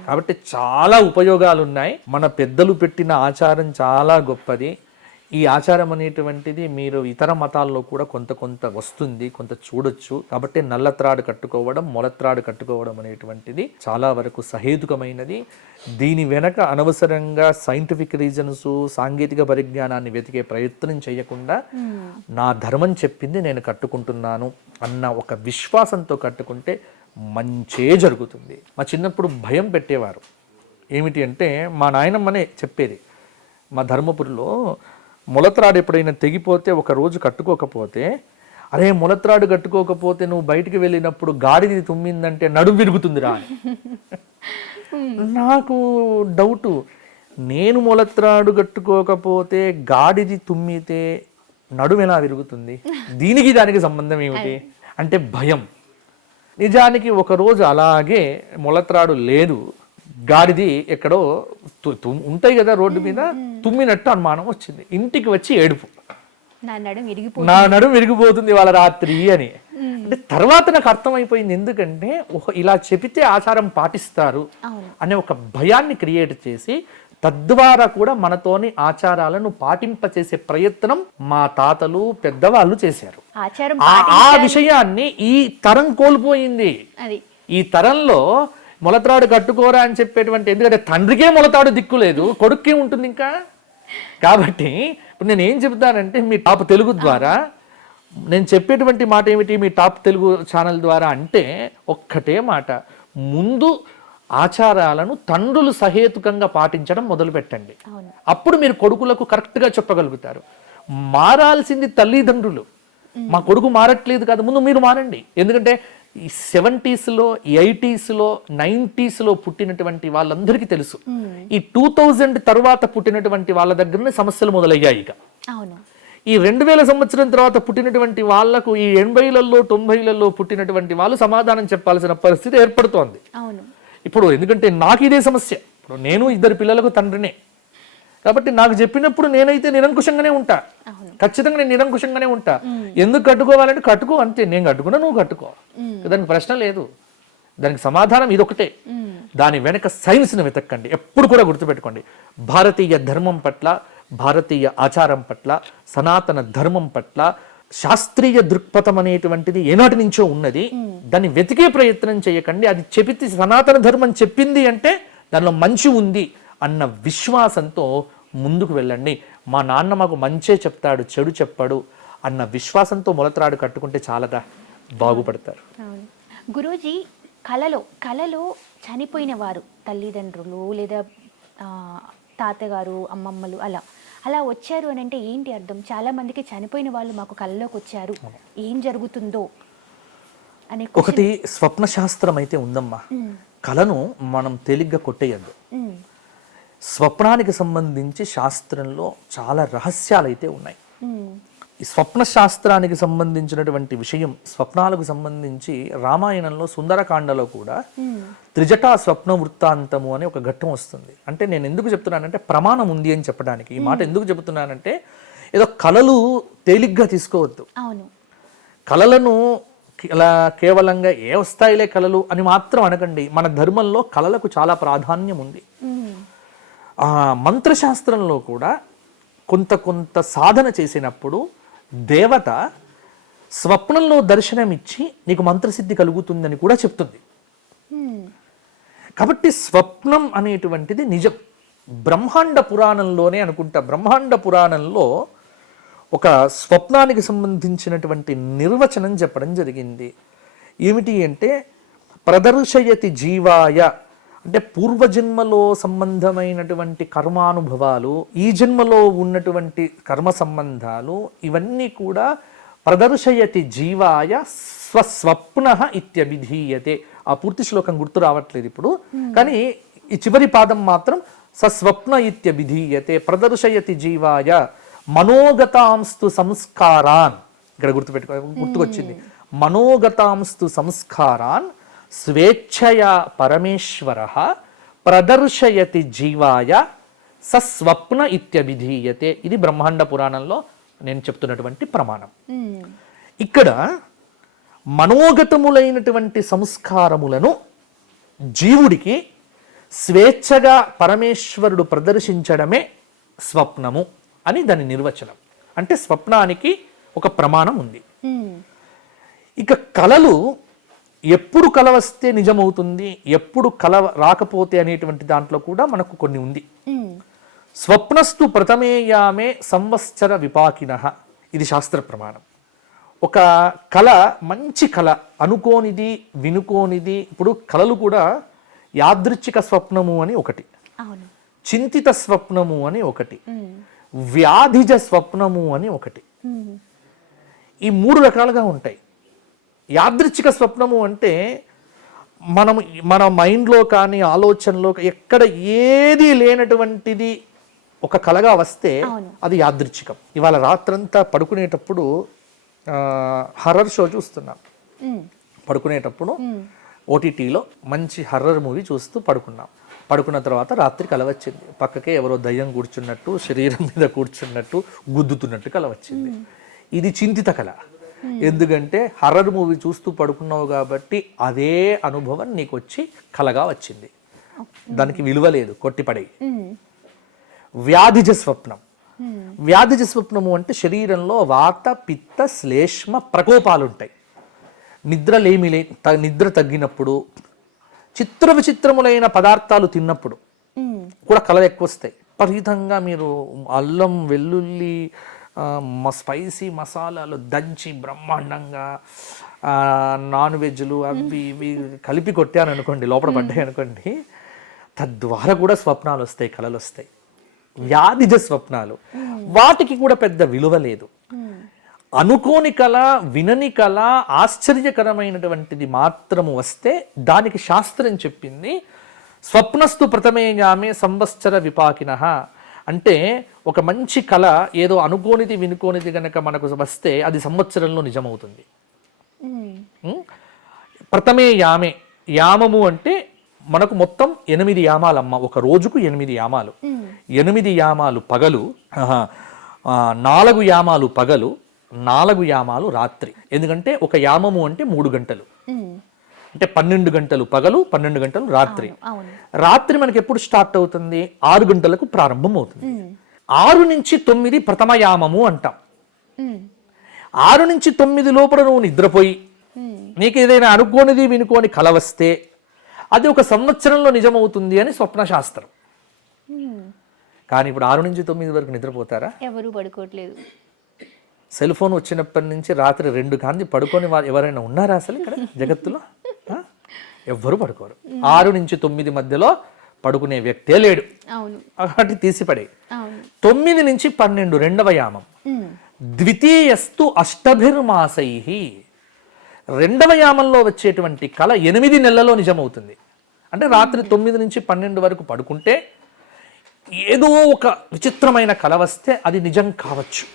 కాబట్టి చాలా ఉపయోగాలు ఉన్నాయి. మన పెద్దలు పెట్టిన ఆచారం చాలా గొప్పది. ఈ ఆచారం అనేటువంటిది మీరు ఇతర మతాల్లో కూడా కొంత కొంత వస్తుంది, కొంత చూడొచ్చు. కాబట్టి నల్లత్రాడు కట్టుకోవడం, మొలత్రాడు కట్టుకోవడం అనేటువంటిది చాలా వరకు సహేతుకమైనది. దీని వెనక అనవసరంగా సైంటిఫిక్ రీజన్స్, సాంకేతిక పరిజ్ఞానాన్ని వెతికే ప్రయత్నం చేయకుండా నా ధర్మం చెప్పింది నేను కట్టుకుంటున్నాను అన్న ఒక విశ్వాసంతో కట్టుకుంటే మంచే జరుగుతుంది. మా చిన్నప్పుడు భయం పెట్టేవారు. ఏమిటి అంటే మా నాయనమ్మనే చెప్పేది, మా ధర్మపురిలో మొలత్రాడు ఎప్పుడైనా తెగిపోతే ఒక రోజు కట్టుకోకపోతే, అరే మొలత్రాడు కట్టుకోకపోతే నువ్వు బయటికి వెళ్ళినప్పుడు గాడిది తుమ్మిందంటే నడుము విరుగుతుందిరా. నాకు డౌటు, నేను మొలత్రాడు కట్టుకోకపోతే గాడిది తుమ్మితే నడుము ఎలా విరుగుతుంది? దానికి సంబంధం ఏమిటి అంటే భయం. నిజానికి ఒకరోజు అలాగే మొలత్రాడు లేదు, గాడిది ఎక్కడో ఉంటాయి కదా రోడ్డు మీద, తుమ్మినట్టు అనుమానం వచ్చింది. ఇంటికి వచ్చి ఏడుపు, నా నడుము విరిగిపోతుంది వాళ్ళ రాత్రి అని. అంటే తర్వాత నాకు అర్థమైపోయింది, ఎందుకంటే ఇలా చెబితే ఆచారం పాటిస్తారు అనే ఒక భయాన్ని క్రియేట్ చేసి తద్వారా కూడా మనతోని ఆచారాలను పాటింపచేసే ప్రయత్నం మా తాతలు పెద్దవాళ్ళు చేశారు. ఆ విషయాన్ని ఈ తరం కోల్పోయింది. ఈ తరంలో మొలత్రాడు కట్టుకోరా అని చెప్పేటువంటి, ఎందుకంటే తండ్రికే మొలతాడు దిక్కు లేదు, కొడుక్కే ఉంటుంది ఇంకా. కాబట్టి ఇప్పుడు నేను ఏం చెప్తానంటే మీ టాప్ తెలుగు ద్వారా నేను చెప్పేటువంటి మాట ఏమిటి, మీ టాప్ తెలుగు ఛానల్ ద్వారా అంటే ఒక్కటే మాట, ముందు ఆచారాలను తండ్రులు సహేతుకంగా పాటించడం మొదలు పెట్టండి. అప్పుడు మీరు కొడుకులకు కరెక్ట్గా చెప్పగలుగుతారు. మారాల్సింది తల్లిదండ్రులు. మా కొడుకు మారట్లేదు కాదు, ముందు మీరు మారండి. ఎందుకంటే ఈ 70s, 80s, 90s పుట్టినటువంటి వాళ్ళందరికీ తెలుసు, ఈ 2000 తర్వాత పుట్టినటువంటి వాళ్ళ దగ్గరనే సమస్యలు మొదలయ్యాయి. ఇక ఈ 2000 సంవత్సరం తర్వాత పుట్టినటువంటి వాళ్లకు ఈ 80లలో 90లలో పుట్టినటువంటి వాళ్ళు సమాధానం చెప్పాల్సిన పరిస్థితి ఏర్పడుతోంది ఇప్పుడు. ఎందుకంటే నాకు ఇదే సమస్య. ఇప్పుడు నేను 2 పిల్లలకు తండ్రినే కాబట్టి నాకు చెప్పినప్పుడు నేనైతే నిరంకుశంగానే ఉంటా, ఖచ్చితంగా నేను నిరంకుశంగానే ఉంటా. ఎందుకు కట్టుకోవాలంటే కట్టుకో అంతే, నేను కట్టుకున్నా నువ్వు కట్టుకో, దానికి ప్రశ్న లేదు. దానికి సమాధానం ఇదొకటే. దాని వెనక సైన్స్ని వెతక్కండి. ఎప్పుడు కూడా గుర్తుపెట్టుకోండి, భారతీయ ధర్మం పట్ల, భారతీయ ఆచారం పట్ల, సనాతన ధర్మం పట్ల శాస్త్రీయ దృక్పథం అనేటువంటిది ఏనాటి నుంచో ఉన్నది. దాన్ని వెతికే ప్రయత్నం చేయకండి. అది చెబితే సనాతన ధర్మం చెప్పింది అంటే దానిలో మంచి ఉంది అన్న విశ్వాసంతో ముందుకు వెళ్ళండి. మా నాన్న మాకు మంచే చెప్తాడు, చెడు చెప్పాడు అన్న విశ్వాసంతో మొలత్రాడు కట్టుకుంటే చాలదా, బాగుపడతారు. గురూజీ, కలలో చనిపోయిన వారు తల్లిదండ్రులు లేదా తాతగారు, అమ్మమ్మలు అలా వచ్చారు అని అంటే ఏంటి అర్థం? చాలా మందికి చనిపోయిన వాళ్ళు మాకు కలలోకి వచ్చారు, ఏం జరుగుతుందో అనే ఒకటి స్వప్న శాస్త్రం అయితే ఉందమ్మా. కలను మనం తేలిగ్గా కొట్టేయద్దు. స్వప్నానికి సంబంధించి శాస్త్రంలో చాలా రహస్యాలు అయితే ఉన్నాయి. ఈ స్వప్న శాస్త్రానికి సంబంధించినటువంటి విషయం, స్వప్నాలకు సంబంధించి రామాయణంలో సుందరకాండలో కూడా త్రిజటా స్వప్న వృత్తాంతము అనే ఒక ఘట్టం వస్తుంది. అంటే నేను ఎందుకు చెప్తున్నానంటే ప్రమాణం ఉంది అని చెప్పడానికి. ఈ మాట ఎందుకు చెబుతున్నానంటే, ఏదో కళలు తేలిగ్గా తీసుకోవద్దు. కళలను ఇలా కేవలంగా ఏ వస్తాయిలే కళలు అని మాత్రం అనకండి. మన ధర్మంలో కళలకు చాలా ప్రాధాన్యం ఉంది. ఆ మంత్రశాస్త్రంలో కూడా కొంత సాధన చేసినప్పుడు దేవత స్వప్నంలో దర్శనమిచ్చి నీకు మంత్రసిద్ధి కలుగుతుందని కూడా చెప్తుంది. కాబట్టి స్వప్నం అనేటువంటిది నిజం. బ్రహ్మాండ పురాణంలోనే అనుకుంటా, బ్రహ్మాండ పురాణంలో ఒక స్వప్నానికి సంబంధించినటువంటి నిర్వచనం చెప్పడం జరిగింది. ఏమిటి అంటే, ప్రదర్శయతి జీవాయ అంటే పూర్వజన్మలో సంబంధమైనటువంటి కర్మానుభవాలు, ఈ జన్మలో ఉన్నటువంటి కర్మ సంబంధాలు, ఇవన్నీ కూడా ప్రదర్శయతి జీవాయ స్వస్వప్న ఇత్యభిధీయతే. ఆ పూర్తి శ్లోకం గుర్తు రావట్లేదు ఇప్పుడు, కానీ ఈ చివరి పాదం మాత్రం సస్వప్న ఇత్యభిధీయతే. ప్రదర్శయతి జీవాయ మనోగతాంస్తు సంస్కారాన్. ఇక్కడ గుర్తుకొచ్చింది, మనోగతాంస్తు సంస్కారాన్ స్వేచ్ఛయా పరమేశ్వరః ప్రదర్శయతి జీవాయ సస్వప్న ఇత్యభిధీయతే. ఇది బ్రహ్మాండ పురాణంలో నేను చెప్తున్నటువంటి ప్రమాణం. ఇక్కడ మనోగతములైనటువంటి సంస్కారములను జీవుడికి స్వేచ్ఛగా పరమేశ్వరుడు ప్రదర్శించడమే స్వప్నము అని దాని నిర్వచనం. అంటే స్వప్నానికి ఒక ప్రమాణం ఉంది. ఇక కళలు ఎప్పుడు కల వస్తే నిజమవుతుంది, ఎప్పుడు కల రాకపోతే అనేటువంటి దాంట్లో కూడా మనకు కొన్ని ఉంది. స్వప్నస్తు ప్రథమేయామే సంవత్సర విపాకినః, ఇది శాస్త్ర ప్రమాణం. ఒక కళ మంచి కళ, అనుకోనిది వినుకోనిది. ఇప్పుడు కళలు కూడా యాదృచ్ఛిక స్వప్నము అని ఒకటి, చింతిత స్వప్నము అని ఒకటి, వ్యాధిజ స్వప్నము అని ఒకటి. ఈ 3 రకాలుగా ఉంటాయి. యాదృచ్ఛిక స్వప్నము అంటే మన మైండ్లో కానీ ఆలోచనలో ఎక్కడ ఏది లేనటువంటిది ఒక కళగా వస్తే అది యాదృచ్ఛికం. ఇవాళ రాత్రంతా పడుకునేటప్పుడు హర్రర్ షో చూస్తున్నాం. పడుకునేటప్పుడు ఓటీటీలో మంచి హర్రర్ మూవీ చూస్తూ పడుకున్నాం. పడుకున్న తర్వాత రాత్రి కల వచ్చింది. పక్కకే ఎవరో దయ్యం కూర్చున్నట్టు, శరీరం మీద కూర్చున్నట్టు, గుద్దుతున్నట్టు కల వచ్చింది. ఇది చింతిత కళ. ఎందుకంటే హర్రర్ మూవీ చూస్తూ పడుకున్నావు కాబట్టి అదే అనుభవం నీకు వచ్చి కలగా వచ్చింది. దానికి విలువ లేదు, కొట్టిపడేయి. వ్యాధిజ స్వప్నం. వ్యాధిజ స్వప్నము అంటే శరీరంలో వాత పిత్త శ్లేష్మ ప్రకోపాలు ఉంటాయి. నిద్ర తగ్గినప్పుడు, చిత్ర విచిత్రములైన పదార్థాలు తిన్నప్పుడు కూడా కళలు ఎక్కువ వస్తాయి. విపరీతంగా మీరు అల్లం వెల్లుల్లి స్పైసీ మసాలాలు దంచి బ్రహ్మాండంగా నాన్ వెజ్లు అవి ఇవి కలిపి కొట్టాను అనుకోండి, లోపల పడ్డాయి అనుకోండి, తద్వారా కూడా స్వప్నాలు వస్తాయి, కళలు వస్తాయి. వ్యాధిజ స్వప్నాలు, వాటికి కూడా పెద్ద విలువ లేదు. అనుకోని కళ, వినని కళ, ఆశ్చర్యకరమైనటువంటిది మాత్రము వస్తే దానికి శాస్త్రం చెప్పింది స్వప్నస్తు ప్రథమేయామే సంవత్సర విపాకినః. అంటే ఒక మంచి కళ ఏదో అనుకోనిది వినుకోనిది గనక మనకు వస్తే అది సంవత్సరంలో నిజమవుతుంది. ప్రథమే యామే, యామము అంటే మనకు మొత్తం 8 యామాలమ్మ. ఒక రోజుకు 8 యామాలు. 8 యామాలు పగలు, 4 యామాలు పగలు, 4 యామాలు రాత్రి. ఎందుకంటే ఒక యామము అంటే 3 గంటలు, అంటే 12 గంటలు పగలు, 12 గంటలు రాత్రి. రాత్రి మనకి ఎప్పుడు స్టార్ట్ అవుతుంది? 6 గంటలకు ప్రారంభం అవుతుంది. 6 నుంచి 9 ప్రథమ యామము అంటాం. 6 నుంచి 9 లోపల నువ్వు నిద్రపోయి నీకు ఏదైనా అనుకోనిది వినుకోని కల వస్తే అది ఒక సంవత్సరంలో నిజమవుతుంది అని స్వప్న శాస్త్రం. కానీ ఇప్పుడు 6 నుంచి 9 వరకు నిద్రపోతారా? ఎవరు పడుకోవట్లేదు. సెల్ ఫోన్ వచ్చినప్పటి నుంచి రాత్రి 2 కాంతి పడుకొని ఎవరైనా ఉన్నారా అసలు ఇక్కడ జగత్తులో? ఎవ్వరు పడుకోరు. 6 నుంచి 9 మధ్యలో పడుకునే వ్యక్తే లేడు. కాబట్టి తీసిపడే. 9 నుంచి 12 రెండవ యామం. ద్వితీయస్తు అష్టభిర్మాసైః. రెండవ యామంలో వచ్చేటువంటి కళ 8 నెలల్లో నిజమవుతుంది. అంటే రాత్రి 9 నుంచి 12 వరకు పడుకుంటే ఏదో ఒక విచిత్రమైన కళ వస్తే అది నిజం కావచ్చు.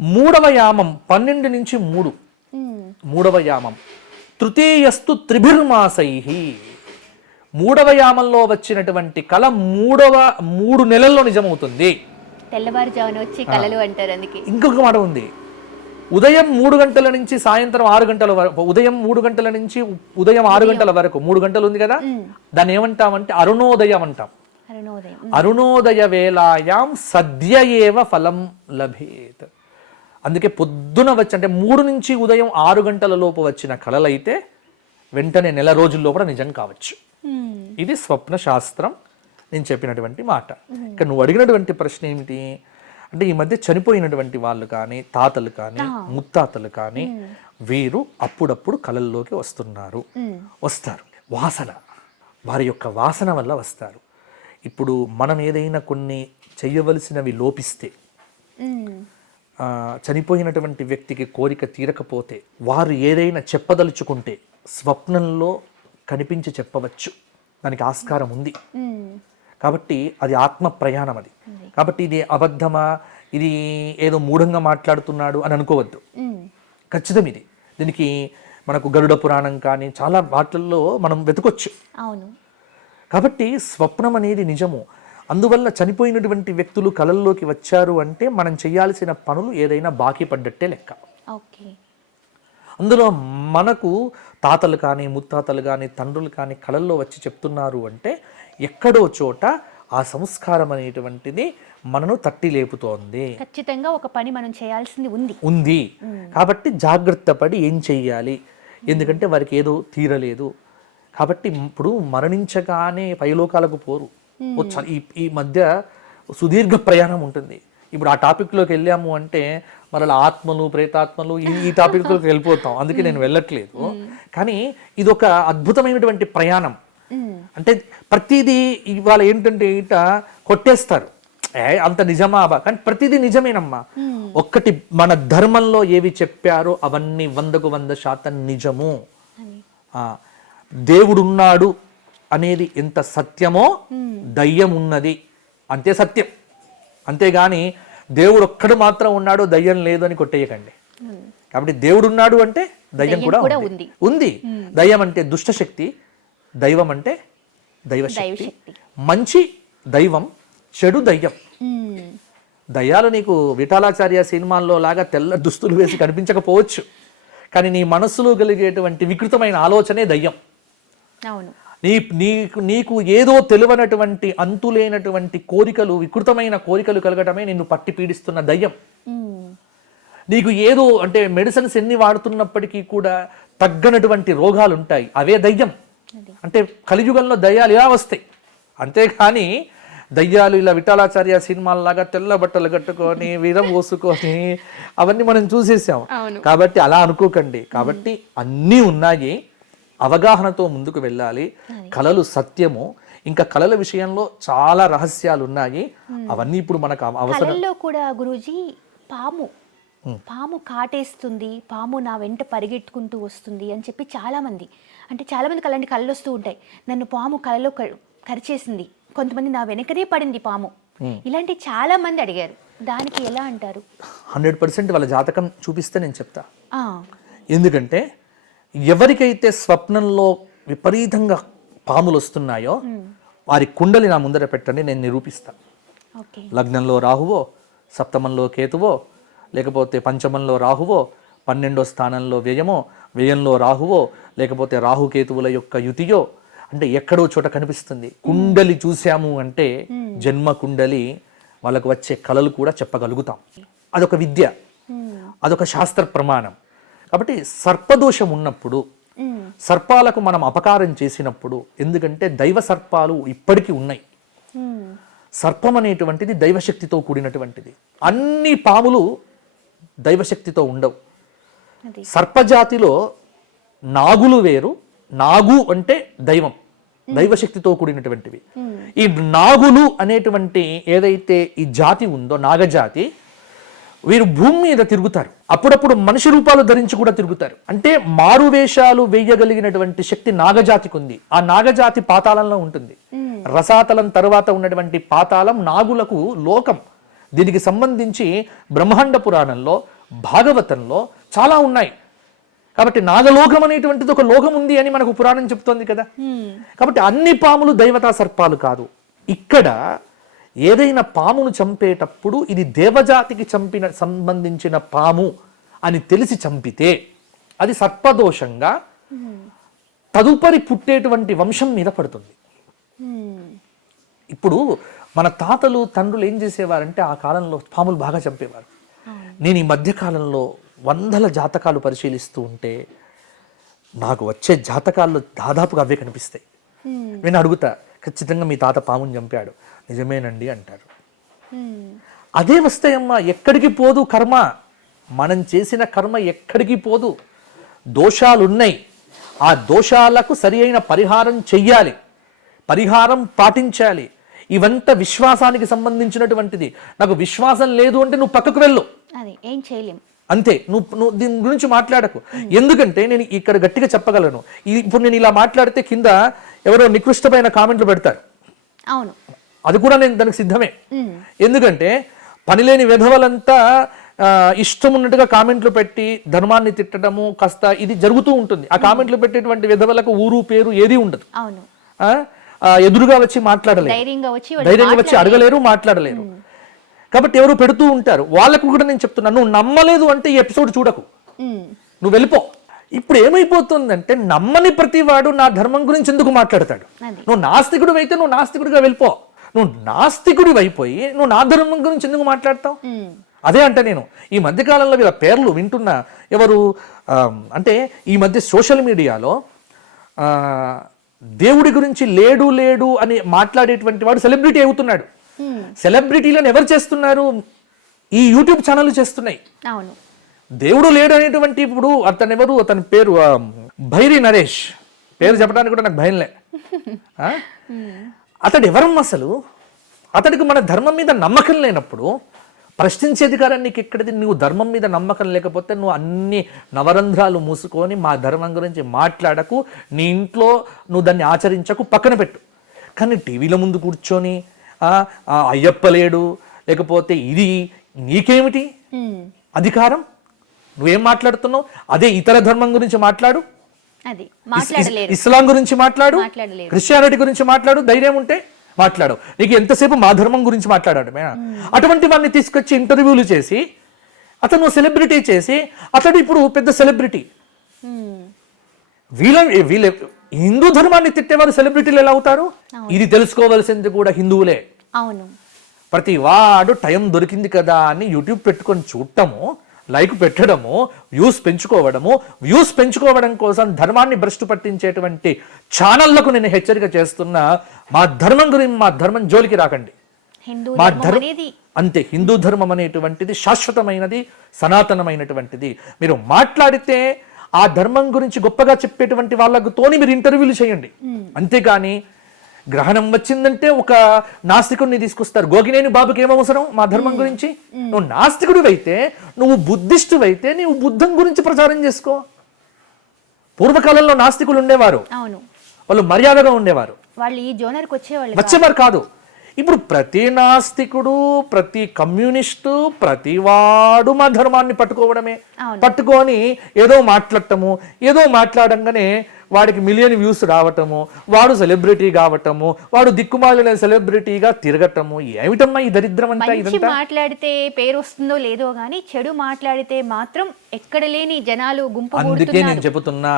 మూడవ యామం 12 నుంచి 3, మూడవ యామం. తృతీయస్తు త్రిభిర్మాసైః. మూడవ యామంలో వచ్చినటువంటి కళ 3 నెలల్లో నిజమవుతుంది. తెల్లవారుజామున వచ్చి కళలు అంటారు. అందుకే ఇంకొక మాట ఉంది. ఉదయం 3 గంటల నుంచి సాయంత్రం 6 గంటల వరకు, ఉదయం 3 గంటల నుంచి ఉదయం 6 గంటల వరకు 3 గంటలు ఉంది కదా, దాన్ని ఏమంటామంటే అరుణోదయం అంటాం. అరుణోదయ వేళాయాం సద్య ఏవ ఫలం లభేత్. అందుకే పొద్దున వచ్చి, అంటే 3 నుంచి ఉదయం 6 గంటల లోపు వచ్చిన కళలైతే వెంటనే నెల రోజుల్లో కూడా నిజం కావచ్చు. ఇది స్వప్న శాస్త్రం నేను చెప్పినటువంటి మాట. ఇక నువ్వు అడిగినటువంటి ప్రశ్న ఏమిటి అంటే, ఈ మధ్య చనిపోయినటువంటి వాళ్ళు కానీ, తాతలు కానీ, ముత్తాతలు కానీ, వీరు అప్పుడప్పుడు కళల్లోకి వస్తారు. వాసన, వారి యొక్క వాసన వల్ల వస్తారు. ఇప్పుడు మనం ఏదైనా కొన్ని చెయ్యవలసినవి లోపిస్తే, చనిపోయినటువంటి వ్యక్తికి కోరిక తీరకపోతే, వారు ఏదైనా చెప్పదలుచుకుంటే స్వప్నంలో కనిపించి చెప్పవచ్చు. దానికి ఆస్కారం ఉంది. కాబట్టి అది ఆత్మ ప్రయాణం. అది కాబట్టి ఇది అబద్ధమా, ఇది ఏదో మూఢంగా మాట్లాడుతున్నాడు అని అనుకోవద్దు. ఖచ్చితం ఇది. దీనికి మనకు గరుడ పురాణం కానీ చాలా వాటిల్లో మనం వెతకొచ్చు. కాబట్టి స్వప్నం అనేది నిజము. అందువల్ల చనిపోయినటువంటి వ్యక్తులు కళల్లోకి వచ్చారు అంటే మనం చేయాల్సిన పనులు ఏదైనా బాకీ పడ్డట్టే లెక్క. అందులో మనకు తాతలు కానీ, ముత్తాతలు కానీ, తండ్రులు కానీ కళల్లో వచ్చి చెప్తున్నారు అంటే ఎక్కడో చోట ఆ సంస్కారం అనేటువంటిది మనను తట్టి లేపుతోంది ఖచ్చితంగా ఒక పని మనం చేయాల్సింది ఉంది. కాబట్టి జాగ్రత్త పడి ఏం చెయ్యాలి, ఎందుకంటే వారికి ఏదో తీరలేదు. కాబట్టి ఇప్పుడు మరణించగానే పైలోకాలకు పోరు. ఈ మధ్య సుదీర్ఘ ప్రయాణం ఉంటుంది. ఇప్పుడు ఆ టాపిక్లోకి వెళ్ళాము అంటే మరలా ఆత్మలు ప్రేతాత్మలు ఈ టాపిక్లోకి వెళ్ళిపోతాం. అందుకే నేను వెళ్ళట్లేదు. కానీ ఇది ఒక అద్భుతమైనటువంటి ప్రయాణం. అంటే ప్రతిదీ ఇవాళ ఏంటంటే ఇట కొట్టేస్తారు, అంత నిజమా బా, కానీ ప్రతిదీ నిజమేనమ్మా. ఒక్కటి మన ధర్మంలో ఏవి చెప్పారో అవన్నీ 100% నిజము. దేవుడున్నాడు అనేది ఎంత సత్యమో దయ్యం ఉన్నది అంతే సత్యం. అంతేగాని దేవుడు ఒక్కడు మాత్రం ఉన్నాడు దయ్యం లేదు అని కొట్టేయకండి. కాబట్టి దేవుడు ఉన్నాడు అంటే దయ్యం కూడా ఉంది. దయ్యం అంటే దుష్టశక్తి, దైవం అంటే దైవశక్తి. మంచి దైవం, చెడు దయ్యం. దయ్యాలు నీకు విఠలాచార్య సినిమాల్లో లాగా తెల్ల దుస్తులు వేసి కనిపించకపోవచ్చు, కానీ నీ మనస్సులో కలిగేటువంటి వికృతమైన ఆలోచనే దయ్యం. నీకు ఏదో తెలియనటువంటి అంతులేనటువంటి కోరికలు, వికృతమైన కోరికలు కలగటమే నిన్ను పట్టి పీడిస్తున్న దయ్యం. నీకు ఏదో అంటే మెడిసిన్స్ ఎన్ని వాడుతున్నప్పటికీ కూడా తగ్గనటువంటి రోగాలు ఉంటాయి, అవే దయ్యం. అంటే కలియుగంలో దయ్యాలు ఇలా వస్తాయి. అంతేకాని దయ్యాలు ఇలా విఠలాచార్య సినిమాల్లాగా తెల్ల బట్టలు కట్టుకొని వీరం పోసుకొని అవన్నీ మనం చూసేసాం. కాబట్టి అలా అనుకోకండి. కాబట్టి అన్నీ ఉన్నాయి, అవగాహనతో ముందుకు వెళ్ళాలి. కళలు సత్యము. ఇంకా కళల విషయంలో చాలా రహస్యాలు ఉన్నాయి. అవన్నీ ఇప్పుడు మనకు అవసరం. కళల్లో కూడా గురూజీ పాము కాటేస్తుంది, పాము నా వెంట పరిగెట్టుకుంటూ వస్తుంది అని చెప్పి చాలామంది అలాంటి కళలు వస్తూ ఉంటాయి. నన్ను పాము కళలో కరిచేసింది, కొంతమంది నా వెనకనే పడింది పాము, ఇలాంటి చాలా మంది అడిగారు. దానికి ఎలా అంటారు? 100% వాళ్ళ జాతకం చూపిస్తే నేను చెప్తా. ఎందుకంటే ఎవరికైతే స్వప్నంలో విపరీతంగా పాములు వస్తున్నాయో వారి కుండలి నా ముందర పెట్టండి, నేను నిరూపిస్తా. లగ్నంలో రాహువో, సప్తమంలో కేతువో, లేకపోతే పంచమంలో రాహువో, 12వ స్థానంలో వ్యయమో, వ్యయంలో రాహువో, లేకపోతే రాహుకేతువుల యొక్క యుతియో, అంటే ఎక్కడో చోట కనిపిస్తుంది. కుండలి చూసాము అంటే జన్మ కుండలి, వాళ్ళకు వచ్చే కళలు కూడా చెప్పగలుగుతాం. అదొక విద్య, అదొక శాస్త్ర ప్రమాణం. కాబట్టి సర్పదోషం ఉన్నప్పుడు, సర్పాలకు మనం అపకారం చేసినప్పుడు, ఎందుకంటే దైవ సర్పాలు ఇప్పటికీ ఉన్నాయి. సర్పం అనేటువంటిది దైవశక్తితో కూడినటువంటిది. అన్ని పాములు దైవశక్తితో ఉండవు. సర్పజాతిలో నాగులు వేరు. నాగు అంటే దైవం, దైవశక్తితో కూడినటువంటివి. ఈ నాగులు అనేటువంటి ఏదైతే ఈ జాతి ఉందో, నాగజాతి, వీరు భూమి మీద తిరుగుతారు. అప్పుడప్పుడు మనిషి రూపాలు ధరించి కూడా తిరుగుతారు. అంటే మారువేషాలు వేయగలిగినటువంటి శక్తి నాగజాతికి ఉంది. ఆ నాగజాతి పాతాళంలో ఉంటుంది. రసాతలం తర్వాత ఉన్నటువంటి పాతాళం నాగులకు లోకం. దీనికి సంబంధించి బ్రహ్మాండ పురాణంలో, భాగవతంలో చాలా ఉన్నాయి. కాబట్టి నాగలోకం అనేటువంటిది ఒక లోకం ఉంది అని మనకు పురాణం చెప్తోంది కదా. కాబట్టి అన్ని పాములు దైవతా సర్పాలు కాదు. ఇక్కడ ఏదైనా పామును చంపేటప్పుడు ఇది దేవజాతికి సంబంధించిన పాము అని తెలిసి చంపితే అది సర్పదోషంగా తదుపరి పుట్టేటువంటి వంశం మీద పడుతుంది. ఇప్పుడు మన తాతలు తండ్రులు ఏం చేసేవారంటే ఆ కాలంలో పాములు బాగా చంపేవారు. నేను ఈ మధ్య కాలంలో 100 జాతకాలు పరిశీలిస్తూ ఉంటే నాకు వచ్చే జాతకాల్లో దాదాపుగా అవే కనిపిస్తాయి. నేను అడుగుతా, ఖచ్చితంగా మీ తాత పాముని చంపాడు, నిజమేనండి అంటారు. అదే వస్తాయమ్మా, ఎక్కడికి పోదు కర్మ. మనం చేసిన కర్మ ఎక్కడికి పోదు. దోషాలున్నాయి, ఆ దోషాలకు సరి అయిన పరిహారం చెయ్యాలి, పరిహారం పాటించాలి. ఇవంతా విశ్వాసానికి సంబంధించినటువంటిది. నాకు విశ్వాసం లేదు అంటే నువ్వు పక్కకు వెళ్ళు, ఏం చేయలేం, అంతే. నువ్వు దీని గురించి మాట్లాడకు. ఎందుకంటే నేను ఇక్కడ గట్టిగా చెప్పగలను. ఇప్పుడు నేను ఇలా మాట్లాడితే కింద ఎవరో నికృష్టమైన కామెంట్లు పెడతారు. అవును, అది కూడా నేను దానికి సిద్ధమే. ఎందుకంటే పనిలేని విధవలంతా ఇష్టం ఉన్నట్టుగా కామెంట్లు పెట్టి ధర్మాన్ని తిట్టడము కాస్త ఇది జరుగుతూ ఉంటుంది. ఆ కామెంట్లు పెట్టేటువంటి విధవలకు ఊరు పేరు ఏది ఉండదు. ఎదురుగా వచ్చి మాట్లాడలేరు, ధైర్యంగా వచ్చి అడగలేరు, మాట్లాడలేరు. కాబట్టి ఎవరు పెడుతూ ఉంటారు. వాళ్ళకు కూడా నేను చెప్తున్నా, నువ్వు నమ్మలేదు అంటే ఈ ఎపిసోడ్ చూడకు, నువ్వు వెళ్ళిపో. ఇప్పుడు ఏమైపోతుందంటే నమ్మని ప్రతివాడు నా ధర్మం గురించి ఎందుకు మాట్లాడతాడు? నువ్వు నాస్తికుడు అయితే నువ్వు నాస్తికుడిగా వెళ్ళిపో. నువ్వు నాస్తికుడి అయిపోయి నువ్వు నా ధర్మం గురించి ఎందుకు మాట్లాడతావు? అదే అంటే నేను ఈ మధ్యకాలంలో వీళ్ళ పేర్లు వింటున్నా. ఎవరు అంటే ఈ మధ్య సోషల్ మీడియాలో దేవుడి గురించి లేడు లేడు అని మాట్లాడేటువంటి వాడు సెలబ్రిటీ అవుతున్నాడు. సెలబ్రిటీలను ఎవరు చేస్తున్నారు? ఈ యూట్యూబ్ ఛానల్ చేస్తున్నాయి. అవును, దేవుడు లేడు అనేటువంటి ఇప్పుడు అతని పేరు భైరి నరేష్, పేరు చెప్పడానికి కూడా నాకు భయంలే. అతడు ఎవరమ్మ అసలు? అతడికి మన ధర్మం మీద నమ్మకం లేనప్పుడు ప్రశ్నించే అధికారం నీకు ఎక్కడిది? నువ్వు ధర్మం మీద నమ్మకం లేకపోతే నువ్వు అన్ని నవరంధ్రాలు మూసుకొని మా ధర్మం గురించి మాట్లాడకు, నీ ఇంట్లో నువ్వు దాన్ని ఆచరించకు, పక్కన పెట్టు. కానీ టీవీల ముందు కూర్చొని అయ్యప్ప లేడు లేకపోతే ఇది, నీకేమిటి అధికారం? నువ్వేం మాట్లాడుతున్నావు? అదే ఇతర ధర్మం గురించి మాట్లాడు, ఇస్లాం గురించి మాట్లాడు, క్రిస్టియానిటీ గురించి మాట్లాడు, ధైర్యం ఉంటే మాట్లాడు. నీకు ఎంతసేపు మా ధర్మం గురించి మాట్లాడాడు. అటువంటి వాడిని తీసుకొచ్చి ఇంటర్వ్యూలు చేసి అతను సెలబ్రిటీ చేసి అతడు ఇప్పుడు పెద్ద సెలబ్రిటీ. వీళ్ళ హిందూ ధర్మాన్ని తిట్టేవారు సెలబ్రిటీలు ఎలా అవుతారు? ఇది తెలుసుకోవాల్సింది కూడా హిందువులే. అవును, ప్రతి వాడు టైం దొరికింది కదా అని యూట్యూబ్ పెట్టుకొని చూడటము, లైక్ పెట్టడము, వ్యూస్ పెంచుకోవడం కోసం ధర్మాన్ని భ్రష్టు పట్టించేటువంటి ఛానళ్లకు నేను హెచ్చరిక చేస్తున్నా. మా ధర్మం జోలికి రాకండి. మా ధర్మం అంతే. హిందూ ధర్మం అనేటువంటిది శాశ్వతమైనది, సనాతనమైనటువంటిది. మీరు మాట్లాడితే ఆ ధర్మం గురించి గొప్పగా చెప్పేటువంటి వాళ్ళతోని మీరు ఇంటర్వ్యూలు చేయండి. అంతేగాని గ్రహణం వచ్చిందంటే ఒక నాస్తికుడిని తీసుకొస్తారు. గోగినేని బాబుకి ఏమవసరం మా ధర్మం గురించి? నువ్వు నాస్తికుడు అయితే, నువ్వు బుద్ధిస్టు అయితే నువ్వు బుద్ధం గురించి ప్రచారం చేసుకో. పూర్వకాలంలో నాస్తికులు ఉండేవారు, వాళ్ళు మర్యాదగా ఉండేవారు, వాళ్ళు ఈ జోనర్కి వచ్చేవారు కాదు. ఇప్పుడు ప్రతి నాస్తికుడు, ప్రతి కమ్యూనిస్టు, ప్రతి వాడు మా ధర్మాన్ని పట్టుకొని ఏదో మాట్లాడటము, ఏదో మాట్లాడంగానే వాడికి మిలియన్ వ్యూస్ రావటము, వాడు సెలబ్రిటీ కావటము, వాడు దిక్కుమాలిన సెలబ్రిటీగా తిరగటము. ఏమిటమ్మా ఈ దరిద్రం అంతా? ఇదంతా మాట్లాడితే పేరు వస్తుందో లేదో గానీ చెడు మాట్లాడితే మాత్రం ఎక్కడ లేని జనాలు గుంపు. అందుకే నేను చెబుతున్నా,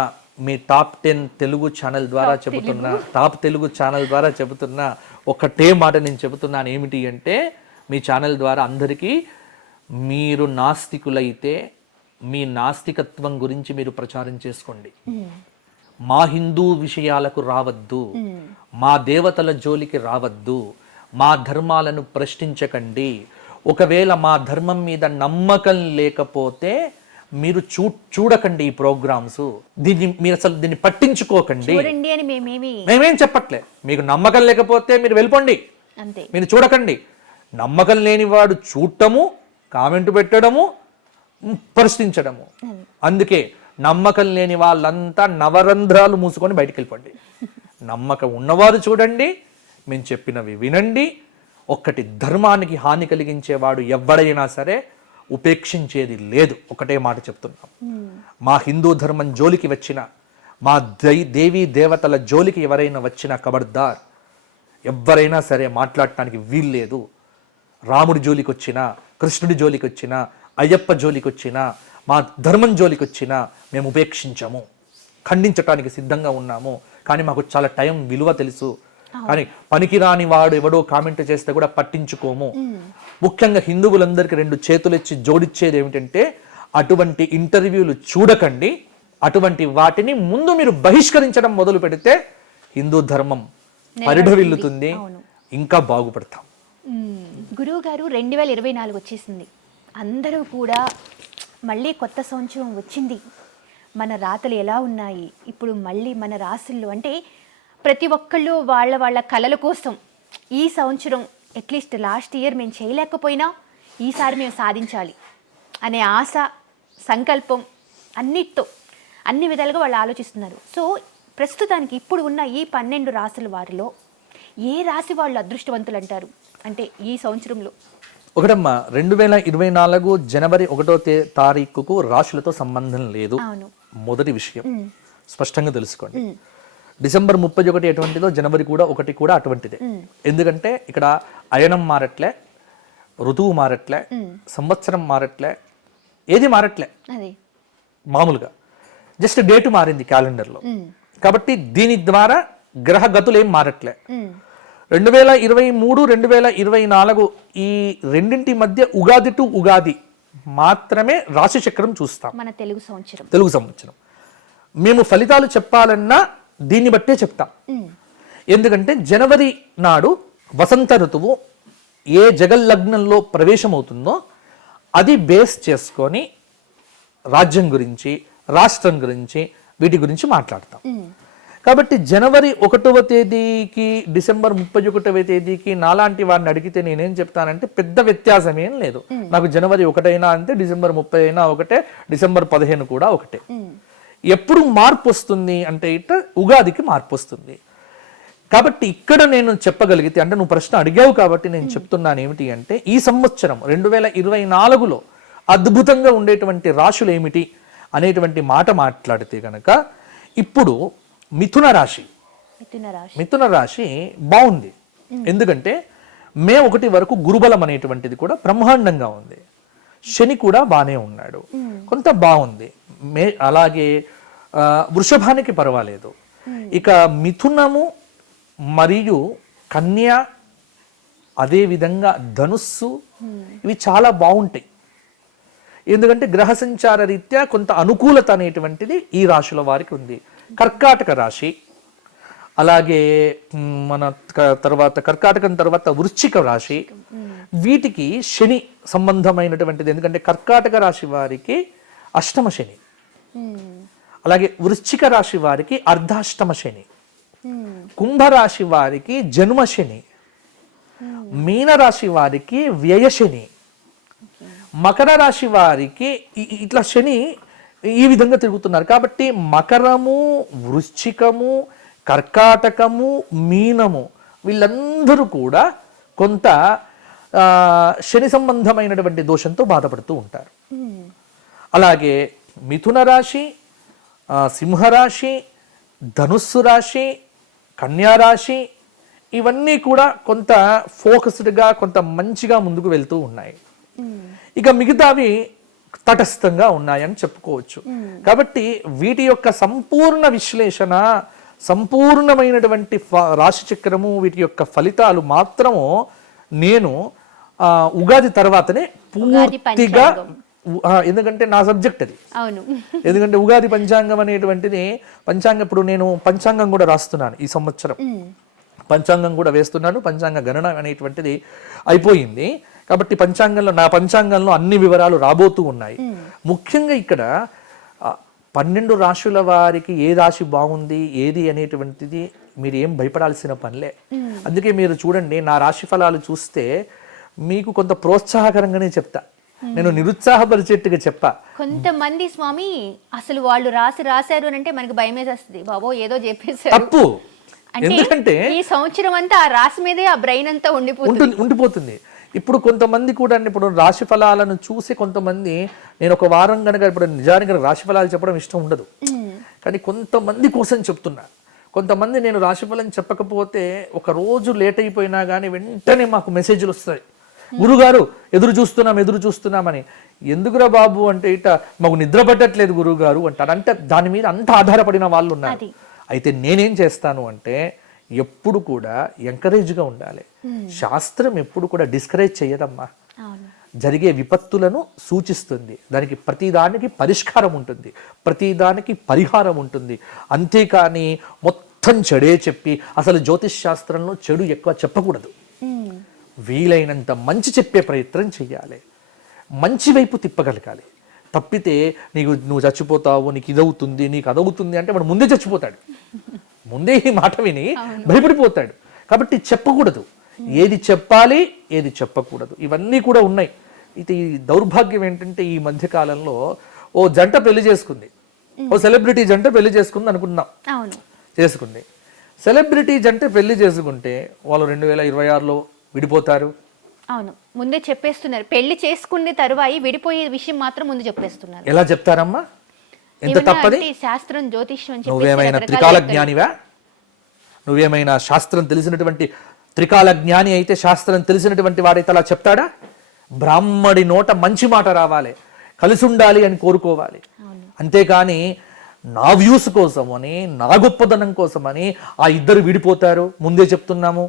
మీ టాప్ 10 తెలుగు ఛానల్ ద్వారా చెబుతున్నా ఒకటే మాట నేను చెబుతున్నాను. ఏమిటి అంటే, మీ ఛానల్ ద్వారా అందరికీ మీరు నాస్తికులైతే మీ నాస్తికత్వం గురించి మీరు ప్రచారం చేసుకోండి. మా హిందూ విషయాలకు రావద్దు, మా దేవతల జోలికి రావద్దు, మా ధర్మాలను ప్రశ్నించకండి. ఒకవేళ మా ధర్మం మీద నమ్మకం లేకపోతే మీరు చూడకండి ఈ ప్రోగ్రామ్స్, మీరు అసలు దీన్ని పట్టించుకోకండి. మేమేం చెప్పట్లే. మీకు నమ్మకం లేకపోతే మీరు వెళ్ళిపోండి, మీరు చూడకండి. నమ్మకం లేని వాడు చూడటము, కామెంట్ పెట్టడము, ప్రశ్నించడము. అందుకే నమ్మకం లేని వాళ్ళంతా నవరంధ్రాలు మూసుకొని బయటికి వెళ్ళిపోండి. నమ్మకం ఉన్నవారు చూడండి, మేము చెప్పినవి వినండి. ఒక్కటి, ధర్మానికి హాని కలిగించేవాడు ఎవడైనా సరే ఉపేక్షించేది లేదు. ఒకటే మాట చెప్తున్నాం. మా హిందూ ధర్మం జోలికి వచ్చిన, మా దేవీ దేవతల జోలికి ఎవరైనా వచ్చినా ఖబర్దార్, ఎవరైనా సరే మాట్లాడటానికి వీల్లేదు. రాముడి జోలికి వచ్చినా, కృష్ణుడి జోలికి వచ్చినా, అయ్యప్ప జోలికి వచ్చినా, మా ధర్మం జోలికి వచ్చినా మేము ఉపేక్షించము, ఖండించటానికి సిద్ధంగా ఉన్నాము. కానీ మాకు చాలా టైం విలువ తెలుసు. కానీ పనికిరాని వాడు ఎవడో కామెంట్ చేస్తే కూడా పట్టించుకోము. ముఖ్యంగా హిందువులందరికీ 2 చేతులెచ్చి జోడిచ్చేది ఏమిటంటే, అటువంటి ఇంటర్వ్యూలు చూడకండి. అటువంటి వాటిని ముందు మీరు బహిష్కరించడం మొదలు పెడితే హిందూ ధర్మం పరిఢవిల్లుతుంది, ఇంకా బాగుపడతాం. గురువు గారు 2024 వచ్చేసింది. అందరూ కూడా మళ్ళీ కొత్త సంవత్సరం వచ్చింది, మన రాతలు ఎలా ఉన్నాయి, ఇప్పుడు మళ్ళీ మన రాశుల్లో అంటే ప్రతి ఒక్కళ్ళు వాళ్ళ కళల కోసం ఈ సంవత్సరం అట్లీస్ట్ లాస్ట్ ఇయర్ మేము చేయలేకపోయినా ఈసారి మేము సాధించాలి అనే ఆశ, సంకల్పం అన్నిటితో అన్ని విధాలుగా వాళ్ళు ఆలోచిస్తున్నారు. సో ప్రస్తుతానికి ఇప్పుడు ఉన్న ఈ 12 రాశుల వారిలో ఏ రాశి వాళ్ళు అదృష్టవంతులు అంటారు? అంటే ఈ సంవత్సరంలో ఒకటమ్మా, 2024 జనవరి 1వ తారీఖుకు రాశులతో సంబంధం లేదు. మొదటి విషయం స్పష్టంగా తెలుసుకోండి. డిసెంబర్ 31 ఎటువంటిదో జనవరి కూడా 1 కూడా అటువంటిదే. ఎందుకంటే ఇక్కడ అయనం మారట్లే, ఋతువు మారట్లే, సంవత్సరం మారట్లే, ఏది మారట్లే. మామూలుగా జస్ట్ డేట్ మారింది క్యాలెండర్లో. కాబట్టి దీని ద్వారా గ్రహ గతులు ఏం మారట్లే. 2023 2024 ఈ రెండింటి మధ్య ఉగాది టు ఉగాది మాత్రమే రాశి చక్రం చూస్తాం. మన తెలుగు సంవత్సరం మేము ఫలితాలు చెప్పాలన్నా దీన్ని బట్టే చెప్తాం. ఎందుకంటే జనవరి నాడు వసంత ఋతువు ఏ జగల్లగ్నంలో ప్రవేశమవుతుందో అది బేస్ చేసుకొని రాజ్యం గురించి, రాష్ట్రం గురించి, వీటి గురించి మాట్లాడతాం. కాబట్టి జనవరి 1వ తేదీకి డిసెంబర్ 31వ తేదీకి నాలాంటి వారిని అడిగితే నేనేం చెప్తానంటే పెద్ద వ్యత్యాసం ఏం లేదు. నాకు జనవరి 1 అయినా అంతే, డిసెంబర్ 30 అయినా ఒకటే, డిసెంబర్ 15 కూడా ఒకటే. ఎప్పుడు మార్పు వస్తుంది అంటే ఇట్లా ఉగాదికి మార్పు వస్తుంది. కాబట్టి ఇక్కడ నేను చెప్పగలిగితే, అంటే నువ్వు ప్రశ్న అడిగావు కాబట్టి నేను చెప్తున్నాను ఏమిటి అంటే, ఈ సంవత్సరం 2024లో అద్భుతంగా ఉండేటువంటి రాశులు ఏమిటి అనేటువంటి మాట మాట్లాడితే కనుక ఇప్పుడు మిథున రాశి బాగుంది. ఎందుకంటే మే 1 వరకు గురుబలం అనేటువంటిది కూడా బ్రహ్మాండంగా ఉంది. శని కూడా బాగానే ఉన్నాడు, కొంత బాగుంది. అలాగే వృషభానికి పర్వాలేదు. ఇక మిథునము మరియు కన్య, అదే విధంగా ధనుస్సు, ఇవి చాలా బాగుంటాయి. ఎందుకంటే గ్రహ సంచార రీత్యా కొంత అనుకూలత అనేటువంటిది ఈ రాశుల వారికి ఉంది. కర్కాటక రాశి, అలాగే మన కర్కాటకం తర్వాత వృశ్చిక రాశి, వీటికి శని సంబంధమైనటువంటిది. ఎందుకంటే కర్కాటక రాశి వారికి అష్టమ శని, అలాగే వృశ్చిక రాశి వారికి అర్ధాష్టమ శని, కుంభరాశి వారికి జన్మ శని, మీనరాశి వారికి వ్యయశని, మకర రాశి వారికి ఇట్లా శని ఈ విధంగా తిరుగుతున్నారు. కాబట్టి మకరము, వృశ్చికము, కర్కాటకము, మీనము వీళ్ళందరూ కూడా కొంత శని సంబంధమైనటువంటి దోషంతో బాధపడుతూ ఉంటారు. అలాగే మిథున రాశి, సింహరాశి, ధనుస్సు రాశి, కన్యారాశి ఇవన్నీ కూడా కొంత ఫోకస్డ్గా, కొంత మంచిగా ముందుకు వెళ్తూ ఉన్నాయి. ఇక మిగతావి తటస్థంగా ఉన్నాయని చెప్పుకోవచ్చు. కాబట్టి వీటి యొక్క సంపూర్ణ విశ్లేషణ, సంపూర్ణమైనటువంటి రాశి చక్రము, వీటి యొక్క ఫలితాలు మాత్రము నేను ఉగాది తర్వాతనే పూర్తిగా, ఎందుకంటే నా సబ్జెక్ట్ అది. ఎందుకంటే ఉగాది పంచాంగం అనేటువంటిది ఇప్పుడు నేను పంచాంగం కూడా రాస్తున్నాను ఈ సంవత్సరం, పంచాంగం కూడా వేస్తున్నాను. పంచాంగ గణన అనేటువంటిది అయిపోయింది. కాబట్టి నా పంచాంగంలో అన్ని వివరాలు రాబోతూ ఉన్నాయి. ముఖ్యంగా ఇక్కడ 12 రాశుల వారికి ఏ రాశి బాగుంది ఏది అనేటువంటిది మీరు ఏం భయపడాల్సిన పనిలే. అందుకే మీరు చూడండి, నా రాశి ఫలాలు చూస్తే మీకు కొంత ప్రోత్సాహకరంగానే చెప్తా, నేను నిరుత్సాహపరిచేట్టుగా చెప్పా. కొంతమంది స్వామి అసలు వాళ్ళు రాశారు అని అంటే మనకి భయం వేసేస్తుంది, బాబో ఏదో చెప్పేసారు. తప్పు. ఎందుకంటే ఈ సంవత్సరం అంతా ఆ రాశి మీదే ఆ బ్రెయిన్ అంతా ఉండిపోతుంది. ఇప్పుడు కొంతమంది కూడా ఇప్పుడు రాశి ఫలాలను చూసి కొంతమంది, నేను ఒక వారం కనుక ఇప్పుడు నిజానికి రాశి ఫలాలు చెప్పడం ఇష్టం ఉండదు, కానీ కొంతమంది కోసం చెప్తున్నా. కొంతమంది నేను రాశి ఫలం చెప్పకపోతే ఒక రోజు లేట్ అయిపోయినా కానీ వెంటనే మాకు మెసేజ్లు వస్తాయి, గురుగారు ఎదురు చూస్తున్నామని. ఎందుకురా బాబు అంటే ఇట మాకు నిద్ర పట్టట్లేదు గురుగారు అంటారు. అంటే దాని మీద అంత ఆధారపడిన వాళ్ళు ఉన్నారు. అయితే నేనేం చేస్తాను అంటే ఎప్పుడు కూడా ఎంకరేజ్గా ఉండాలి. శాస్త్రం ఎప్పుడు కూడా డిస్కరేజ్ చేయదమ్మా. జరిగే విపత్తులను సూచిస్తుంది, దానికి ప్రతిదానికి పరిష్కారం ఉంటుంది, ప్రతిదానికి పరిహారం ఉంటుంది. అంతేకాని మొత్తం చెడే చెప్పి, అసలు జ్యోతిష్ శాస్త్రంలో చెడు ఎక్కువ చెప్పకూడదు. వీలైనంత మంచి చెప్పే ప్రయత్నం చెయ్యాలి, మంచి వైపు తిప్పగలగాలి. తప్పితే నువ్వు చచ్చిపోతావు, నీకు ఇదవుతుంది, నీకు అదవుతుంది అంటే వాడు ముందే చచ్చిపోతాడు, ముందే ఈ మాట విని భయపడిపోతాడు. కాబట్టి చెప్పకూడదు, ఏది చెప్పాలి ఏది చెప్పకూడదు ఇవన్నీ కూడా ఉన్నాయి. ఇది దౌర్భాగ్యం ఏంటంటే ఈ మధ్య కాలంలో ఓ జంట పెళ్లి చేసుకుంది, ఓ సెలబ్రిటీ జంట పెళ్లి చేసుకుంది అనుకున్నాం, చేసుకుంది. సెలబ్రిటీ జంట పెళ్లి చేసుకుంటే వాళ్ళు 2026లో విడిపోతారు. అవును, ముందే చెప్పేస్తున్నారు. పెళ్లి చేసుకునే తరువాయి విడిపోయే విషయం మాత్రం ముందు చెప్పేస్తున్నారు. ఎలా చెప్తారమ్మా? ఎంత తప్పది. శాస్త్రం, జ్యోతిష్యం. నువ్వేమైనా త్రికాల జ్ఞానివా? నువ్వేమైనా శాస్త్రం తెలిసినటువంటి త్రికాల జ్ఞాని అయితే, శాస్త్రం తెలిసినటువంటి వాడైతే అలా చెప్తాడా? బ్రాహ్మడి నోట మంచి మాట రావాలి, కలిసి ఉండాలి అని కోరుకోవాలి. అంతేకాని నా వ్యూస్ కోసమని, నా గొప్పదనం కోసమని ఆ ఇద్దరు విడిపోతారు ముందే చెప్తున్నాము.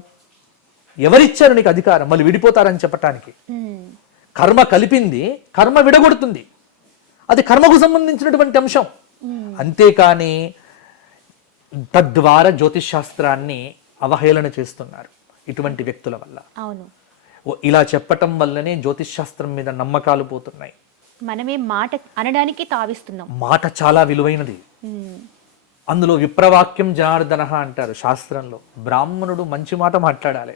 ఎవరిచ్చారు నీకు అధికారం మళ్ళీ విడిపోతారని చెప్పటానికి? కర్మ కలిపింది, కర్మ విడగొడుతుంది. అది కర్మకు సంబంధించినటువంటి అంశం. అంతేకాని తద్వారా జ్యోతిష్ శాస్త్రాన్ని అవహేళన చేస్తున్నారు ఇటువంటి వ్యక్తుల వల్ల. అవును, ఇలా చెప్పటం వల్లనే జ్యోతిష్ శాస్త్రం మీద నమ్మకాలు పోతున్నాయి. మనమే మాట అనడానికి తావిస్తున్నాం. మాట చాలా విలువైనది. అందులో విప్రవాక్యం జనార్దన అంటారు శాస్త్రంలో. బ్రాహ్మణుడు మంచి మాట మాట్లాడాలి,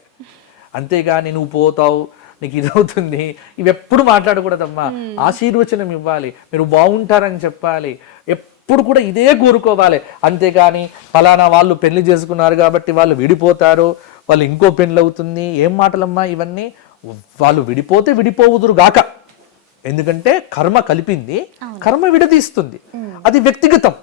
అంతేగాని నువ్వు పోతావు, నీకు ఇదవుతుంది, ఇవి ఎప్పుడు మాట్లాడకూడదమ్మా. ఆశీర్వచనం ఇవ్వాలి, మీరు బాగుంటారని చెప్పాలి, ఎప్పుడు కూడా ఇదే కోరుకోవాలి. అంతేగాని ఫలానా వాళ్ళు పెళ్లి చేసుకున్నారు కాబట్టి వాళ్ళు విడిపోతారు, వాళ్ళు ఇంకో పెళ్లి అవుతుంది, ఏం మాటలమ్మా ఇవన్నీ. వాళ్ళు విడిపోతే విడిపోవుదురు గాక, ఎందుకంటే కర్మ కలిపింది, కర్మ విడదీస్తుంది, అది వ్యక్తిగతం.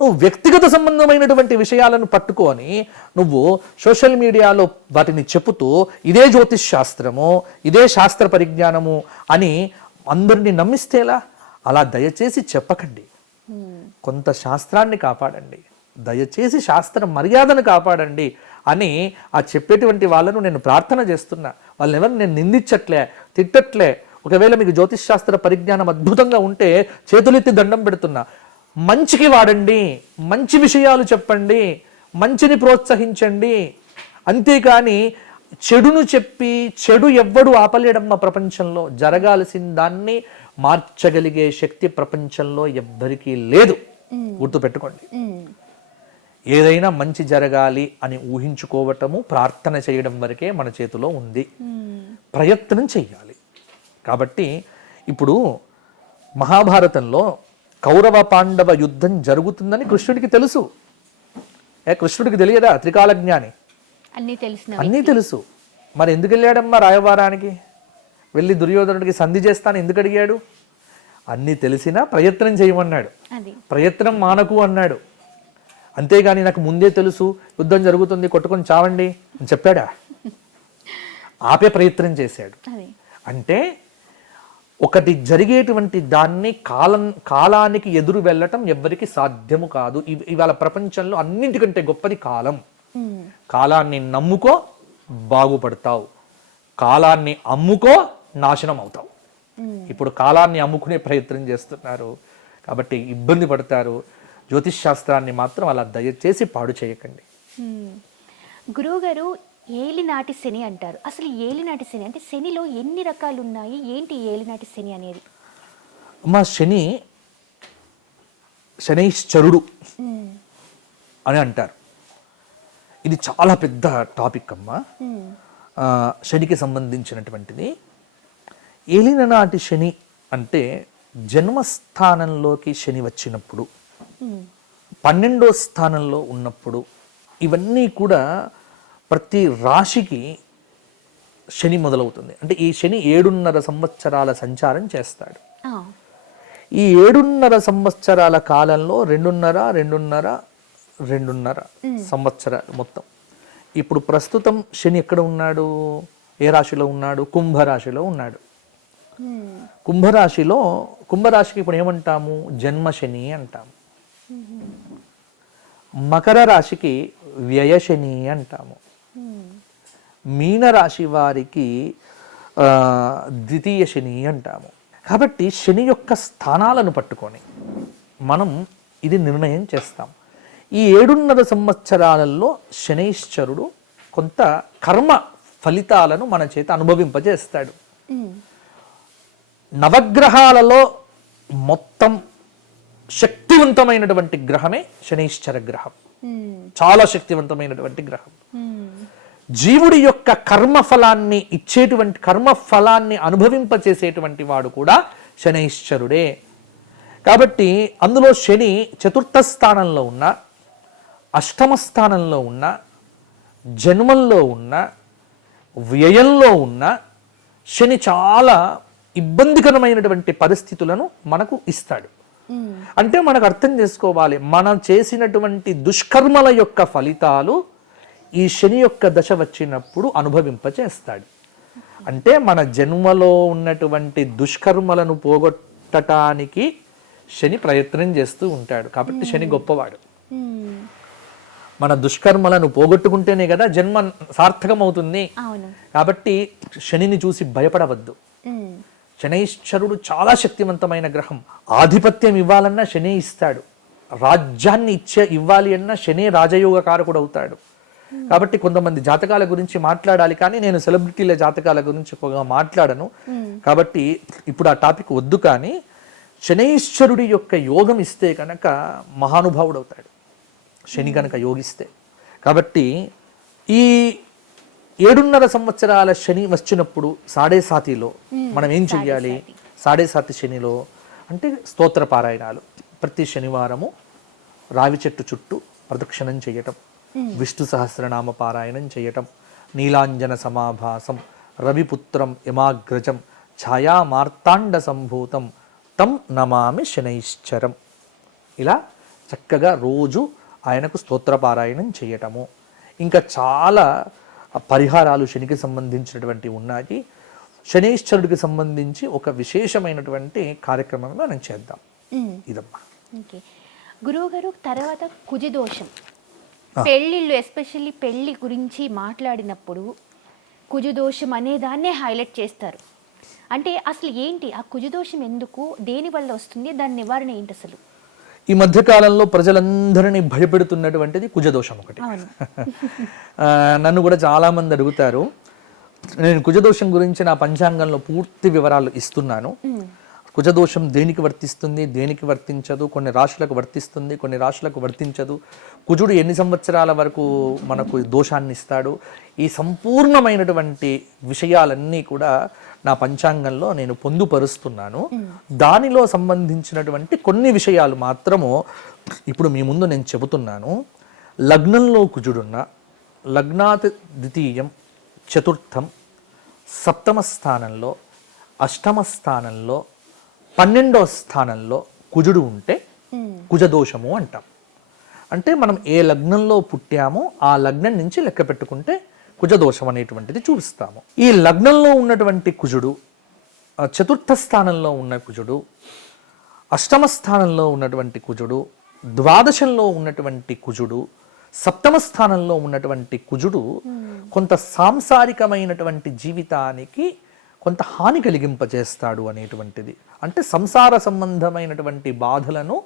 నువ్వు వ్యక్తిగత సంబంధమైనటువంటి విషయాలను పట్టుకొని నువ్వు సోషల్ మీడియాలో వాటిని చెబుతూ ఇదే జ్యోతిష్ శాస్త్రము, ఇదే శాస్త్ర పరిజ్ఞానము అని అందరినీ నమ్మిస్తేలా? అలా దయచేసి చెప్పకండి. కొంత శాస్త్రాన్ని కాపాడండి, దయచేసి శాస్త్ర మర్యాదను కాపాడండి అని ఆ చెప్పేటువంటి వాళ్ళను నేను ప్రార్థన చేస్తున్నా. వాళ్ళని ఎవరు నేను నిందించట్లే, తిట్టట్లే. ఒకవేళ మీకు జ్యోతిష్ శాస్త్ర పరిజ్ఞానం అద్భుతంగా ఉంటే చేతులెత్తి దండం పెడుతున్నా. మంచికి వాడండి, మంచి విషయాలు చెప్పండి, మంచిని ప్రోత్సహించండి. అంతేకాని చెడును చెప్పి చెడు ఎవ్వడు ఆపలేడమ్మ ప్రపంచంలో. జరగాల్సిన దాన్ని మార్చగలిగే శక్తి ప్రపంచంలో ఎవ్వరికీ లేదు, గుర్తుపెట్టుకోండి. ఏదైనా మంచి జరగాలి అని ఊహించుకోవటము, ప్రార్థన చేయడం వరకే మన చేతిలో ఉంది. ప్రయత్నం చెయ్యాలి. కాబట్టి ఇప్పుడు మహాభారతంలో కౌరవ పాండవ యుద్ధం జరుగుతుందని కృష్ణుడికి తెలుసు. కృష్ణుడికి తెలియదా? త్రికాల జ్ఞాని, అన్నీ తెలుసు. మరి ఎందుకు వెళ్ళాడమ్మా రాయవారానికి? వెళ్ళి దుర్యోధనుడికి సంధి చేస్తాను ఎందుకు అడిగాడు? అన్నీ తెలిసినా ప్రయత్నం చేయమన్నాడు, ప్రయత్నం మానకు అన్నాడు. అంతేగాని నాకు ముందే తెలుసు యుద్ధం జరుగుతుంది, కొట్టుకొని చావండి అని చెప్పాడా? ఆపే ప్రయత్నం చేశాడు. అంటే ఒకటి జరిగేటువంటి దాన్ని కాలానికి ఎదురు వెళ్ళటం ఎవ్వరికి సాధ్యము కాదు. ఇవాళ ప్రపంచంలో అన్నింటికంటే గొప్పది కాలం. కాలాన్ని నమ్ముకో బాగుపడతావు, కాలాన్ని అమ్ముకో నాశనం అవుతావు. ఇప్పుడు కాలాన్ని అమ్ముకునే ప్రయత్నం చేస్తున్నారు కాబట్టి ఇబ్బంది పడతారు. జ్యోతిష్ శాస్త్రాన్ని మాత్రం అలా దయచేసి పాడు చేయకండి. గురువు గారు, ఏలినాటి శని అంటారు. అసలు ఏలినాటి శని అంటే శనిలో ఎన్ని రకాలు ఉన్నాయి, ఏంటి ఏలినాటి శని అనేది? అమ్మా, శనైశ్చరుడు అని అంటారు. ఇది చాలా పెద్ద టాపిక్ అమ్మా. శనికి సంబంధించినటువంటిది. ఏలినాటి శని అంటే జన్మస్థానంలోకి శని వచ్చినప్పుడు, 12వ స్థానంలో ఉన్నప్పుడు, ఇవన్నీ కూడా ప్రతి రాశికి శని మొదలవుతుంది. అంటే ఈ శని 7.5 సంవత్సరాల సంచారం చేస్తాడు. ఈ 7.5 సంవత్సరాల కాలంలో 2.5 సంవత్సరాలు మొత్తం. ఇప్పుడు ప్రస్తుతం శని ఎక్కడ ఉన్నాడు? ఏ రాశిలో ఉన్నాడు? కుంభరాశిలో ఉన్నాడు. కుంభరాశికి ఇప్పుడు ఏమంటాము? జన్మశని అంటాము. మకర రాశికి వ్యయశని అంటాము. మీనరాశి వారికి ద్వితీయ శని అంటాము. కాబట్టి శని యొక్క స్థానాలను పట్టుకొని మనం ఇది నిర్ణయం చేస్తాం. ఈ 7.5 సంవత్సరాలలో శనైశ్చరుడు కొంత కర్మ ఫలితాలను మన చేత అనుభవింపజేస్తాడు. నవగ్రహాలలో మొత్తం శక్తివంతమైనటువంటి గ్రహమే శనైశ్చర గ్రహం. చాలా శక్తివంతమైనటువంటి గ్రహం. జీవుడి యొక్క కర్మఫలాన్ని ఇచ్చేటువంటి, కర్మఫలాన్ని అనుభవింపచేసేటువంటి వాడు కూడా శనైశ్చరుడే. కాబట్టి అందులో శని 4వ స్థానంలో ఉన్న, 8వ స్థానంలో ఉన్న, జన్మంలో ఉన్న, వ్యయంలో ఉన్న శని చాలా ఇబ్బందికరమైనటువంటి పరిస్థితులను మనకు ఇస్తాడు. అంటే మనకు అర్థం చేసుకోవాలి, మనం చేసినటువంటి దుష్కర్మల యొక్క ఫలితాలు ఈ శని యొక్క దశ వచ్చినప్పుడు అనుభవింపచేస్తాడు. అంటే మన జన్మలో ఉన్నటువంటి దుష్కర్మలను పోగొట్టడానికి శని ప్రయత్నం చేస్తూ ఉంటాడు. కాబట్టి శని గొప్పవాడు. మన దుష్కర్మలను పోగొట్టుకుంటేనే కదా జన్మ సార్థకం అవుతుంది. అవును. కాబట్టి శనిని చూసి భయపడవద్దు. ఉమ్. శనైశ్వరుడు చాలా శక్తివంతమైన గ్రహం. ఆధిపత్యం ఇవ్వాలన్నా శనే ఇస్తాడు, రాజ్యాన్ని ఇవ్వాలి అన్నా శనే రాజయోగ కారకుడు అవుతాడు. కాబట్టి కొంతమంది జాతకాల గురించి మాట్లాడాలి, కానీ నేను సెలబ్రిటీల జాతకాల గురించి ఎక్కువగా మాట్లాడను. కాబట్టి ఇప్పుడు ఆ టాపిక్ వద్దు. కానీ శనైశ్వరుడి యొక్క యోగం ఇస్తే కనుక మహానుభావుడు అవుతాడు శని కనుక యోగిస్తే. కాబట్టి ఈ 7.5 సంవత్సరాల శని వచ్చినప్పుడు సాడే సాతిలో మనం ఏం చెయ్యాలి? సాడే సాతి శనిలో అంటే స్తోత్ర పారాయణాలు ప్రతి శనివారము రావి చెట్టు చుట్టూ ప్రదక్షిణం చేయటం, విష్ణు సహస్రనామ పారాయణం చేయటం, నీలాంజన సమాభాసం, రవిపుత్రం యమాగ్రజం, ఛాయా మార్తాండ సంభూతం తం నమామి శనైశ్చరం. ఇలా చక్కగా రోజు ఆయనకు స్తోత్రపారాయణం చేయటము. ఇంకా చాలా పరిహారాలు శనికి సంబంధించినటువంటి ఉన్నాయి. శనైశ్చరుడికి సంబంధించి ఒక విశేషమైనటువంటి కార్యక్రమం మనం చేద్దాం. ఇదమ్మా. ఓకే గురువు గారు, తర్వాత కుజదోషం, పెళ్ళిళ్ళు ఎస్పెషల్లీ పెళ్లి గురించి మాట్లాడినప్పుడు కుజదోషం అనే దాన్నే హైలైట్ చేస్తారు. అంటే అసలు ఏంటి ఆ కుజదోషం, ఎందుకు, దేని వల్ల వస్తుంది, దాని నివారణ ఏంటి అసలు? ఈ మధ్య కాలంలో ప్రజలందరినీ భయపెడుతున్నటువంటిది కుజదోషం ఒకటి. నన్ను కూడా చాలా మంది అడుగుతారు. నేను కుజదోషం గురించి నా పంచాంగంలో పూర్తి వివరాలు ఇస్తున్నాను. కుజదోషం దేనికి వర్తిస్తుంది, దేనికి వర్తించదు, కొన్ని రాశులకు వర్తిస్తుంది, కొన్ని రాశులకు వర్తించదు, కుజుడు ఎన్ని సంవత్సరాల వరకు మనకు దోషాన్ని ఇస్తాడు, ఈ సంపూర్ణమైనటువంటి విషయాలన్నీ కూడా నా పంచాంగంలో నేను పొందుపరుస్తున్నాను. దానిలో సంబంధించినటువంటి కొన్ని విషయాలు మాత్రము ఇప్పుడు మీ ముందు నేను చెబుతున్నాను. లగ్నంలో కుజుడున్న, లగ్నాత్ ద్వితీయం, చతుర్థం, సప్తమ స్థానంలో, అష్టమ స్థానంలో, 12వ స్థానంలో కుజుడు ఉంటే కుజదోషము అంటాం. అంటే మనం ఏ లగ్నంలో పుట్టామో ఆ లగ్నం నుంచి లెక్క పెట్టుకుంటే కుజదోషం అనేటువంటిది చూపిస్తాము. ఈ లగ్నంలో ఉన్నటువంటి కుజుడు, చతుర్థ స్థానంలో ఉన్న కుజుడు, అష్టమ స్థానంలో ఉన్నటువంటి కుజుడు, ద్వాదశంలో ఉన్నటువంటి కుజుడు, సప్తమ స్థానంలో ఉన్నటువంటి కుజుడు కొంత సాంసారికమైనటువంటి జీవితానికి కొంత హాని కలిగింపజేస్తాడు అనేటువంటిది. అంటే సంసార సంబంధమైనటువంటి బాధలను,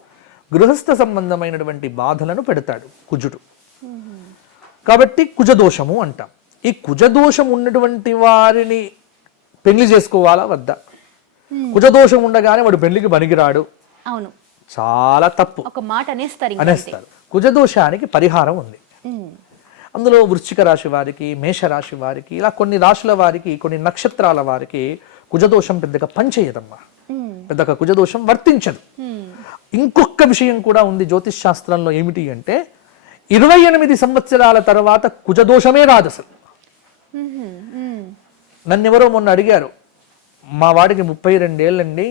గృహస్థ సంబంధమైనటువంటి బాధలను పెడతాడు కుజుడు. కాబట్టి కుజదోషము అంటాం. ఈ కుజదోషం ఉన్నటువంటి వారిని పెళ్లి చేసుకోవాలా వద్దా? కుజదోషం ఉండగానే వాడు పెళ్లికి పనికిరాడు, అవును, చాలా తప్పు, ఒక మాట అనేస్తారు. కుజదోషానికి పరిహారం ఉంది. అందులో వృశ్చిక రాశి వారికి, మేషరాశి వారికి, ఇలా కొన్ని రాశుల వారికి, కొన్ని నక్షత్రాల వారికి కుజదోషం పెద్దగా పనిచేయదమ్మా, పెద్దగా కుజదోషం వర్తించదు. ఇంకొక విషయం కూడా ఉంది జ్యోతిష్ శాస్త్రంలో. ఏమిటి అంటే 28 సంవత్సరాల తర్వాత కుజదోషమే రాదు అసలు. నన్ను ఎవరో మొన్న అడిగారు, మా వాడికి 32 ఏళ్ళండి,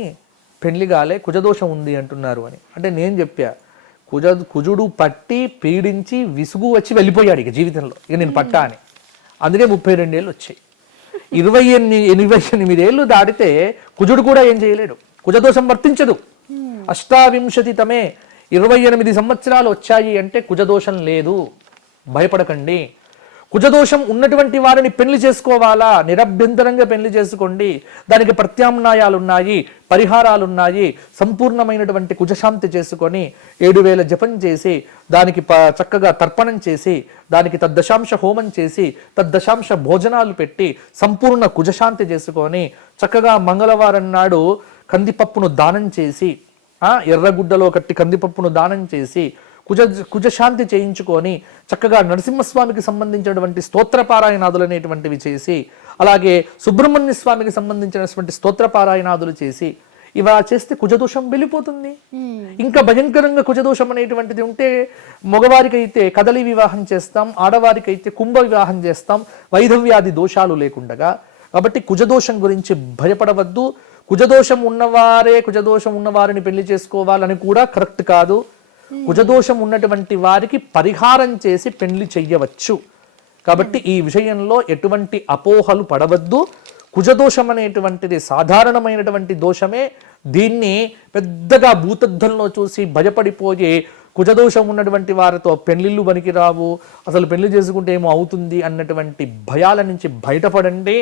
పెళ్లి కాలే, కుజదోషం ఉంది అంటున్నారు అని. అంటే నేను చెప్పా, కుజుడు పట్టి పీడించి విసుగు వచ్చి వెళ్ళిపోయాడు ఇక జీవితంలో, ఇక నేను పట్టా అని. అందుకే 32 ఏళ్ళు వచ్చాయి. 28 ఏళ్ళు దాటితే కుజుడు కూడా ఏం చేయలేడు, కుజదోషం వర్తించదు. 28 తమే 28 సంవత్సరాలు వచ్చాయి అంటే కుజదోషం లేదు, భయపడకండి. కుజదోషం ఉన్నటువంటి వారిని పెళ్లి చేసుకోవాలా, నిరభ్యంతరంగా పెళ్లి చేసుకోండి. దానికి ప్రత్యామ్నాయాలు ఉన్నాయి, పరిహారాలు ఉన్నాయి. సంపూర్ణమైనటువంటి కుజశాంతి చేసుకొని 7000 జపం చేసి, దానికి చక్కగా తర్పణం చేసి, దానికి తద్దశాంశ హోమం చేసి, తద్దశాంశ భోజనాలు పెట్టి సంపూర్ణ కుజశాంతి చేసుకొని, చక్కగా మంగళవారం నాడు కందిపప్పును దానం చేసి, ఎర్రగుడ్డలో కట్టి కందిపప్పును దానం చేసి కుజశాంతి చేయించుకొని, చక్కగా నరసింహస్వామికి సంబంధించినటువంటి స్తోత్రపారాయణాదులు అనేటువంటివి చేసి, అలాగే సుబ్రహ్మణ్య స్వామికి సంబంధించినటువంటి స్తోత్రపారాయణాదులు చేసి, ఇవా చేస్తే కుజదోషం వెళ్ళిపోతుంది. ఇంకా భయంకరంగా కుజదోషం అనేటువంటిది ఉంటే మగవారికైతే కదలి వివాహం చేస్తాం, ఆడవారికైతే కుంభ వివాహం చేస్తాం, వైధవ్యాది దోషాలు లేకుండగా. కాబట్టి కుజదోషం గురించి భయపడవద్దు. కుజదోషం ఉన్నవారిని పెళ్లి చేసుకోవాలని కూడా కరెక్ట్ కాదు. కుజదోషం ఉన్నటువంటి వారికి పరిహారం చేసి పెళ్లి చెయ్యవచ్చు. కాబట్టి ఈ విషయంలో ఎటువంటి అపోహలు పడవద్దు. కుజదోషం అనేటువంటిది సాధారణమైనటువంటి దోషమే. దీన్ని పెద్దగా భూతద్దంలో చూసి భయపడిపోయి కుజదోషం ఉన్నటువంటి వారితో పెళ్లిళ్ళు పనికిరావు, అసలు పెళ్లి చేసుకుంటే ఏమో అవుతుంది అన్నటువంటి భయాల నుంచి బయటపడండి.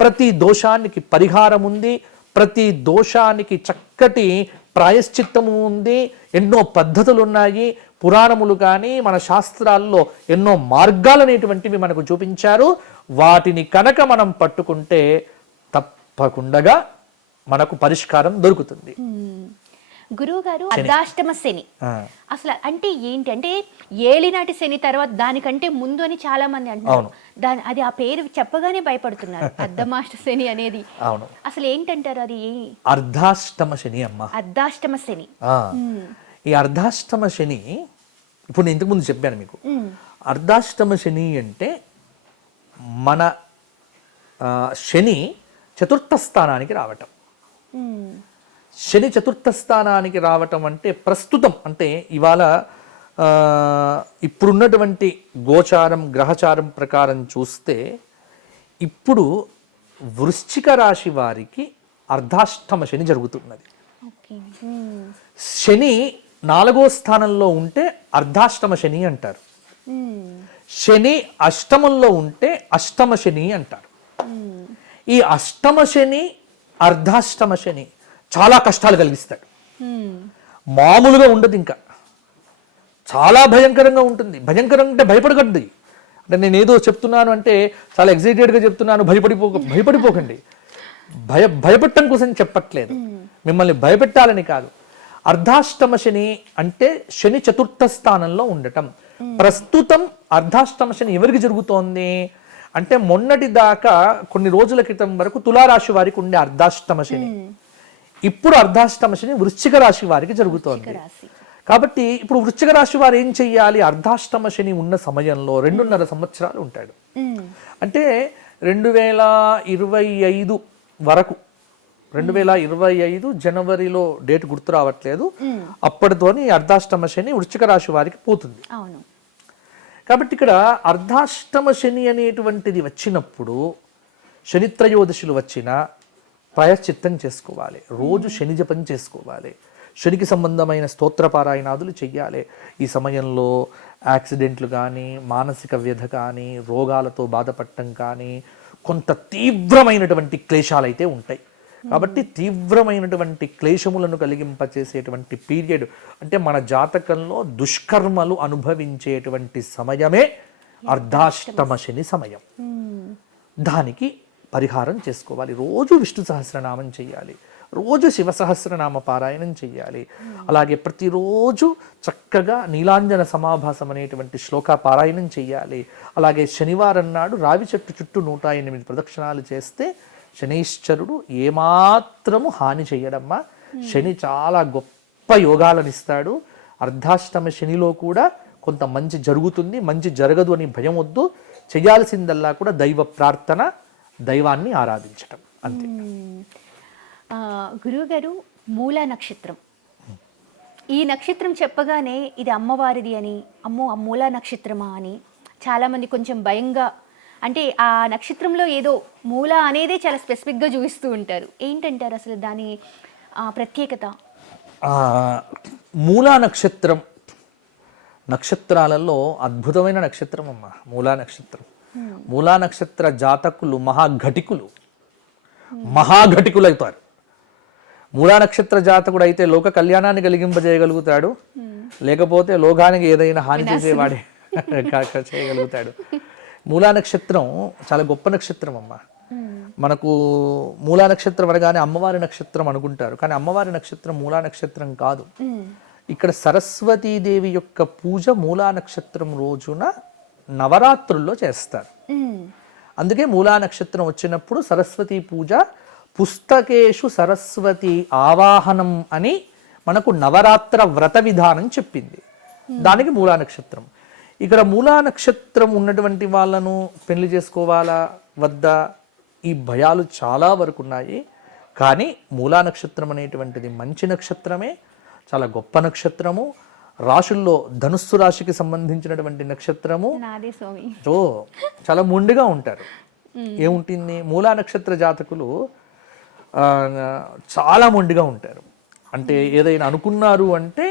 ప్రతి దోషానికి పరిహారం ఉంది, ప్రతి దోషానికి చక్కటి ప్రాయశ్చిత్తము ఉంది, ఎన్నో పద్ధతులు ఉన్నాయి. పురాణములు కానీ మన శాస్త్రాల్లో ఎన్నో మార్గాలు అనేటువంటివి మనకు చూపించారు. వాటిని కనుక మనం పట్టుకుంటే తప్పకుండా మనకు పరిష్కారం దొరుకుతుంది. గురువు గారు, అర్ధాష్టమ శని అసలు అంటే ఏంటి? అంటే ఏలినాటి శని తర్వాత దానికంటే ముందు అని చాలా మంది అంటున్నారు. అది ఆ పేరు చెప్పగానే భయపడుతున్నారు, అర్ధమాష్ట శని అనేది. అవును, అసలు ఏంటంటారు అది? అర్ధాష్టమ శని అమ్మ. అర్ధాష్టమ శని. ఈ అర్ధాష్టమ శని ఇప్పుడు నేను ఇంతకుముందు చెప్పాను మీకు. అర్ధాష్టమ శని అంటే మన శని చతుర్థ స్థానానికి రావటం. శని చతుర్థ స్థానానికి రావటం అంటే ప్రస్తుతం అంటే ఇవాళ ఇప్పుడున్నటువంటి గోచారం గ్రహచారం ప్రకారం చూస్తే ఇప్పుడు వృశ్చిక రాశి వారికి అర్ధాష్టమ శని జరుగుతున్నది. శని 4వ స్థానంలో ఉంటే అర్ధాష్టమ శని అంటారు. శని అష్టమంలో ఉంటే అష్టమ శని అంటారు. ఈ అష్టమ శని అర్ధాష్టమ శని చాలా కష్టాలు కలిగిస్తాడు. మామూలుగా ఉండదు, ఇంకా చాలా భయంకరంగా ఉంటుంది. భయంకరంగా అంటే భయపడకండి. అంటే నేను ఏదో చెప్తున్నాను అంటే చాలా ఎగ్జైటెడ్గా చెప్తున్నాను, భయపడిపోకండి. భయపెట్టడం కోసం చెప్పట్లేదు, మిమ్మల్ని భయపెట్టాలని కాదు. అర్ధాష్టమ శని అంటే శని చతుర్థ స్థానంలో ఉండటం. ప్రస్తుతం అర్ధాష్టమ శని ఎవరికి జరుగుతోంది అంటే మొన్నటి దాకా కొన్ని రోజుల క్రితం వరకు తులారాశి వారికి ఉండే అర్ధాష్టమ శని, ఇప్పుడు అర్ధాష్టమ శని వృశ్చిక రాశి వారికి జరుగుతోంది. కాబట్టి ఇప్పుడు వృశ్చిక రాశి వారు ఏం చెయ్యాలి? అర్ధాష్టమ శని ఉన్న సమయంలో 2.5 సంవత్సరాలు ఉంటాడు. అంటే 2025 వరకు, 2025 జనవరిలో డేట్ గుర్తు రావట్లేదు, అప్పటితోని అర్ధాష్టమ శని వృశ్చిక రాశి వారికి పోతుంది. కాబట్టి ఇక్కడ అర్ధాష్టమ శని అనేటువంటిది వచ్చినప్పుడు శనిత్రయోదశులు వచ్చినా ప్రాయశ్చిత్తం చేసుకోవాలి. రోజు శని జపం చేసుకోవాలి. శనికి సంబంధమైన స్తోత్రపారాయణాదులు చెయ్యాలి. ఈ సమయంలో యాక్సిడెంట్లు కానీ, మానసిక వ్యధ కానీ, రోగాలతో బాధపడటం కానీ, కొంత తీవ్రమైనటువంటి క్లేశాలు అయితే ఉంటాయి. కాబట్టి తీవ్రమైనటువంటి క్లేశములను కలిగింపచేసేటువంటి పీరియడ్ అంటే మన జాతకంలో దుష్కర్మలు అనుభవించేటువంటి సమయమే అర్ధాష్టమ శని సమయం. దానికి పరిహారం చేసుకోవాలి. రోజు విష్ణు సహస్రనామం చెయ్యాలి, రోజు శివ సహస్రనామ పారాయణం చెయ్యాలి. అలాగే ప్రతిరోజు చక్కగా నీలాంజన సమాభాసం అనేటువంటి శ్లోక పారాయణం చెయ్యాలి. అలాగే శనివారం నాడు రావి చెట్టు చుట్టూ 108 ప్రదక్షిణాలు చేస్తే శనీశ్వరుడు ఏమాత్రము హాని చెయ్యడమ్మా. శని చాలా గొప్ప యోగాలను ఇస్తాడు. అర్ధాష్టమ శనిలో కూడా కొంత మంచి జరుగుతుంది, మంచి జరగదు అని భయం వద్దు. చేయాల్సిందల్లా కూడా దైవ ప్రార్థన, దైవాన్ని ఆరాధించటం అంతే. గురువుగారు, మూలా నక్షత్రం, ఈ నక్షత్రం చెప్పగానే ఇది అమ్మవారిది అని, అమ్మో మూలా నక్షత్రమా అని చాలామంది కొంచెం భయంగా, అంటే ఆ నక్షత్రంలో ఏదో మూల అనేదే చాలా స్పెసిఫిక్గా చూపిస్తూ ఉంటారు. ఏంటంటారు అసలు దాని ప్రత్యేకత? మూలా నక్షత్రం నక్షత్రాలలో అద్భుతమైన నక్షత్రం అమ్మ మూలా నక్షత్రం. మూలా నక్షత్ర జాతకులు మహాఘటికులు అవుతారు. మూలా నక్షత్ర జాతకుడు అయితే లోక కళ్యాణాన్ని కలిగింపజేయగలుగుతాడు, లేకపోతే లోకానికి ఏదైనా హాని చేసేవాడే చేయగలుగుతాడు. మూలా నక్షత్రం చాలా గొప్ప నక్షత్రం అమ్మ. మనకు మూలా నక్షత్రం అనగానే అమ్మవారి నక్షత్రం అనుకుంటారు, కానీ అమ్మవారి నక్షత్రం మూలా నక్షత్రం కాదు. ఇక్కడ సరస్వతీదేవి యొక్క పూజ మూలా నక్షత్రం రోజున నవరాత్రుల్లో చేస్తారు. అందుకే మూలా నక్షత్రం వచ్చినప్పుడు సరస్వతీ పూజ, పుస్తకేషు సరస్వతి ఆవాహనం అని మనకు నవరాత్ర వ్రత విధానం చెప్పింది. దానికి మూలా నక్షత్రం. ఇక్కడ మూలా నక్షత్రం ఉన్నటువంటి వాళ్ళను పెళ్లి చేసుకోవాలా వద్దా ఈ భయాలు చాలా వరకు ఉన్నాయి. కానీ మూలా నక్షత్రం అనేటువంటిది మంచి నక్షత్రమే, చాలా గొప్ప నక్షత్రము. రాశుల్లో ధనుస్సు రాశికి సంబంధించినటువంటి నక్షత్రము. చాలా మొండిగా ఉంటారు. ఏముంటుంది, మూలా నక్షత్ర జాతకులు చాలా మొండిగా ఉంటారు. అంటే ఏదైనా అనుకున్నారు అంటే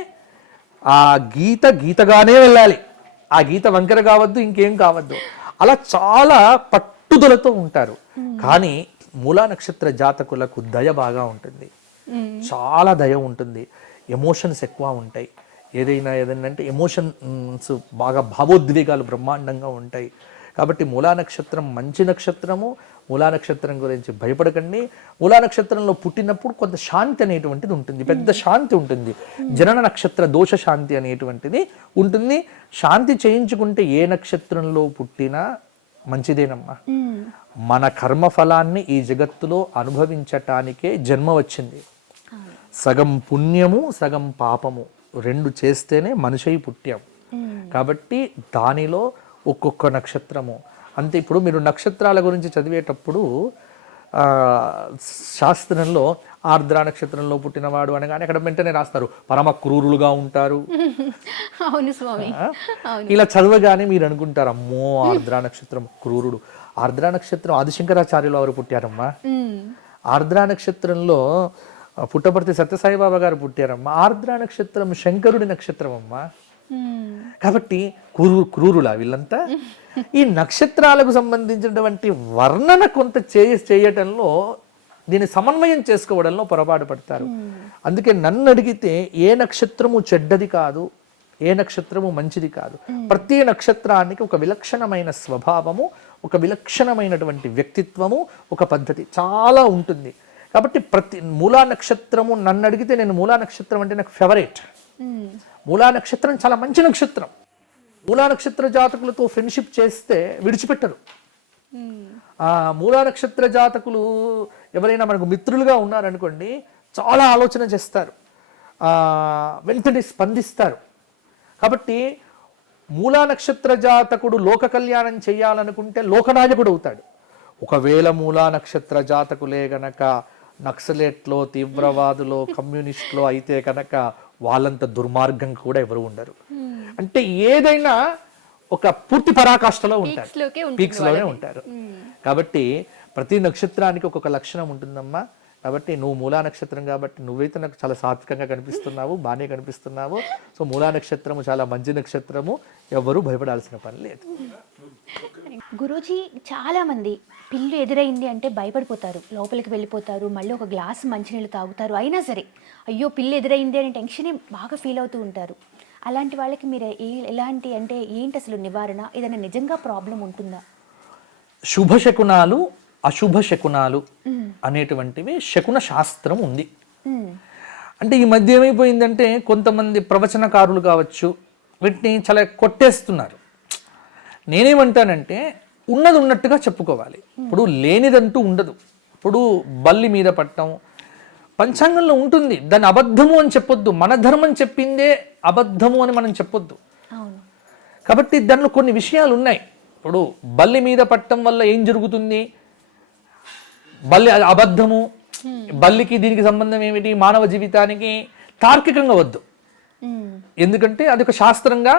ఆ గీత గీతగానే వెళ్ళాలి, ఆ గీత వంకర కావద్దు, ఇంకేం కావద్దు. అలా చాలా పట్టుదలతో ఉంటారు. కానీ మూలా నక్షత్ర జాతకులకు దయ బాగా ఉంటుంది, చాలా దయ ఉంటుంది, ఎమోషన్స్ ఎక్కువ ఉంటాయి. ఏదైనా అంటే ఎమోషన్స్ బాగా, భావోద్వేగాలు బ్రహ్మాండంగా ఉంటాయి. కాబట్టి మూలా నక్షత్రం మంచి నక్షత్రము. మూలా నక్షత్రం గురించి భయపడకండి. మూలా నక్షత్రంలో పుట్టినప్పుడు కొంత శాంతి అనేటువంటిది ఉంటుంది, పెద్ద శాంతి ఉంటుంది. జనన నక్షత్ర దోష శాంతి అనేటువంటిది ఉంటుంది. శాంతి చేయించుకుంటే ఏ నక్షత్రంలో పుట్టినా మంచిదేనమ్మా. మన కర్మ ఫలాన్ని ఈ జగత్తులో అనుభవించటానికే జన్మ వచ్చింది. సగం పుణ్యము సగం పాపము రెండు చేస్తేనే మనిషి పుట్టాం. కాబట్టి దానిలో ఒక్కొక్క నక్షత్రము అంతే. ఇప్పుడు మీరు నక్షత్రాల గురించి చదివేటప్పుడు శాస్త్రంలో ఆర్ద్ర నక్షత్రంలో పుట్టినవాడు అనగానే అక్కడ వెంటనే రాస్తారు పరమ క్రూరులుగా ఉంటారు. అవును స్వామి. ఇలా చదవగానే మీరు అనుకుంటారు అమ్మో ఆర్ద్ర నక్షత్రం క్రూరుడు. ఆర్ద్ర నక్షత్రం ఆదిశంకరాచార్యులు వారు పుట్టారమ్మా. ఆర్ద్ర నక్షత్రంలో పుట్టపర్తి సత్యసాయిబాబా గారు పుట్టారమ్మా. ఆర్ద్ర నక్షత్రం శంకరుడి నక్షత్రం అమ్మా. కాబట్టి క్రూరులా వీళ్ళంతా? ఈ నక్షత్రాలకు సంబంధించినటువంటి వర్ణన కొంత చేయటంలో, దీన్ని సమన్వయం చేసుకోవడంలో పొరపాటు పడతారు. అందుకే నన్ను అడిగితే ఏ నక్షత్రము చెడ్డది కాదు, ఏ నక్షత్రము మంచిది కాదు. ప్రతి నక్షత్రానికి ఒక విలక్షణమైన స్వభావము, ఒక విలక్షణమైనటువంటి వ్యక్తిత్వము, ఒక పద్ధతి చాలా ఉంటుంది. కాబట్టి ప్రతి మూలా నక్షత్రము నన్ను అడిగితే, నేను మూలా నక్షత్రం అంటే నాకు ఫేవరెట్. మూలా నక్షత్రం చాలా మంచి నక్షత్రం. మూలా నక్షత్ర జాతకులతో ఫ్రెండ్షిప్ చేస్తే విడిచిపెట్టరు. మూలా నక్షత్ర జాతకులు ఎవరైనా మనకు మిత్రులుగా ఉన్నారనుకోండి, చాలా ఆలోచన చేస్తారు, వెంటనే స్పందిస్తారు. కాబట్టి మూలా నక్షత్ర జాతకుడు లోక కళ్యాణం చేయాలనుకుంటే లోకనాయకుడు అవుతాడు. ఒకవేళ మూలా నక్షత్ర జాతకులే గనక నక్సలేట్లో, తీవ్రవాదులో, కమ్యూనిస్ట్లో అయితే కనుక వాళ్ళంత దుర్మార్గం కూడా ఎవరు ఉండరు. అంటే ఏదైనా ఒక పూర్తి పరాకాష్ఠలో ఉంటారు, పీక్స్ లోనే ఉంటారు. కాబట్టి ప్రతి నక్షత్రానికి ఒక్కొక్క లక్షణం ఉంటుందమ్మా. కాబట్టి నువ్వు మూలా నక్షత్రం కాబట్టి నువ్వైతే నాకు చాలా సాత్వికంగా కనిపిస్తున్నావు, బాగానే కనిపిస్తున్నావు. సో మూలా నక్షత్రము చాలా మంచి నక్షత్రము, ఎవరు భయపడాల్సిన పని లేదు. గురూజీ, చాలా మంది పిల్లు ఎదురైంది అంటే భయపడిపోతారు, లోపలికి వెళ్ళిపోతారు, మళ్ళీ ఒక గ్లాసు మంచినీళ్ళు తాగుతారు. అయినా సరే అయ్యో పిల్లు ఎదురైంది అని టెన్షన్ బాగా ఫీల్ అవుతూ ఉంటారు. అలాంటి వాళ్ళకి మీరు ఎలాంటి అంటే ఏంటి అసలు నివారణ? ఏదైనా నిజంగా ప్రాబ్లం ఉంటుందా? శుభ శకునాలు, అశుభ శకునాలు అనేటువంటివి శకున శాస్త్రం ఉంది. అంటే ఈ మధ్య ఏమైపోయిందంటే కొంతమంది ప్రవచనకారులు కావచ్చు, వీటిని చాలా కొట్టేస్తున్నారు. నేనేమంటానంటే ఉన్నది ఉన్నట్టుగా చెప్పుకోవాలి. ఇప్పుడు లేనిదంటూ ఉండదు. ఇప్పుడు బల్లి మీద పట్టడం పంచాంగంలో ఉంటుంది, దాన్ని అబద్ధము అని చెప్పొద్దు. మన ధర్మం చెప్పిందే అబద్ధము అని మనం చెప్పొద్దు. కాబట్టి దానిలో కొన్ని విషయాలు ఉన్నాయి. ఇప్పుడు బల్లి మీద పట్టడం వల్ల ఏం జరుగుతుంది, బల్లి అబద్ధము, బల్లికి దీనికి సంబంధం ఏమిటి, మానవ జీవితానికి తార్కికంగా వద్దు. ఎందుకంటే అది ఒక శాస్త్రంగా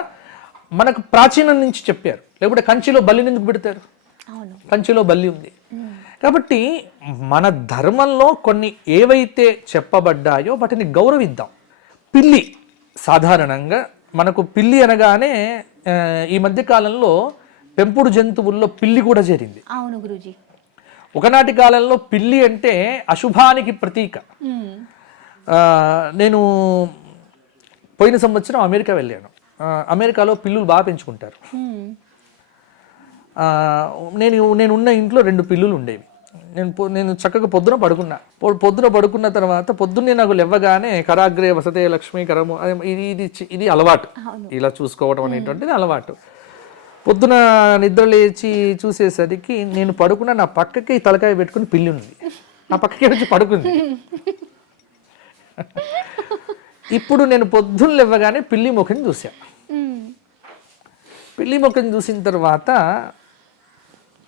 మనకు ప్రాచీనం నుంచి చెప్పారు. లేకపోతే కంచిలో బల్లిని ఎందుకు పెడతారు? కంచిలో బల్లి ఉంది కాబట్టి మన ధర్మంలో కొన్ని ఏవైతే చెప్పబడ్డాయో వాటిని గౌరవిద్దాం. పిల్లి సాధారణంగా మనకు పిల్లి అనగానే ఈ మధ్య కాలంలో పెంపుడు జంతువుల్లో పిల్లి కూడా చేరింది. అవును గురూజీ. ఒకనాటి కాలంలో పిల్లి అంటే అశుభానికి ప్రతీక. నేను పోయిన సంవత్సరం అమెరికా వెళ్ళాను. అమెరికాలో పిల్లులు బాగా పెంచుకుంటారు. నేనున్న ఇంట్లో 2 పిల్లులు ఉండేవి. నేను చక్కగా పొద్దున పడుకున్న తర్వాత పొద్దున్నే నాకు లేవగానే కరాగ్రే వసతే లక్ష్మీ కరము, ఇది అలవాటు, ఇలా చూసుకోవడం అనేటువంటిది అలవాటు. పొద్దున నిద్ర లేచి చూసేసరికి నేను పడుకున్న నా పక్కకి తలకాయ పెట్టుకుని పిల్లి ఉంది, నా పక్కకే వచ్చి పడుకుంది. ఇప్పుడు నేను పొద్దున్న లేవగానే పిల్లి ముఖం చూసా. పిల్లి ముఖం చూసిన తర్వాత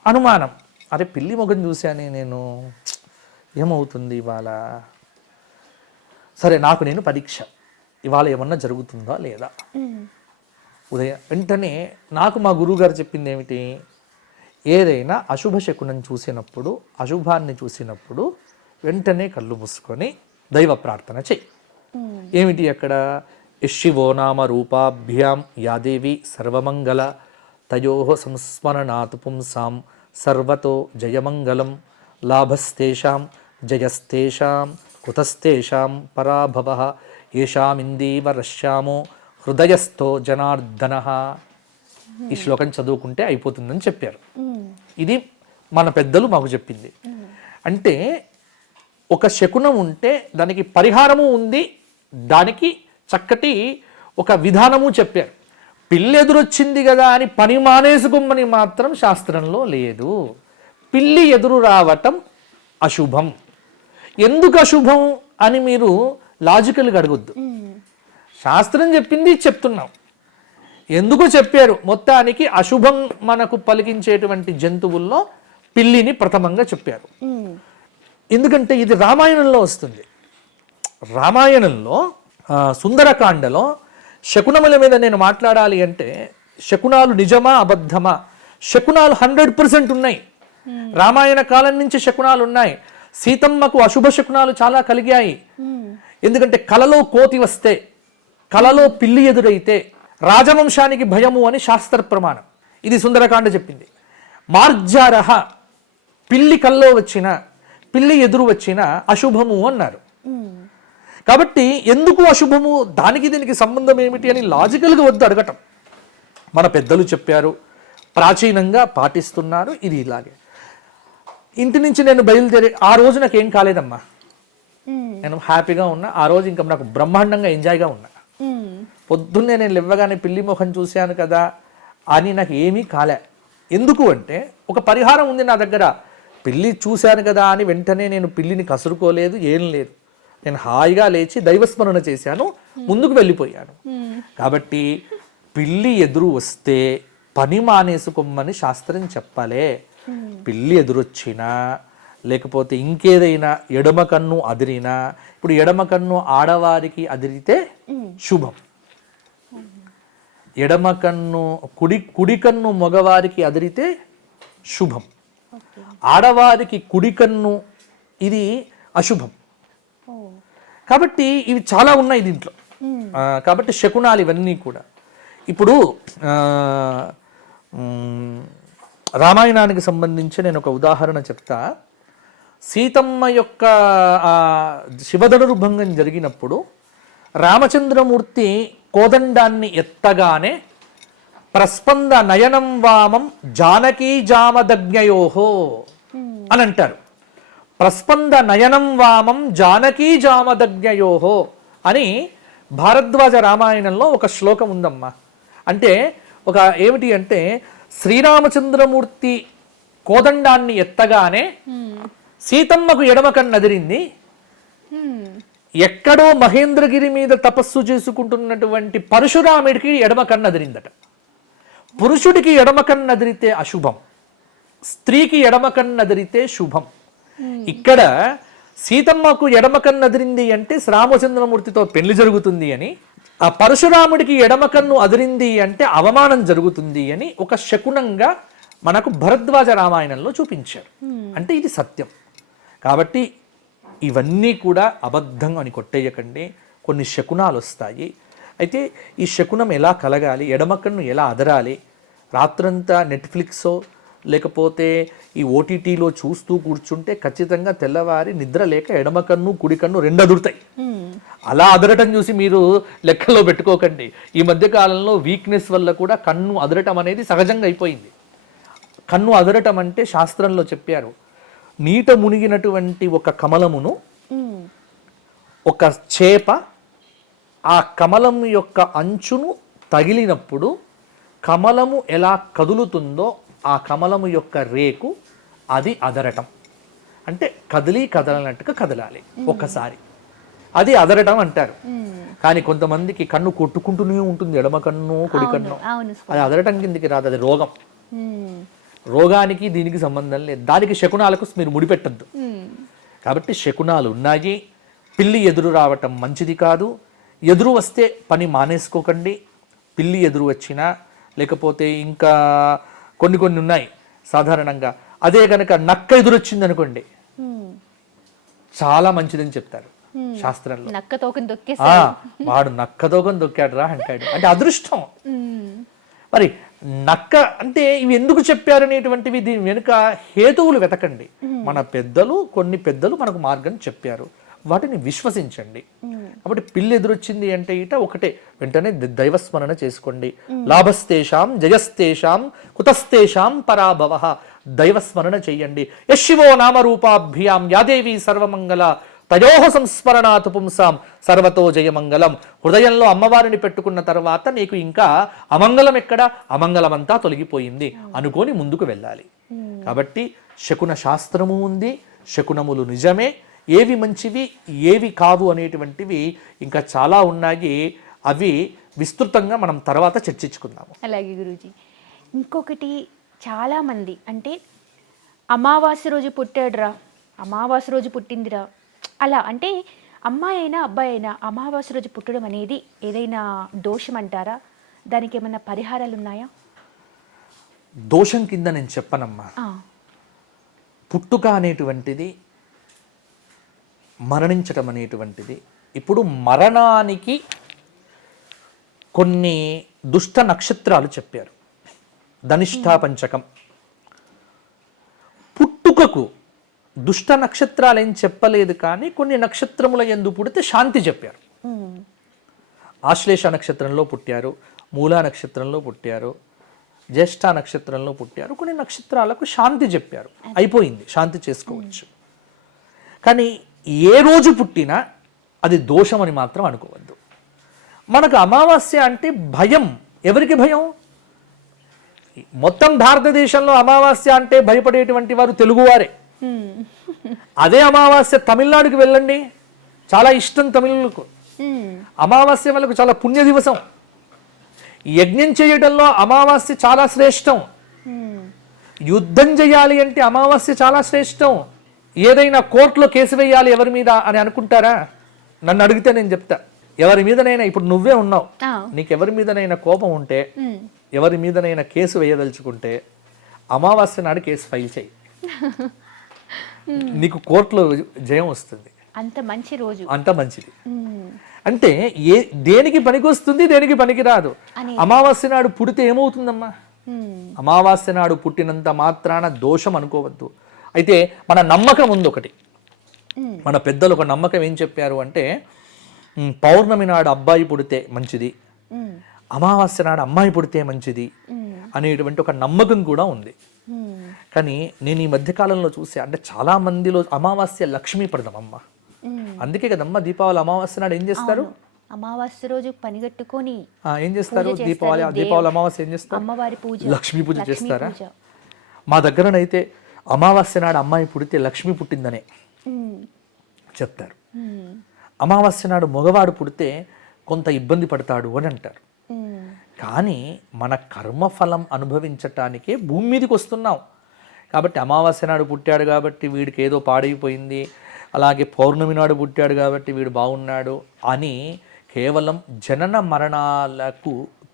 అనుమానం, అరే పిల్లి ముఖం చూశానే నేను, ఏమవుతుంది ఇవాళ? సరే నాకు నేను పరీక్ష, ఇవాళ ఏమన్నా జరుగుతుందా లేదా. ఉదయం వెంటనే నాకు మా గురువుగారు చెప్పింది ఏమిటి, ఏదైనా అశుభ శకునం చూసినప్పుడు, అశుభాన్ని చూసినప్పుడు వెంటనే కళ్ళు మూసుకొని దైవ ప్రార్థన చెయ్యి. ఏమిటి అక్కడ, ఇషివో నామ రూపాభ్యాం యాదేవి సర్వమంగళ తయోః సంస్మరణాత్ పుంసాం సర్వతో జయమంగళం లాభస్తేషాం జయస్తేషాం కుతస్తేషాం పరాభవః ఏషామిందీవ రశ్యామో హృదయస్థో జనార్దనః. ఈ శ్లోకం చదువుకుంటే అయిపోతుందని చెప్పారు. ఇది మన పెద్దలు మాకు చెప్పింది. అంటే ఒక శకునం ఉంటే దానికి పరిహారము ఉంది, దానికి చక్కటి ఒక విధానము చెప్పారు. పిల్లి ఎదురొచ్చింది కదా అని పని మానేసుకోమని మాత్రం శాస్త్రంలో లేదు. పిల్లి ఎదురు రావటం అశుభం. ఎందుకు అశుభం అని మీరు లాజికల్గా అడగొద్దు. శాస్త్రం చెప్పింది చెప్తున్నాం. ఎందుకు చెప్పారు? మొత్తానికి అశుభం మనకు పలికించేటువంటి జంతువుల్లో పిల్లిని ప్రథమంగా చెప్పారు. ఎందుకంటే ఇది రామాయణంలో వస్తుంది. రామాయణంలో సుందరకాండలో శకునముల మీద నేను మాట్లాడాలి అంటే శకునాలు నిజమా అబద్ధమా? శకునాలు 100% ఉన్నాయి. రామాయణ కాలం నుంచి శకునాలు ఉన్నాయి. సీతమ్మకు అశుభ శకునాలు చాలా కలిగాయి. ఎందుకంటే కలలో కోతి వస్తే, కలలో పిల్లి ఎదురైతే రాజవంశానికి భయము అని శాస్త్ర ప్రమాణం. ఇది సుందరకాండ చెప్పింది. మార్జారహ, పిల్లి కల్లో వచ్చిన, పిల్లి ఎదురు వచ్చిన అశుభము అన్నారు. కాబట్టి ఎందుకు అశుభము, దానికి దీనికి సంబంధం ఏమిటి అని లాజికల్గా వద్దు అడగటం. మన పెద్దలు చెప్పారు, ప్రాచీనంగా పాటిస్తున్నారు. ఇది ఇలాగే. ఇంటి నుంచి నేను బయలుదేరి ఆ రోజు నాకు ఏం కాలేదమ్మా, నేను హ్యాపీగా ఉన్నా. ఆ రోజు ఇంకా నాకు బ్రహ్మాండంగా ఎంజాయ్గా ఉన్నా. పొద్దున్నే నేను లేవగానే పిల్లి ముఖం చూశాను కదా అని నాకు ఏమీ కాలే. ఎందుకు అంటే ఒక పరిహారం ఉంది నా దగ్గర. పిల్లి చూశాను కదా అని వెంటనే నేను పిల్లిని కసురుకోలేదు, ఏం లేదు. నేను హాయిగా లేచి దైవస్మరణ చేశాను, ముందుకు వెళ్ళిపోయాను. కాబట్టి పిల్లి ఎదురు వస్తే పని మానేసుకోమని శాస్త్రం చెప్పాలే. పిల్లి ఎదురొచ్చినా లేకపోతే ఇంకేదైనా ఎడమ కన్ను అదిరినా, ఇప్పుడు ఎడమ కన్ను ఆడవారికి అదిరితే శుభం, ఎడమ కన్ను కుడి కన్ను మగవారికి అదిరితే శుభం, ఆడవారికి కుడి కన్ను ఇది అశుభం. కాబట్టి ఇవి చాలా ఉన్నాయి దీంట్లో. కాబట్టి శకునాలు ఇవన్నీ కూడా. ఇప్పుడు రామాయణానికి సంబంధించి నేను ఒక ఉదాహరణ చెప్తా. సీతమ్మ యొక్క శివధనుర్భంగం జరిగినప్పుడు రామచంద్రమూర్తి కోదండాన్ని ఎత్తగానే ప్రస్పంద నయనం వామం జానకీ జామదగ్ఞయోహో అని అంటారు. ప్రస్పంద నయనం వామం జానకీ జామదగ్ఞయోహో అని భారద్వాజ రామాయణంలో ఒక శ్లోకం ఉందమ్మా. అంటే ఒక ఏమిటి అంటే శ్రీరామచంద్రమూర్తి కోదండాన్ని ఎత్తగానే సీతమ్మకు ఎడమ కన్ను అదిరింది. ఎక్కడో మహేంద్రగిరి మీద తపస్సు చేసుకుంటున్నటువంటి పరశురాముడికి ఎడమ కన్ను అదిరిందట. పురుషుడికి ఎడమ కన్ను అదిరితే అశుభం, స్త్రీకి ఎడమ కన్ను అదిరితే శుభం. ఇక్కడ సీతమ్మకు ఎడమ కన్ను అదిరింది అంటే రామచంద్రమూర్తితో పెళ్లి జరుగుతుంది అని, ఆ పరశురాముడికి ఎడమ కన్ను అదిరింది అంటే అవమానం జరుగుతుంది అని ఒక శకునంగా మనకు భరద్వాజ రామాయణంలో చూపించారు. అంటే ఇది సత్యం. కాబట్టి ఇవన్నీ కూడా అబద్ధం అని కొట్టేయకండి. కొన్ని శకునాలు వస్తాయి. అయితే ఈ శకునం ఎలా కలగాలి, ఎడమ కన్ను ఎలా అదరాలి? రాత్రంతా నెట్ఫ్లిక్సో లేకపోతే ఈ ఓటీటీలో చూస్తూ కూర్చుంటే ఖచ్చితంగా తెల్లవారి నిద్ర లేక ఎడమ కన్ను కుడి కన్ను రెండు అదురుతాయి. అలా అదరటం చూసి మీరు లెక్కలో పెట్టుకోకండి. ఈ మధ్య కాలంలో వీక్నెస్ వల్ల కూడా కన్ను అదరటం అనేది సహజంగా అయిపోయింది. కన్ను అదరటం అంటే శాస్త్రంలో చెప్పారు, నీట మునిగినటువంటి ఒక కమలమును ఒక చేప ఆ కమలం యొక్క అంచును తగిలినప్పుడు కమలము ఎలా కదులుతుందో ఆ కమలము యొక్క రేకు అది అదరటం. అంటే కదలనట్టుగా కదలాలి ఒక్కసారి, అది అదరటం అంటారు. కానీ కొంతమందికి కన్ను కొట్టుకుంటూనే ఉంటుంది, ఎడమ కన్ను కుడి కన్ను, అది అదరటం కిందికి రాదు, అది రోగం. రోగానికి దీనికి సంబంధం లేదు. దానికి శకునాలకు మీరు ముడిపెట్టద్దు. కాబట్టి శకునాలు ఉన్నాయి. పిల్లి ఎదురు రావటం మంచిది కాదు. ఎదురు వస్తే పని మానేసుకోకండి. పిల్లి ఎదురు వచ్చినా లేకపోతే ఇంకా కొన్ని ఉన్నాయి సాధారణంగా. అదే కనుక నక్క ఎదురొచ్చింది అనుకోండి, చాలా మంచిదని చెప్తారు. శాస్త్రంలో. నక్క తోకని ఆ, దొక్కేసా. వాడు నక్కదోగం దొక్కాడు రా అంటాడు. అంటే అదృష్టం. మరి నక్క అంటే ఇవి ఎందుకు చెప్పారు అనేటువంటివి దీని వెనుక హేతువులు వెతకండి. మన పెద్దలు, కొన్ని పెద్దలు మనకు మార్గం చెప్పారు, వాటిని విశ్వసించండి. కాబట్టి పిల్లి ఎదురొచ్చింది అంటే ఇట ఒకటే, వెంటనే దైవస్మరణ చేసుకోండి. లాభస్తేషాం జయస్తేషాం కుతస్తేషాం పరాభవ. దైవస్మరణ చెయ్యండి. యశివో నామరూపాభ్యాం యాదేవి సర్వమంగళ తయోహ సంస్మరణాత్ పుంసాం సర్వతో జయమంగళం. హృదయంలో అమ్మవారిని పెట్టుకున్న తర్వాత నీకు ఇంకా అమంగళం ఎక్కడ, అమంగళమంతా తొలగిపోయింది అనుకొని ముందుకు వెళ్ళాలి. కాబట్టి శకున శాస్త్రము ఉంది, శకునములు నిజమే, ఏవి మంచివి ఏవి కావు అనేటువంటివి ఇంకా చాలా ఉన్నాయి. అవి విస్తృతంగా మనం తర్వాత చర్చించుకుందాము. అలాగే గురూజీ. ఇంకొకటి, చాలామంది అంటే అమావాస్య రోజు పుట్టాడురా, అమావాస్య రోజు పుట్టిందిరా, అలా అంటే అమ్మాయి అయినా అబ్బాయి అయినా అమావాస్య రోజు పుట్టడం అనేది ఏదైనా దోషం అంటారా? దానికి ఏమైనా పరిహారాలు ఉన్నాయా? దోషం కింద నేను చెప్పనమ్మా. పుట్టుక అనేటువంటిది, మరణించటం అనేటువంటిది, ఇప్పుడు మరణానికి కొన్ని దుష్ట నక్షత్రాలు చెప్పారు, ధనిష్ఠా పంచకం. పుట్టుకకు దుష్ట నక్షత్రాలు ఏం చెప్పలేదు, కానీ కొన్ని నక్షత్రముల యందు పుడితే శాంతి చెప్పారు. ఆశ్లేష నక్షత్రంలో పుట్టారు, మూలా నక్షత్రంలో పుట్టారు, జ్యేష్ఠ నక్షత్రంలో పుట్టారు, కొన్ని నక్షత్రాలకు శాంతి చెప్పారు, అయిపోయింది, శాంతి చేసుకోవచ్చు. కానీ ఏ రోజు పుట్టినా అది దోషం అని మాత్రం అనుకోవద్దు. మనకు అమావాస్య అంటే భయం. ఎవరికి భయం? మొత్తం భారతదేశంలో అమావాస్య అంటే భయపడేటువంటి వారు తెలుగువారే. అదే అమావాస్య తమిళనాడుకి వెళ్ళండి, చాలా ఇష్టం తమిళులకు. అమావాస్య వాళ్ళకు చాలా పుణ్య దివసం. యజ్ఞం చేయడంలో అమావాస్య చాలా శ్రేష్టం. యుద్ధం చేయాలి అంటే అమావాస్య చాలా శ్రేష్టం. ఏదైనా కోర్టులో కేసు వేయాలి ఎవరి మీద అని అనుకుంటారా? నన్ను అడిగితే నేను చెప్తా, ఎవరి మీదనైనా, ఇప్పుడు నువ్వే ఉన్నావు, నీకు ఎవరి మీదనైనా కోపం ఉంటే, ఎవరి మీదనైనా కేసు వేయదలుచుకుంటే అమావాస్య నాడు కేసు ఫైల్ చేయి, నీకు కోర్టులో జయం వస్తుంది. అంత మంచి రోజు, అంత మంచిది. అంటే దేనికి పనికి వస్తుంది, దేనికి పనికి రాదు. అమావాస్య నాడు పుడితే ఏమవుతుందమ్మా? అమావాస్య నాడు పుట్టినంత మాత్రాన దోషం అనుకోవద్దు. అయితే మన నమ్మకం ఉంది ఒకటి, మన పెద్దలు ఒక నమ్మకం ఏం చెప్పారు అంటే, పౌర్ణమి నాడు అబ్బాయి పుడితే మంచిది, అమావాస్య నాడు అమ్మాయి పుడితే మంచిది అనేటువంటి ఒక నమ్మకం కూడా ఉంది. కానీ నేను ఈ మధ్యకాలంలో చూసా, అంటే చాలా మందిలో అమావాస్య లక్ష్మీప్రదం అమ్మ. అందుకే కదమ్మా దీపావళి అమావాస్య నాడు ఏం చేస్తారు? అమావాస్య రోజు పనిగట్టుకొని ఏం చేస్తారు? దీపావళి అమావాస్య ఏం చేస్తారు? అమ్మవారి పూజ, లక్ష్మీ పూజ చేస్తారా? మా దగ్గరనైతే అమావాస్య నాడు అమ్మాయి పుడితే లక్ష్మి పుట్టిందనే చెప్తారు. అమావాస్య నాడు మగవాడు పుడితే కొంత ఇబ్బంది పడతాడు అని అంటారు. కానీ మన కర్మఫలం అనుభవించటానికే భూమి మీదకి వస్తున్నాం. కాబట్టి అమావాస్య నాడు పుట్టాడు కాబట్టి వీడికి ఏదో పాడైపోయింది, అలాగే పౌర్ణమి నాడు పుట్టాడు కాబట్టి వీడు బాగున్నాడు అని కేవలం జనన మరణాలకు,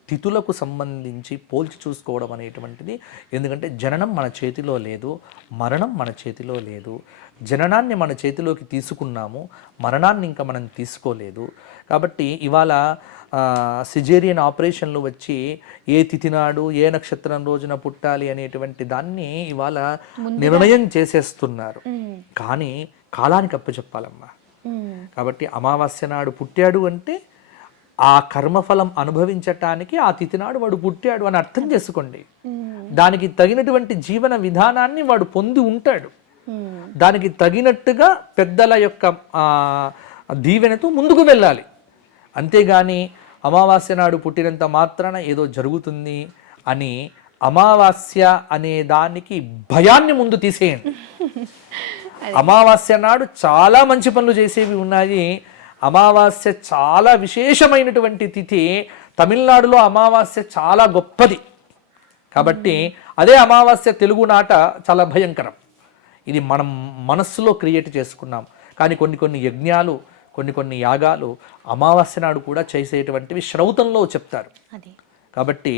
తిథులకు సంబంధించి పోల్చి చూసుకోవడం అనేటువంటిది. ఎందుకంటే జననం మన చేతిలో లేదు, మరణం మన చేతిలో లేదు. జననాన్ని మన చేతిలోకి తీసుకున్నాము, మరణాన్ని ఇంకా మనం తీసుకోలేదు. కాబట్టి ఇవాళ సిజేరియన్ ఆపరేషన్లు వచ్చి ఏ తిథి నాడు ఏ నక్షత్రం రోజున పుట్టాలి అనేటువంటి దాన్ని ఇవాళ నిర్ణయం చేసేస్తున్నారు. కానీ కాలానికి అప్పచెప్పాలమ్మా. కాబట్టి అమావాస్య నాడు పుట్టాడు అంటే ఆ కర్మఫలం అనుభవించటానికి ఆ తిథి నాడు వాడు పుట్టాడు అని అర్థం చేసుకోండి. దానికి తగినటువంటి జీవన విధానాన్ని వాడు పొంది ఉంటాడు. దానికి తగినట్టుగా పెద్దల యొక్క దీవెనతో ముందుకు వెళ్ళాలి. అంతేగాని అమావాస్య నాడు పుట్టినంత మాత్రాన ఏదో జరుగుతుంది అని అమావాస్య అనే దానికి భయాన్ని ముందు తీసేయండి. అమావాస్య నాడు చాలా మంచి పనులు చేసేవి ఉన్నాయి. అమావాస్య చాలా విశేషమైనటువంటి తిథి. తమిళనాడులో అమావాస్య చాలా గొప్పది. కాబట్టి అదే అమావాస్య తెలుగు నాట చాలా భయంకరం. ఇది మనం మనస్సులో క్రియేట్ చేసుకున్నాం. కానీ కొన్ని యజ్ఞాలు, కొన్ని యాగాలు అమావాస్య నాడు కూడా చేసేటువంటివి శ్రౌతంలో చెప్తారు. కాబట్టి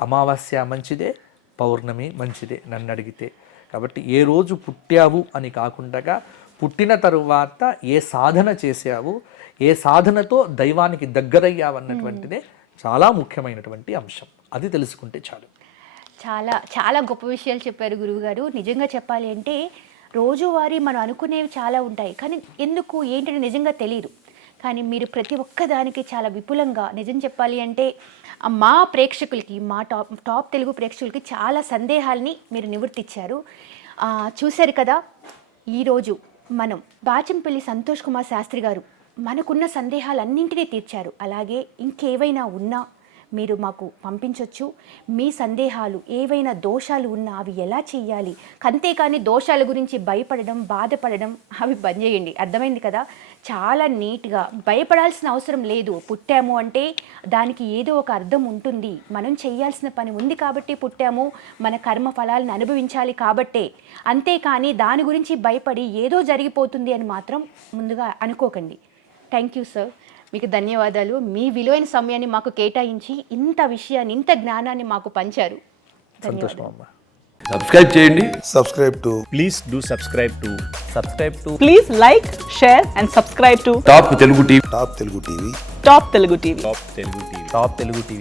అమావాస్య మంచిదే, పౌర్ణమి మంచిదే నన్ను అడిగితే. కాబట్టి ఏ రోజు పుట్టావు అని కాకుండా పుట్టిన తరువాత ఏ సాధన చేసావు, ఏ సాధనతో దైవానికి దగ్గరయ్యావు అన్నటువంటిదే చాలా ముఖ్యమైనటువంటి అంశం. అది తెలుసుకుంటే చాలు. చాలా చాలా గొప్ప విషయాలు చెప్పారు గురువుగారు. నిజంగా చెప్పాలి అంటే రోజువారీ మనం అనుకునేవి చాలా ఉంటాయి, కానీ ఎందుకు ఏంటని నిజంగా తెలియదు. కానీ మీరు ప్రతి ఒక్కదానికి చాలా విపులంగా, నిజం చెప్పాలి అంటే మా ప్రేక్షకులకి, మా టాప్ తెలుగు ప్రేక్షకులకి చాలా సందేహాల్ని మీరు నివృత్తిచ్చారు. చూశారు కదా, ఈరోజు మనం బాచంపల్లి సంతోష్ కుమార్ శాస్త్రి గారు మనకున్న సందేహాలన్నింటినీ తీర్చారు. అలాగే ఇంకేవైనా ఉన్నా మీరు మాకు పంపించవచ్చు. మీ సందేహాలు ఏవైనా దోషాలు ఉన్నా అవి ఎలా చేయాలి, అంతేకాని దోషాల గురించి భయపడడం, బాధపడడం అవి బంద్ చేయండి. అర్థమైంది కదా? చాలా నీట్గా, భయపడాల్సిన అవసరం లేదు. పుట్టాము అంటే దానికి ఏదో ఒక అర్థం ఉంటుంది. మనం చేయాల్సిన పని ఉంది కాబట్టి పుట్టాము, మన కర్మ ఫలాలను అనుభవించాలి కాబట్టే. అంతేకాని దాని గురించి భయపడి ఏదో జరిగిపోతుంది అని మాత్రం ముందుగా అనుకోకండి. థ్యాంక్ యూ సార్, మీకు ధన్యవాదాలు. మీ విలువైన సమయాన్ని మాకు కేటాయించి ఇంత విషయాన్ని, ఇంత జ్ఞానాన్ని మాకు పంచారు. సంతోషం అమ్మా. సబ్స్క్రైబ్ చేయండి. Please do subscribe to Please like, share and subscribe to top Telugu TV. Top Telugu TV. Top Telugu TV. Top Telugu TV.